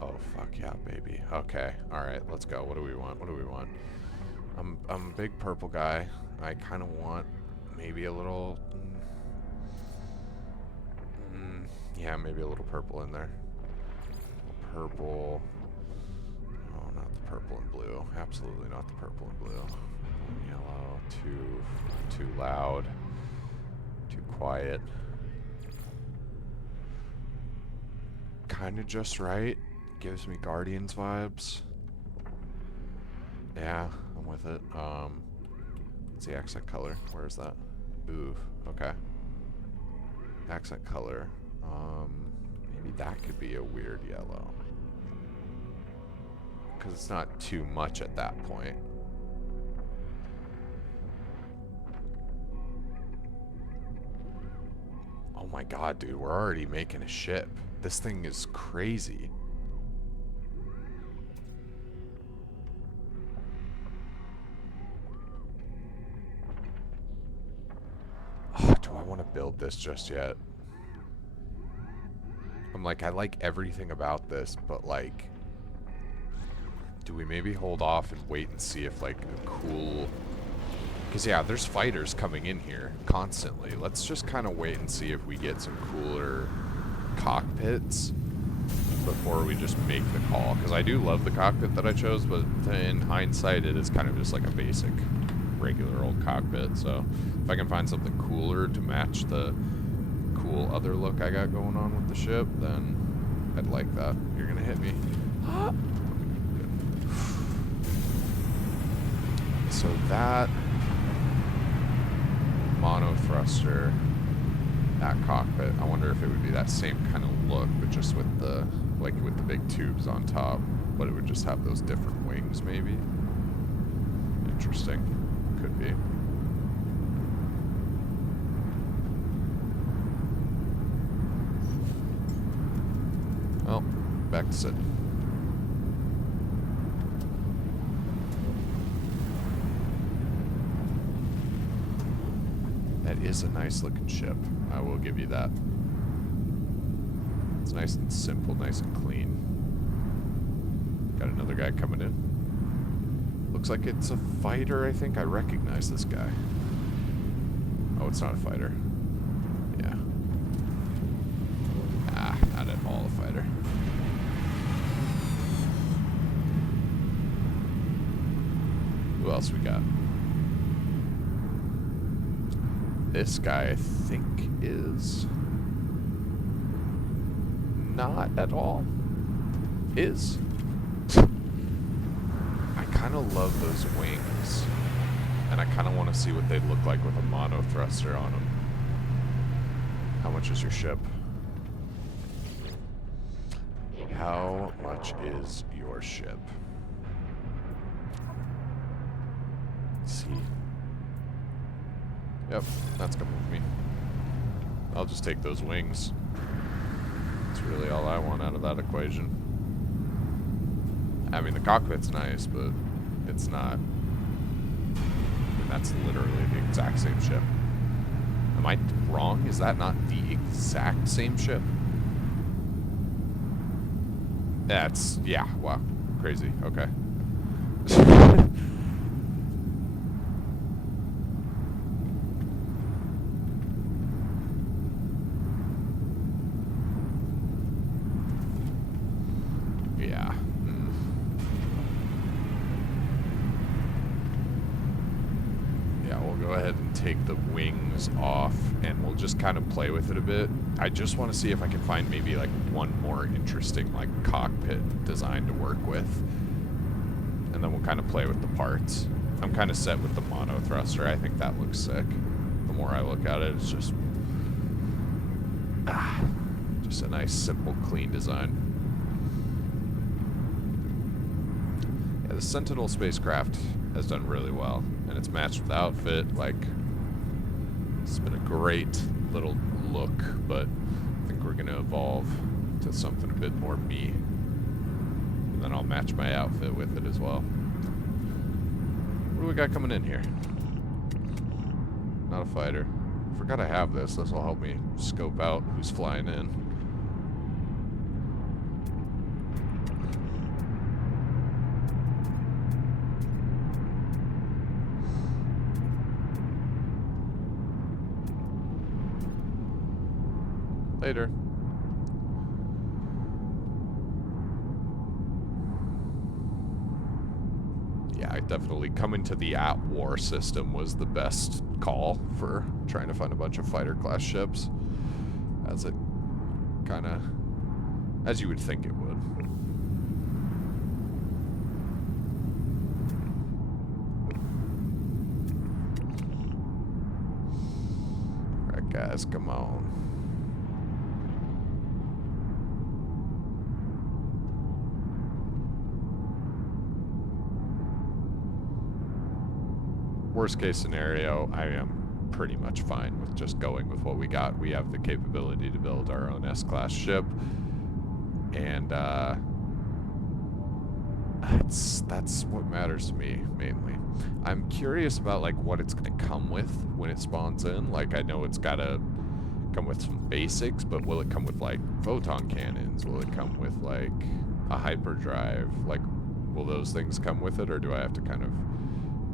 Oh, fuck yeah, baby. Okay, alright, let's go. What do we want? What do we want? I'm a big purple guy. I kind of want maybe a little... yeah, maybe a little purple in there. Purple. Oh, not the purple and blue. Absolutely not the purple and blue. Yellow. Too loud. Too quiet. Kind of just right. Gives me Guardians vibes. Yeah, I'm with it. What's the accent color? Where is that? Ooh, okay. Accent color. Maybe that could be a weird yellow. Because it's not too much at that point. Oh my god, dude, we're already making a ship. This thing is crazy. Oh, do I want to build this just yet? I'm like, I like everything about this, but like, do we maybe hold off and wait and see if like a cool... Because yeah, there's fighters coming in here constantly. Let's just kind of wait and see if we get some cooler cockpits before we just make the call. Because I do love the cockpit that I chose, but in hindsight, it is kind of just like a basic, regular old cockpit. So if I can find something cooler to match the cool other look I got going on with the ship, then I'd like that. You're gonna hit me. So that mono thruster, that cockpit, I wonder if it would be that same kind of look, but just with the, like with the big tubes on top, but it would just have those different wings maybe. Interesting. Could be. Well, back to sitting. That is a nice looking ship. I will give you that. It's nice and simple, nice and clean. Got another guy coming in. Looks like it's a fighter, I think. I recognize this guy. Oh, it's not a fighter. Yeah. Ah, not at all a fighter. Who else we got? This guy, I think, is not at all. Is. I kind of love those wings. and I kind of want to see what they'd look like with a mono thruster on them. How much is your ship? How much is your ship? Let's see. Yep, that's coming with me. I'll just take those wings. That's really all I want out of that equation. I mean, the cockpit's nice, but it's not. I mean, that's literally the exact same ship. Am I wrong? Is that not the exact same ship? That's, yeah, wow. Crazy, okay. Yeah. Yeah, we'll go ahead and take the wings off, and we'll just kind of play with it a bit. I just want to see if I can find maybe like one more interesting like cockpit design to work with, and then we'll kind of play with the parts. I'm kind of set with the mono thruster. I think that looks sick. The more I look at it, it's just a nice, simple, clean design. Yeah, the Sentinel spacecraft has done really well, and it's matched with the outfit. Like, it's been a great little look, but I think we're going to evolve to something a bit more me. And then I'll match my outfit with it as well. What do we got coming in here? Not a fighter. Forgot I have this. This will help me scope out who's flying in. Later. Yeah, I definitely coming to the at-war system was the best call for trying to find a bunch of fighter-class ships, as it kind of, as you would think it would. Alright guys, come on. Worst case scenario, I am pretty much fine with just going with what we got. We have the capability to build our own S-class ship, and that's what matters to me mainly. I'm curious about like what it's going to come with when it spawns in. Like, I know it's got to come with some basics, but will it come with like photon cannons? Will it come with like a hyperdrive? Like, will those things come with it, or do I have to kind of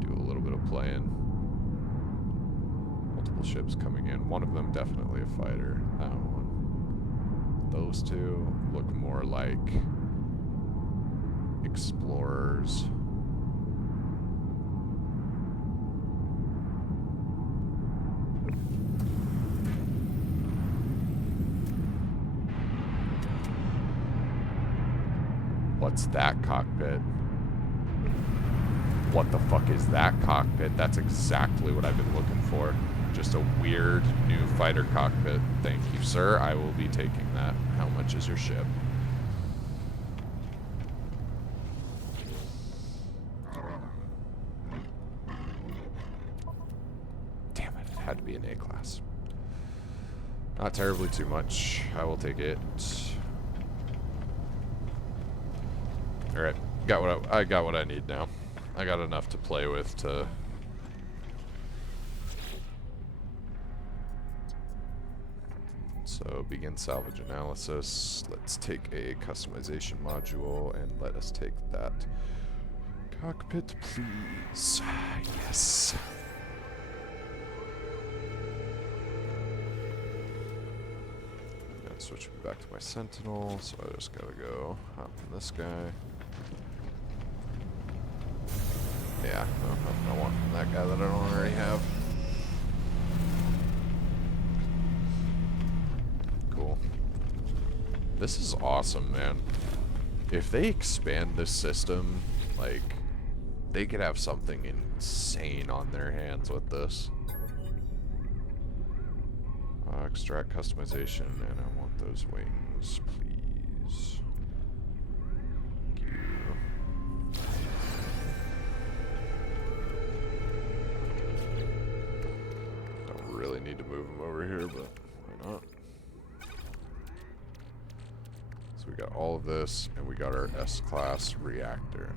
do a little bit of playing? Multiple ships coming in. One of them definitely a fighter. That one. Those two look more like explorers. What's that cockpit? What the fuck is that cockpit? That's exactly what I've been looking for. Just a weird new fighter cockpit. Thank you, sir. I will be taking that. How much is your ship? Damn it, it had to be an A class. Not terribly too much. I will take it. Alright, I got what I need now. I got enough to play with to... So, begin salvage analysis. Let's take a customization module and let us take that cockpit, please. Yes. And switch me back to my Sentinel, so I just gotta go hop in this guy. Yeah, no, nothing I want from that guy that I don't already have. Cool. This is awesome, man. If they expand this system, like, They could have something insane on their hands with this. Extract customization, and I want those wings, please. Thank you. Don't really need to move them over here, but why not? So we got all of this, and we got our S-class reactor.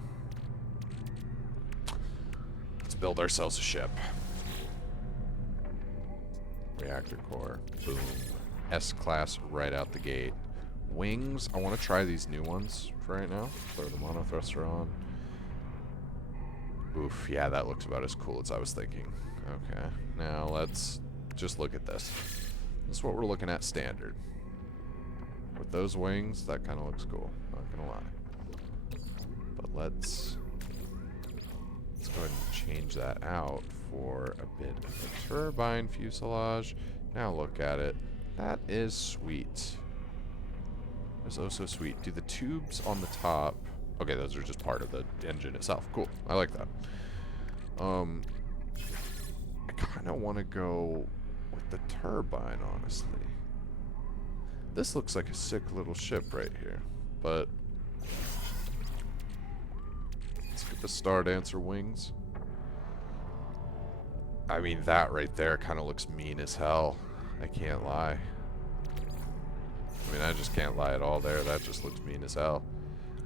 Let's build ourselves a ship. Reactor core. Boom. S-class right out the gate. Wings. I want to try these new ones for right now. Throw the mono thruster on. Oof. Yeah, that looks about as cool as I was thinking. Okay. Now let's just look at this. This is what we're looking at standard. With those wings, that kind of looks cool. Not gonna lie. But let's go ahead and change that out for a bit of a turbine fuselage. Now look at it. That is sweet. It's oh so sweet. Do the tubes on the top... Okay, those are just part of the engine itself. Cool. I like that. I kind of want to go with the turbine, honestly. This looks like a sick little ship right here. But... let's get the Star Dancer wings. I mean, that right there kind of looks mean as hell. I can't lie. I mean, I just can't lie at all there. That just looks mean as hell.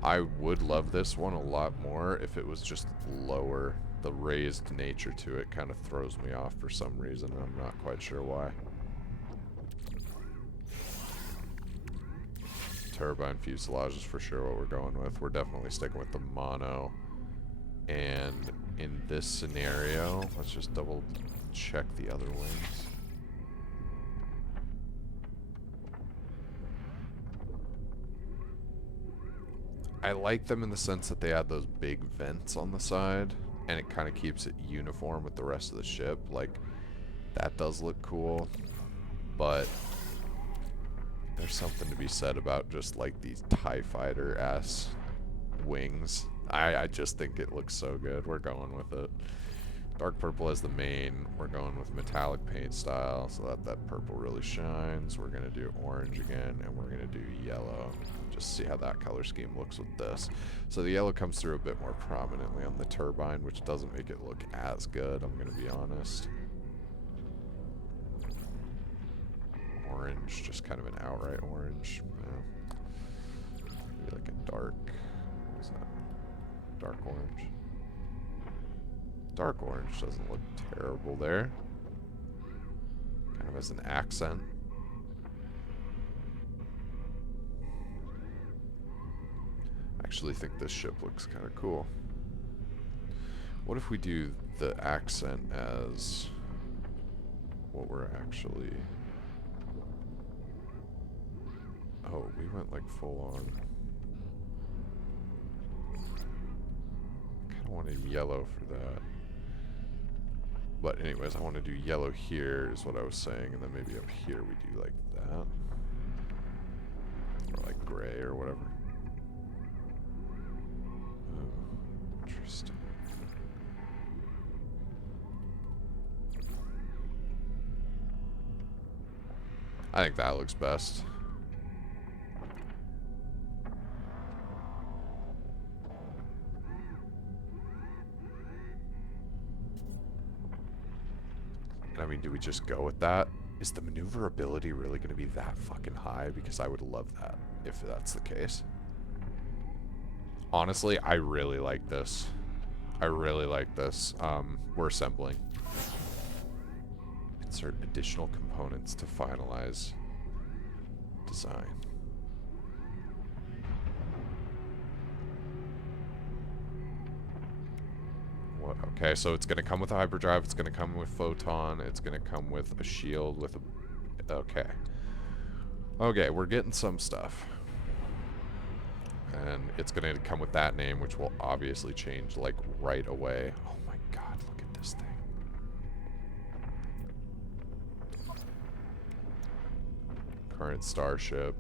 I would love this one a lot more if it was just lower. The raised nature to it kind of throws me off for some reason, and I'm not quite sure why. Turbine fuselage is for sure what we're going with. We're definitely sticking with the mono. And in this scenario, let's just double check the other wings. I like them in the sense that they add those big vents on the side, and it kind of keeps it uniform with the rest of the ship. Like, that does look cool, but there's something to be said about just like these TIE Fighter-ass wings. I just think it looks so good. We're going with it. Dark purple as the main. We're going with metallic paint style so that that purple really shines. We're going to do orange again, and we're going to do yellow. Just see how that color scheme looks with this. So the yellow comes through a bit more prominently on the turbine, which doesn't make it look as good, I'm going to be honest. Orange, just kind of an outright orange. Yeah. Maybe like a dark... what is that? Dark orange. Dark orange doesn't look terrible there. Kind of as an accent. I actually think this ship looks kind of cool. What if we do the accent as what we're actually... oh, we went like full on. I wanted yellow for that. But anyways, I want to do yellow here is what I was saying, and then maybe up here we do like that. Or like gray or whatever. Oh, interesting. I think that looks best. I mean, do we just go with that? Is the maneuverability really going to be that fucking high? Because I would love that if that's the case. Honestly, I really like this. I really like this. We're assembling. Insert additional components to finalize design. What? Okay, so it's going to come with a hyperdrive, it's going to come with photon, it's going to come with a shield with a... okay. Okay, we're getting some stuff. And it's going to come with that name, which will obviously change, like, right away. Oh my god, look at this thing. Current starship.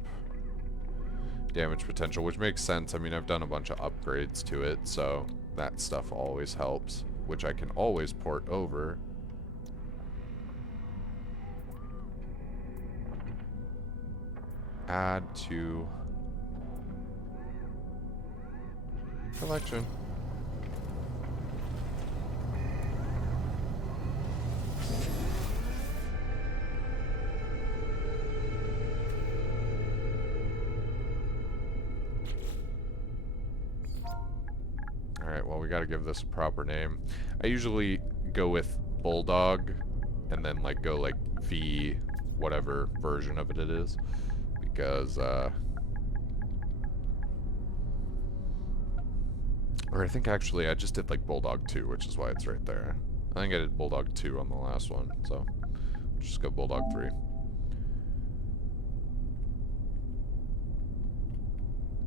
Damage potential, which makes sense. I mean, I've done a bunch of upgrades to it, so That stuff always helps, which I can always port over. Add to collection. Alright, well, we gotta give this a proper name. I usually go with Bulldog and then like go like V whatever version of it is, because or I think actually I just did like Bulldog 2, which is why it's right there. I think I did Bulldog 2 on the last one, so just go Bulldog 3.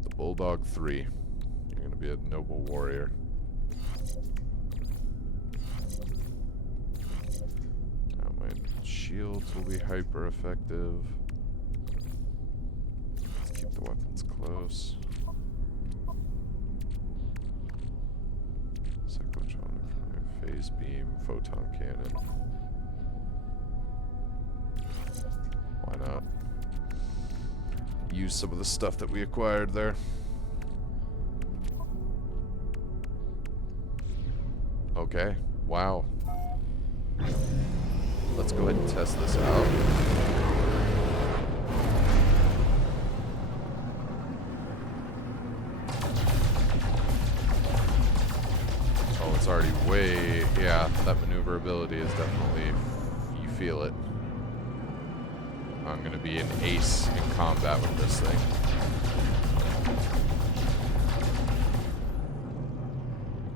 The Bulldog 3. You're gonna be a noble warrior. Now my shields will be hyper effective. Let's keep the weapons close. Cyclotron, phase beam, photon cannon. Why not? Use some of the stuff that we acquired there. Okay, wow. Let's go ahead and test this out. Oh, it's already way... Yeah, that maneuverability is definitely... You feel it. I'm gonna be an ace in combat with this thing.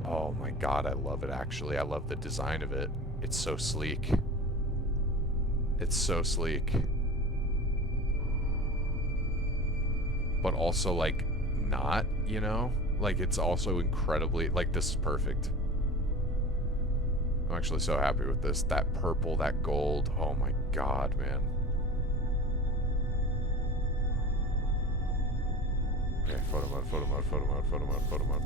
Oh my god, I love it actually. I love the design of it. It's so sleek. It's so sleek. But also like not, you know? Like it's also incredibly, like this is perfect. I'm actually so happy with this. That purple, that gold. Oh my god, man. Okay, photo mode, photo mode, photo mode, photo mode, photo mode.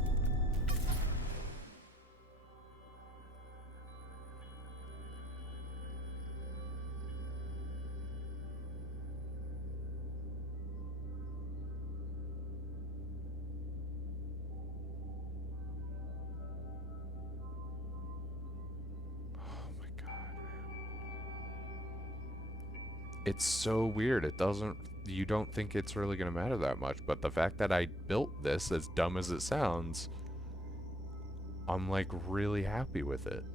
It's so weird. It doesn't... You don't think it's really going to matter that much, but the fact that I built this, as dumb as it sounds, I'm like really happy with it.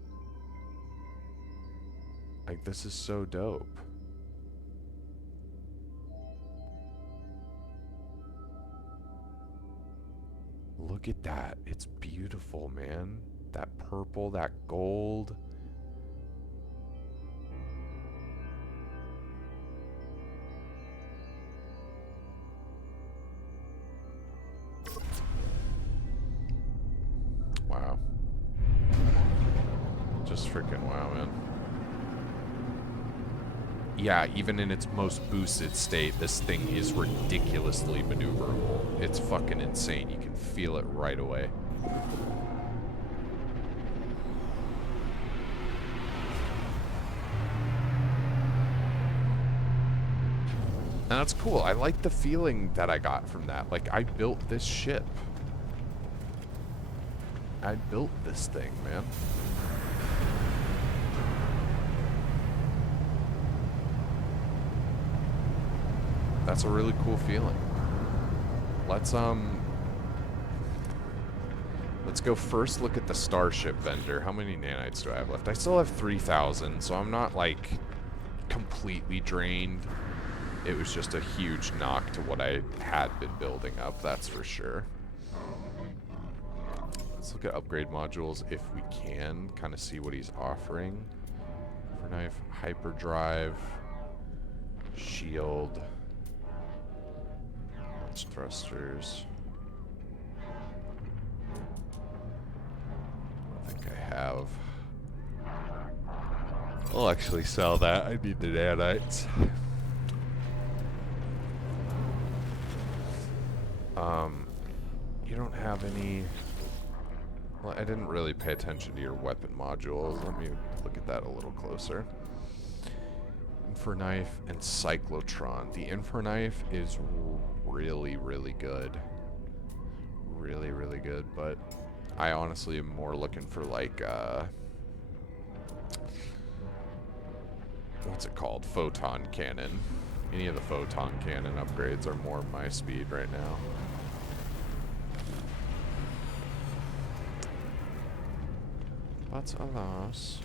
Like, this is so dope. Look at that. It's beautiful, man. That purple, that gold. Wow. Just freaking wow, man. Yeah, even in its most boosted state, this thing is ridiculously maneuverable. It's fucking insane. You can feel it right away. And that's cool. I like the feeling that I got from that. Like, I built this ship. I built this thing, man. That's a really cool feeling. Let's go first look at the Starship vendor. How many nanites do I have left? I still have 3,000, so I'm not like completely drained. It was just a huge knock to what I had been building up, that's for sure. Let's look at upgrade modules if we can, kind of see what he's offering. For knife, hyperdrive, shield, launch thrusters. I think I have. I'll actually sell that. I need the nanites. You don't have any... Well, I didn't really pay attention to your weapon modules. Let me look at that a little closer. Inferknife and Cyclotron. The Inferknife is really, really good. Really, really good, but I honestly am more looking for like, what's it called? Photon cannon. Any of the photon cannon upgrades are more my speed right now. But alas.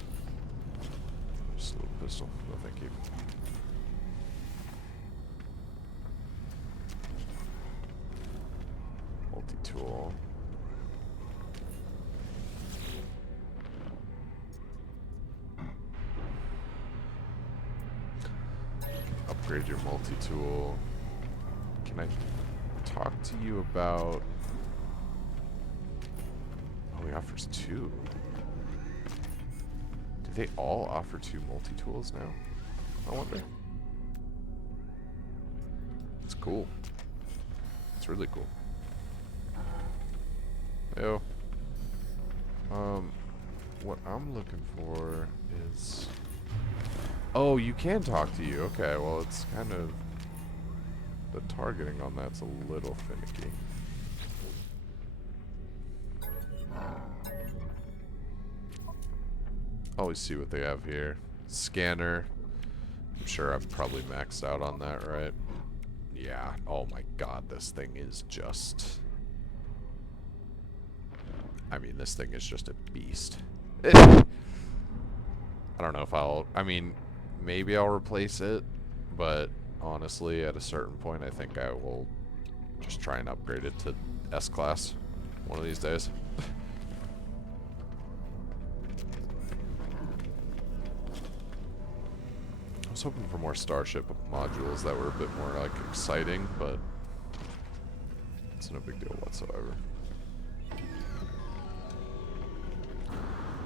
Just a little pistol. No, thank you. Multi-tool. Upgrade your multi-tool. Can I talk to you about... Oh, he offers 2. Do they all offer 2 multi-tools now? I wonder. It's cool. It's really cool. Yo. What I'm looking for is... Oh, you can talk to you. Okay, well, it's kind of... The targeting on that's a little finicky. Always see what they have here. Scanner. I'm sure I've probably maxed out on that, right? Yeah. Oh my god, this thing is just... I mean, this thing is just a beast. I don't know if I'll... I mean, maybe I'll replace it, but honestly, at a certain point, I think I will just try and upgrade it to S-Class one of these days. I was hoping for more Starship modules that were a bit more, like, exciting, but it's no big deal whatsoever.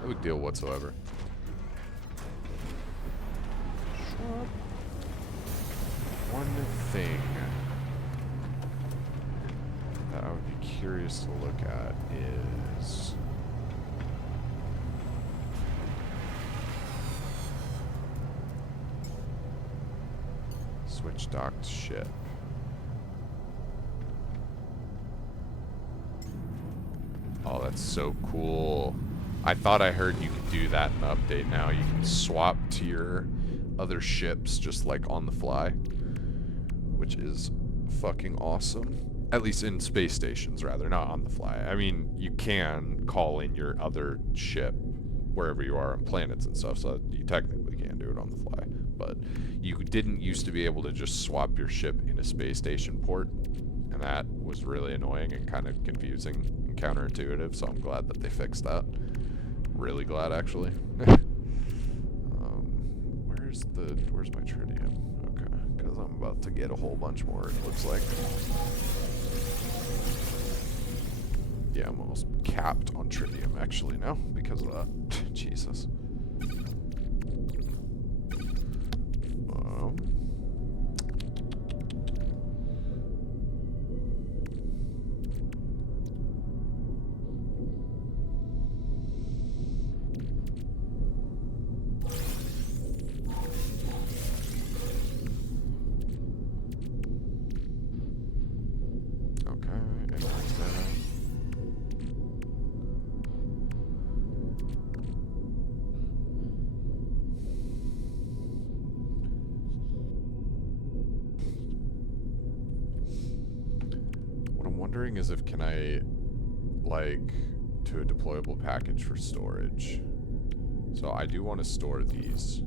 No big deal whatsoever. One thing that I would be curious to look at is... Switch docked ship. Oh, that's so cool. I thought I heard you could do that in the update now. You can swap to your other ships just like on the fly, which is fucking awesome. At least in space stations, rather, not on the fly. I mean, you can call in your other ship wherever you are on planets and stuff, so you technically can do it on the fly. But you didn't used to be able to just swap your ship in a space station port, and that was really annoying and kind of confusing and counterintuitive, so I'm glad that they fixed that. Really glad, actually. Where's my tritium? Okay, because I'm about to get a whole bunch more, it looks like. Yeah, I'm almost capped on tritium, actually, now, because of that. Jesus. Is if can I like to a deployable package for storage. So I do want to store these.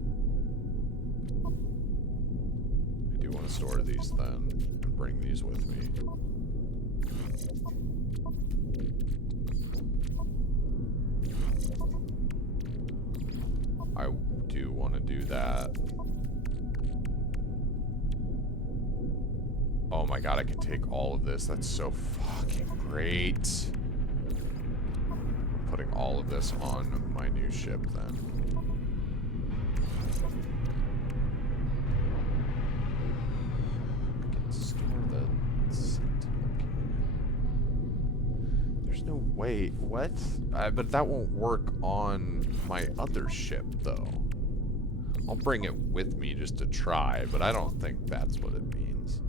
I do want to store these then and bring these with me. I do want to do that. Oh my god, I can take all of this. That's so fucking great. I'm putting all of this on my new ship then. I can store the Sentinel cannon. There's no Wait, what? But that won't work on my other ship, though. I'll bring it with me just to try, but I don't think that's what it means.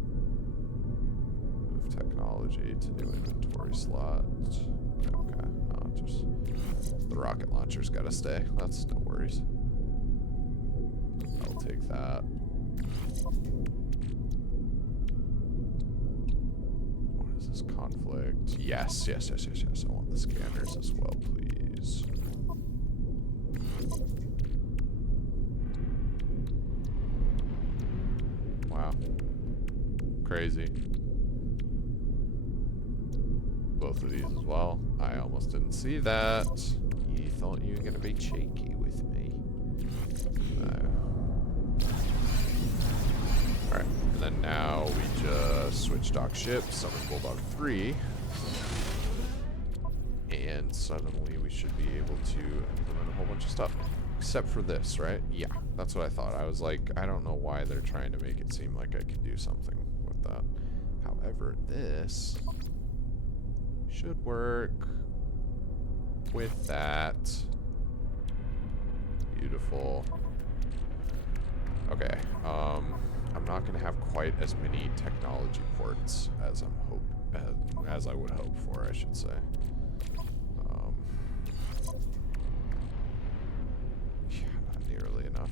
Move technology to new inventory slot. Okay, no, just the rocket launcher's gotta stay. That's no worries. I'll take that. What is this conflict? Yes. I want the scanners as well, please. Wow. Crazy. Both of these as well. I almost didn't see that. You thought you were going to be cheeky with me. Alright, and then now we just switch dock ship, summon Bulldog 3. And suddenly we should be able to implement a whole bunch of stuff. Except for this, right? Yeah, that's what I thought. I was like, I don't know why they're trying to make it seem like I can do something with that. However, this should work with that. Beautiful. Okay, I'm not gonna have quite as many technology ports as as I would hope for, I should say. Yeah, not nearly enough.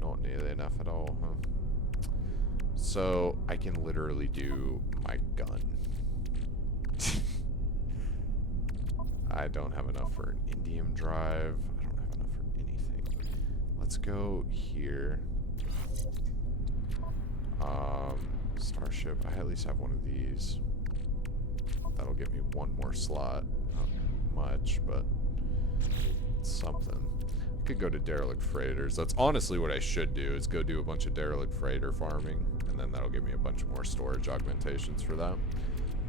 Not nearly enough at all, huh? So I can literally do my gun. I don't have enough for an indium drive. I don't have enough for anything. Let's go here. Starship. I at least have one of these. That'll give me one more slot. Not much, but something. I could go to derelict freighters. That's honestly what I should do, is go do a bunch of derelict freighter farming, and then that'll give me a bunch more storage augmentations for that.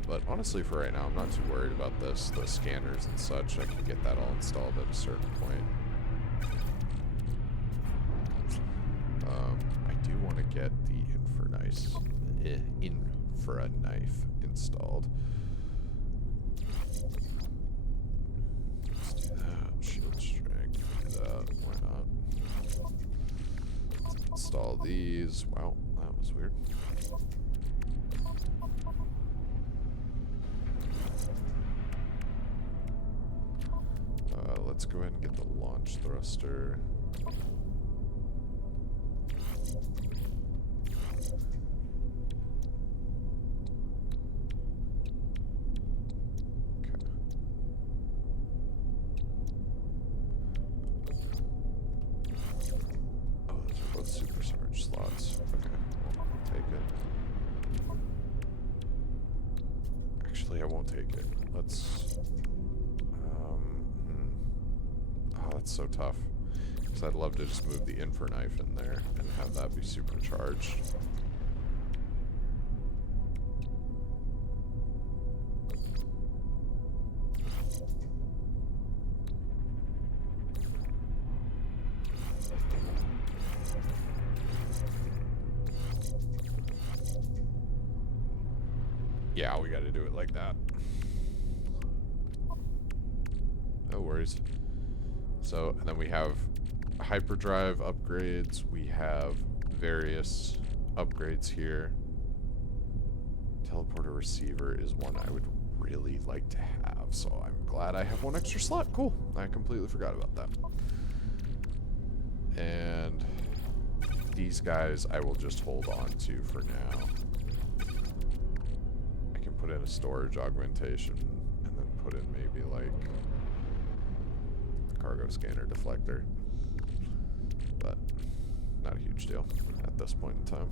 But honestly, for right now, I'm not too worried about this. The scanners and such, I can get that all installed at a certain point. I do want to get the infra knife installed. Let's do that. Shield strength. Do that. Why not? Let's install these. Wow, that was weird. Let's go ahead and get the launch thruster. Okay. Oh, those are both supercharged slots. Okay, well, I'll take it. Actually, I won't take it. Let's... Oh, that's so tough. Because I'd love to just move the infra knife in there and have that be supercharged. Yeah, we gotta do it like that. No worries. So, and then we have hyperdrive upgrades. We have various upgrades here. Teleporter receiver is one I would really like to have, so I'm glad I have one extra slot. Cool. I completely forgot about that. And these guys I will just hold on to for now. I can put in a storage augmentation and then put in maybe like cargo scanner deflector, but not a huge deal at this point in time.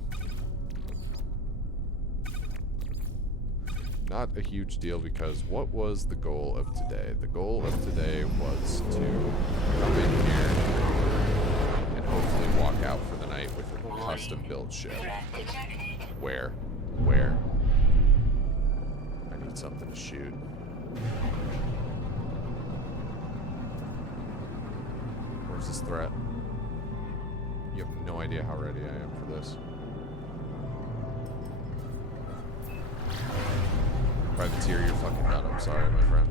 Not a huge deal because what was the goal of today? The goal of today was to come in here and hopefully walk out for the night with a custom built ship. Where? I need something to shoot. Where's this threat? You have no idea how ready I am for this. Privateer, you're fucking done. I'm sorry, my friend.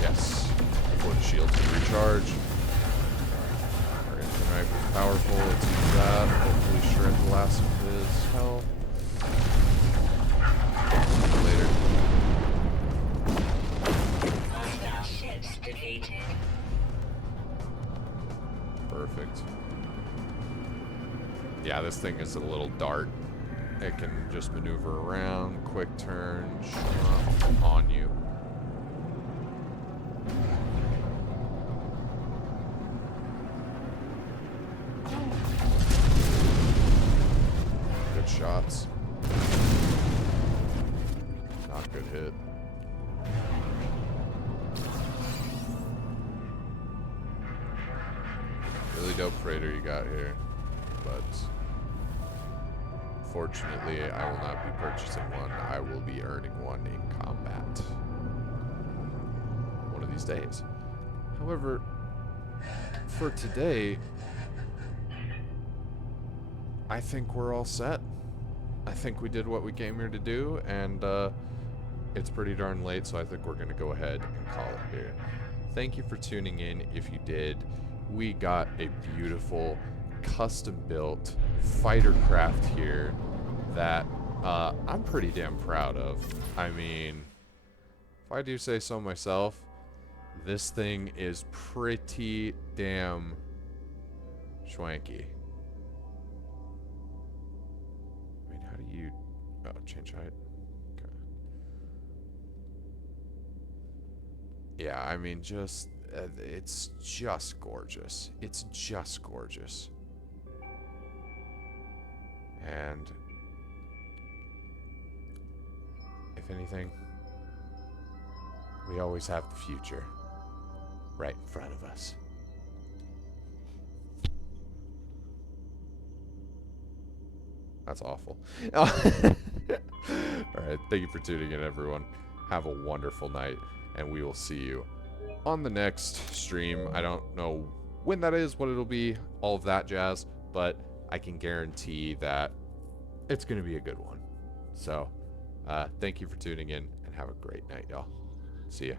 Yes. Before the shields can recharge. Our engine rifle's powerful. Let's use that. Hopefully shred the last of his health. See you later. Hostile ships defeated. Perfect. Yeah, this thing is a little dart. It can just maneuver around, quick turn, on you. Good shots. Not good hit. Really dope freighter you got here, but fortunately I will not be purchasing one. I will be earning one in combat one of these days. However, for today, I think we're all set. I think we did what we came here to do, and it's pretty darn late, so I think we're going to go ahead and call it here. Thank you for tuning in. If you did, we got a beautiful custom-built fighter craft here that I'm pretty damn proud of. I mean, if I do say so myself, this thing is pretty damn schwanky. I mean, how do you... Oh, change height. Okay. Yeah, I mean, just... it's just gorgeous. It's just gorgeous. And... if anything, we always have the future right in front of us. That's awful. All right, thank you for tuning in, everyone. Have a wonderful night, and we will see you on the next stream. I don't know when that is, what it'll be, all of that jazz, but I can guarantee that it's going to be a good one. So, thank you for tuning in, and have a great night, y'all. See ya.